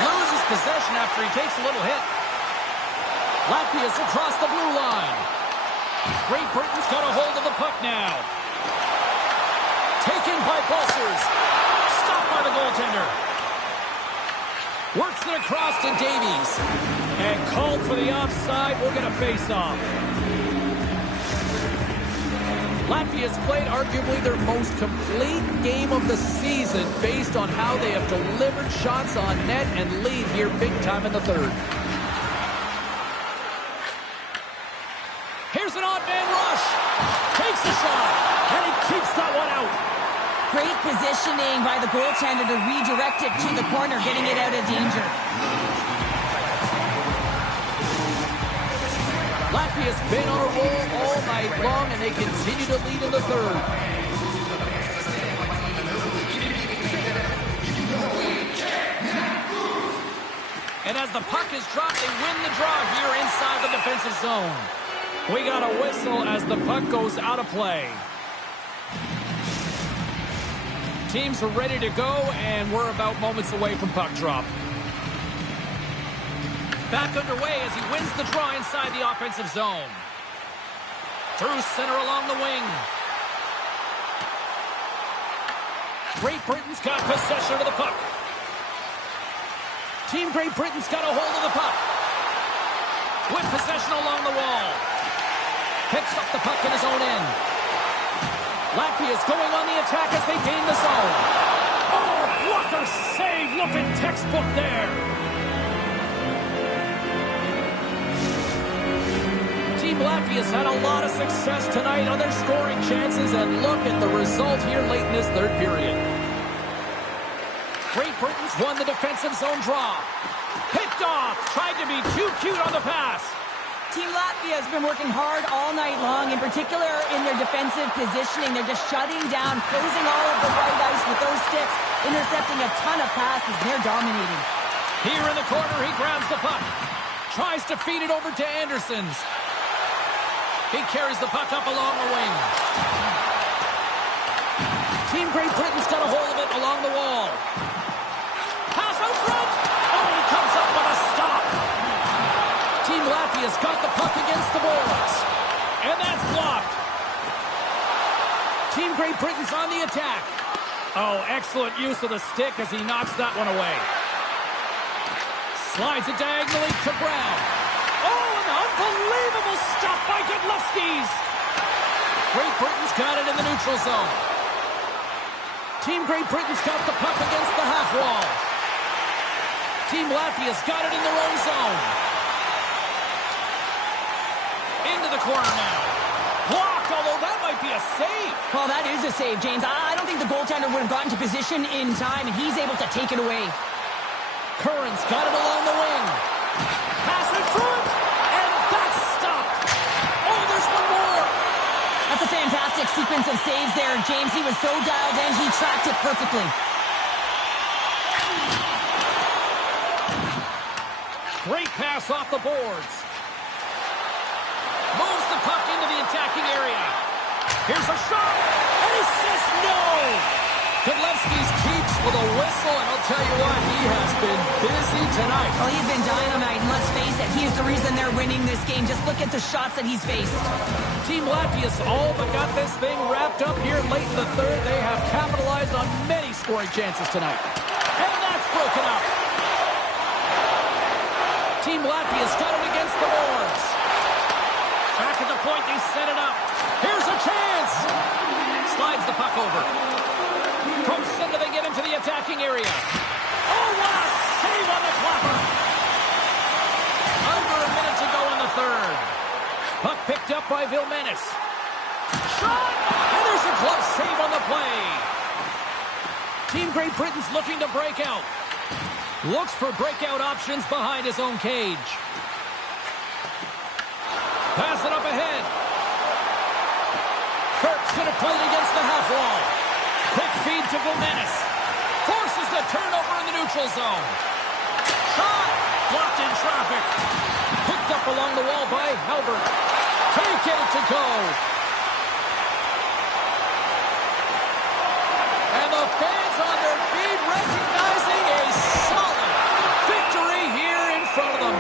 Loses possession after he takes a little hit. Latvia's across the blue line. Great Britain's got a hold of the puck now. Taken by Balsers. Stopped by the goaltender. Works it across to Davies. And called for the offside. We'll get a face-off. Latvia's played arguably their most complete game of the season based on how they have delivered shots on net and lead here big time in the third. Here's an odd man rush. Takes the shot. And he keeps that one out. Great positioning by the goaltender to redirect it to the corner, getting it out of danger. Latvia's been on a roll all night long, and they continue to lead in the third. And as the puck is dropped, they win the draw here inside the defensive zone. We got a whistle as the puck goes out of play. Teams are ready to go, and we're about moments away from puck drop. Back underway as he wins the draw inside the offensive zone. Through center along the wing. Great Britain's got possession of the puck. Team Great Britain's got a hold of the puck. With possession along the wall. Picks up the puck in his own end. Latvia's going on the attack as they gain the zone. Oh, blocker save. Looking textbook there. Team Latvia's had a lot of success tonight on their scoring chances, and look at the result here late in this third period. Great Britain's won the defensive zone draw. Picked off. Tried to be too cute on the pass. Team Latvia has been working hard all night long, in particular in their defensive positioning. They're just shutting down, closing all of the white ice with those sticks, intercepting a ton of passes. They're dominating. Here in the corner, he grabs the puck. Tries to feed it over to Andersons. He carries the puck up along the wing. Team Great Britain's got a hold of it along the wall. Pass out front. Oh, he comes up with a stop. Team Latvia's got the puck against the boards. And that's blocked. Team Great Britain's on the attack. Oh, excellent use of the stick as he knocks that one away. Slides it diagonally to Brown. Oh, an unbelievable stop by Godlewski's. Great Britain's got it in the neutral zone. Team Great Britain's got the puck against the half wall. Team Latvia's got it in their own zone. Into the corner now. Blocked, although that might be a save. Well, that is a save, James. I don't think the goaltender would have gotten to position in time, and he's able to take it away. Curran's got it along the wing. Pass in front, and that's stopped. Oh, there's one more. That's a fantastic sequence of saves there, James. He was so dialed in, he tracked it perfectly. Great pass off the boards. Moves the puck into the attacking area. Here's a shot, and he says no. Godlewski's keeps with a whistle, and I'll tell you what, he has been busy tonight. Well, he's been dynamite, and let's face it, he is the reason they're winning this game. Just look at the shots that he's faced. Team Latvia's all but got this thing wrapped up here late in the third. They have capitalized on many scoring chances tonight. And that's broken up. Team Latvia's got it against the boards. Back at the point, they set it up. Here's a chance. Slides the puck over. From center, they get into the attacking area. Oh, what a save on the clapper. Under a minute to go in the third. Puck picked up by Vilmenis. Shot! And there's a glove save on the play. Team Great Britain's looking to break out. Looks for breakout options behind his own cage. Pass it up ahead. Kirk's going to play it against the half wall. Quick feed to Vilmenis. Forces the turnover in the neutral zone. Shot! Blocked in traffic. Picked up along the wall by Halbert. Can't get it to go. And the fans on their feet recognizing a solid victory here in front of them.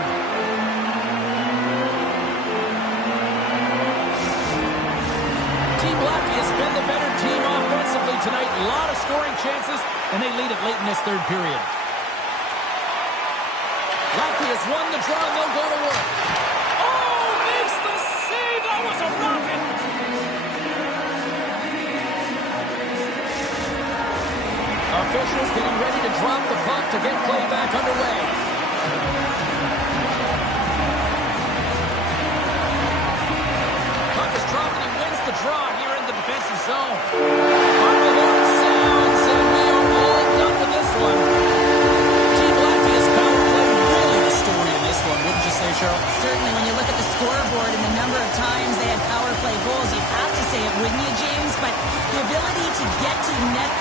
Team Latvia's been the better team offensively tonight. A lot of scoring chances, and they lead it late in this third period. Latvia's won the draw, and they'll go to work. Oh, makes the save. That was a rocket. Officials getting ready to drop the puck to get play back underway. Puck is dropped, and he wins the draw here in the defensive zone. Final horn sounds, and we are all done with this one. Team Latvia's power play really the story in this one, wouldn't you say, Cheryl? Certainly, when you look at the scoreboard in the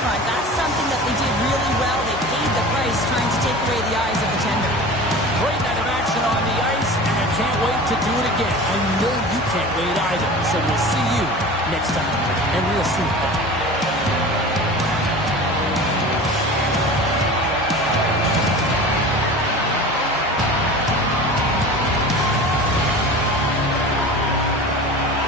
front. That's something that they did really well. They paid the price trying to take away the eyes of the tender. Great night of action on the ice, and I can't wait to do it again. I know you can't wait either. So we'll see you next time, and real soon.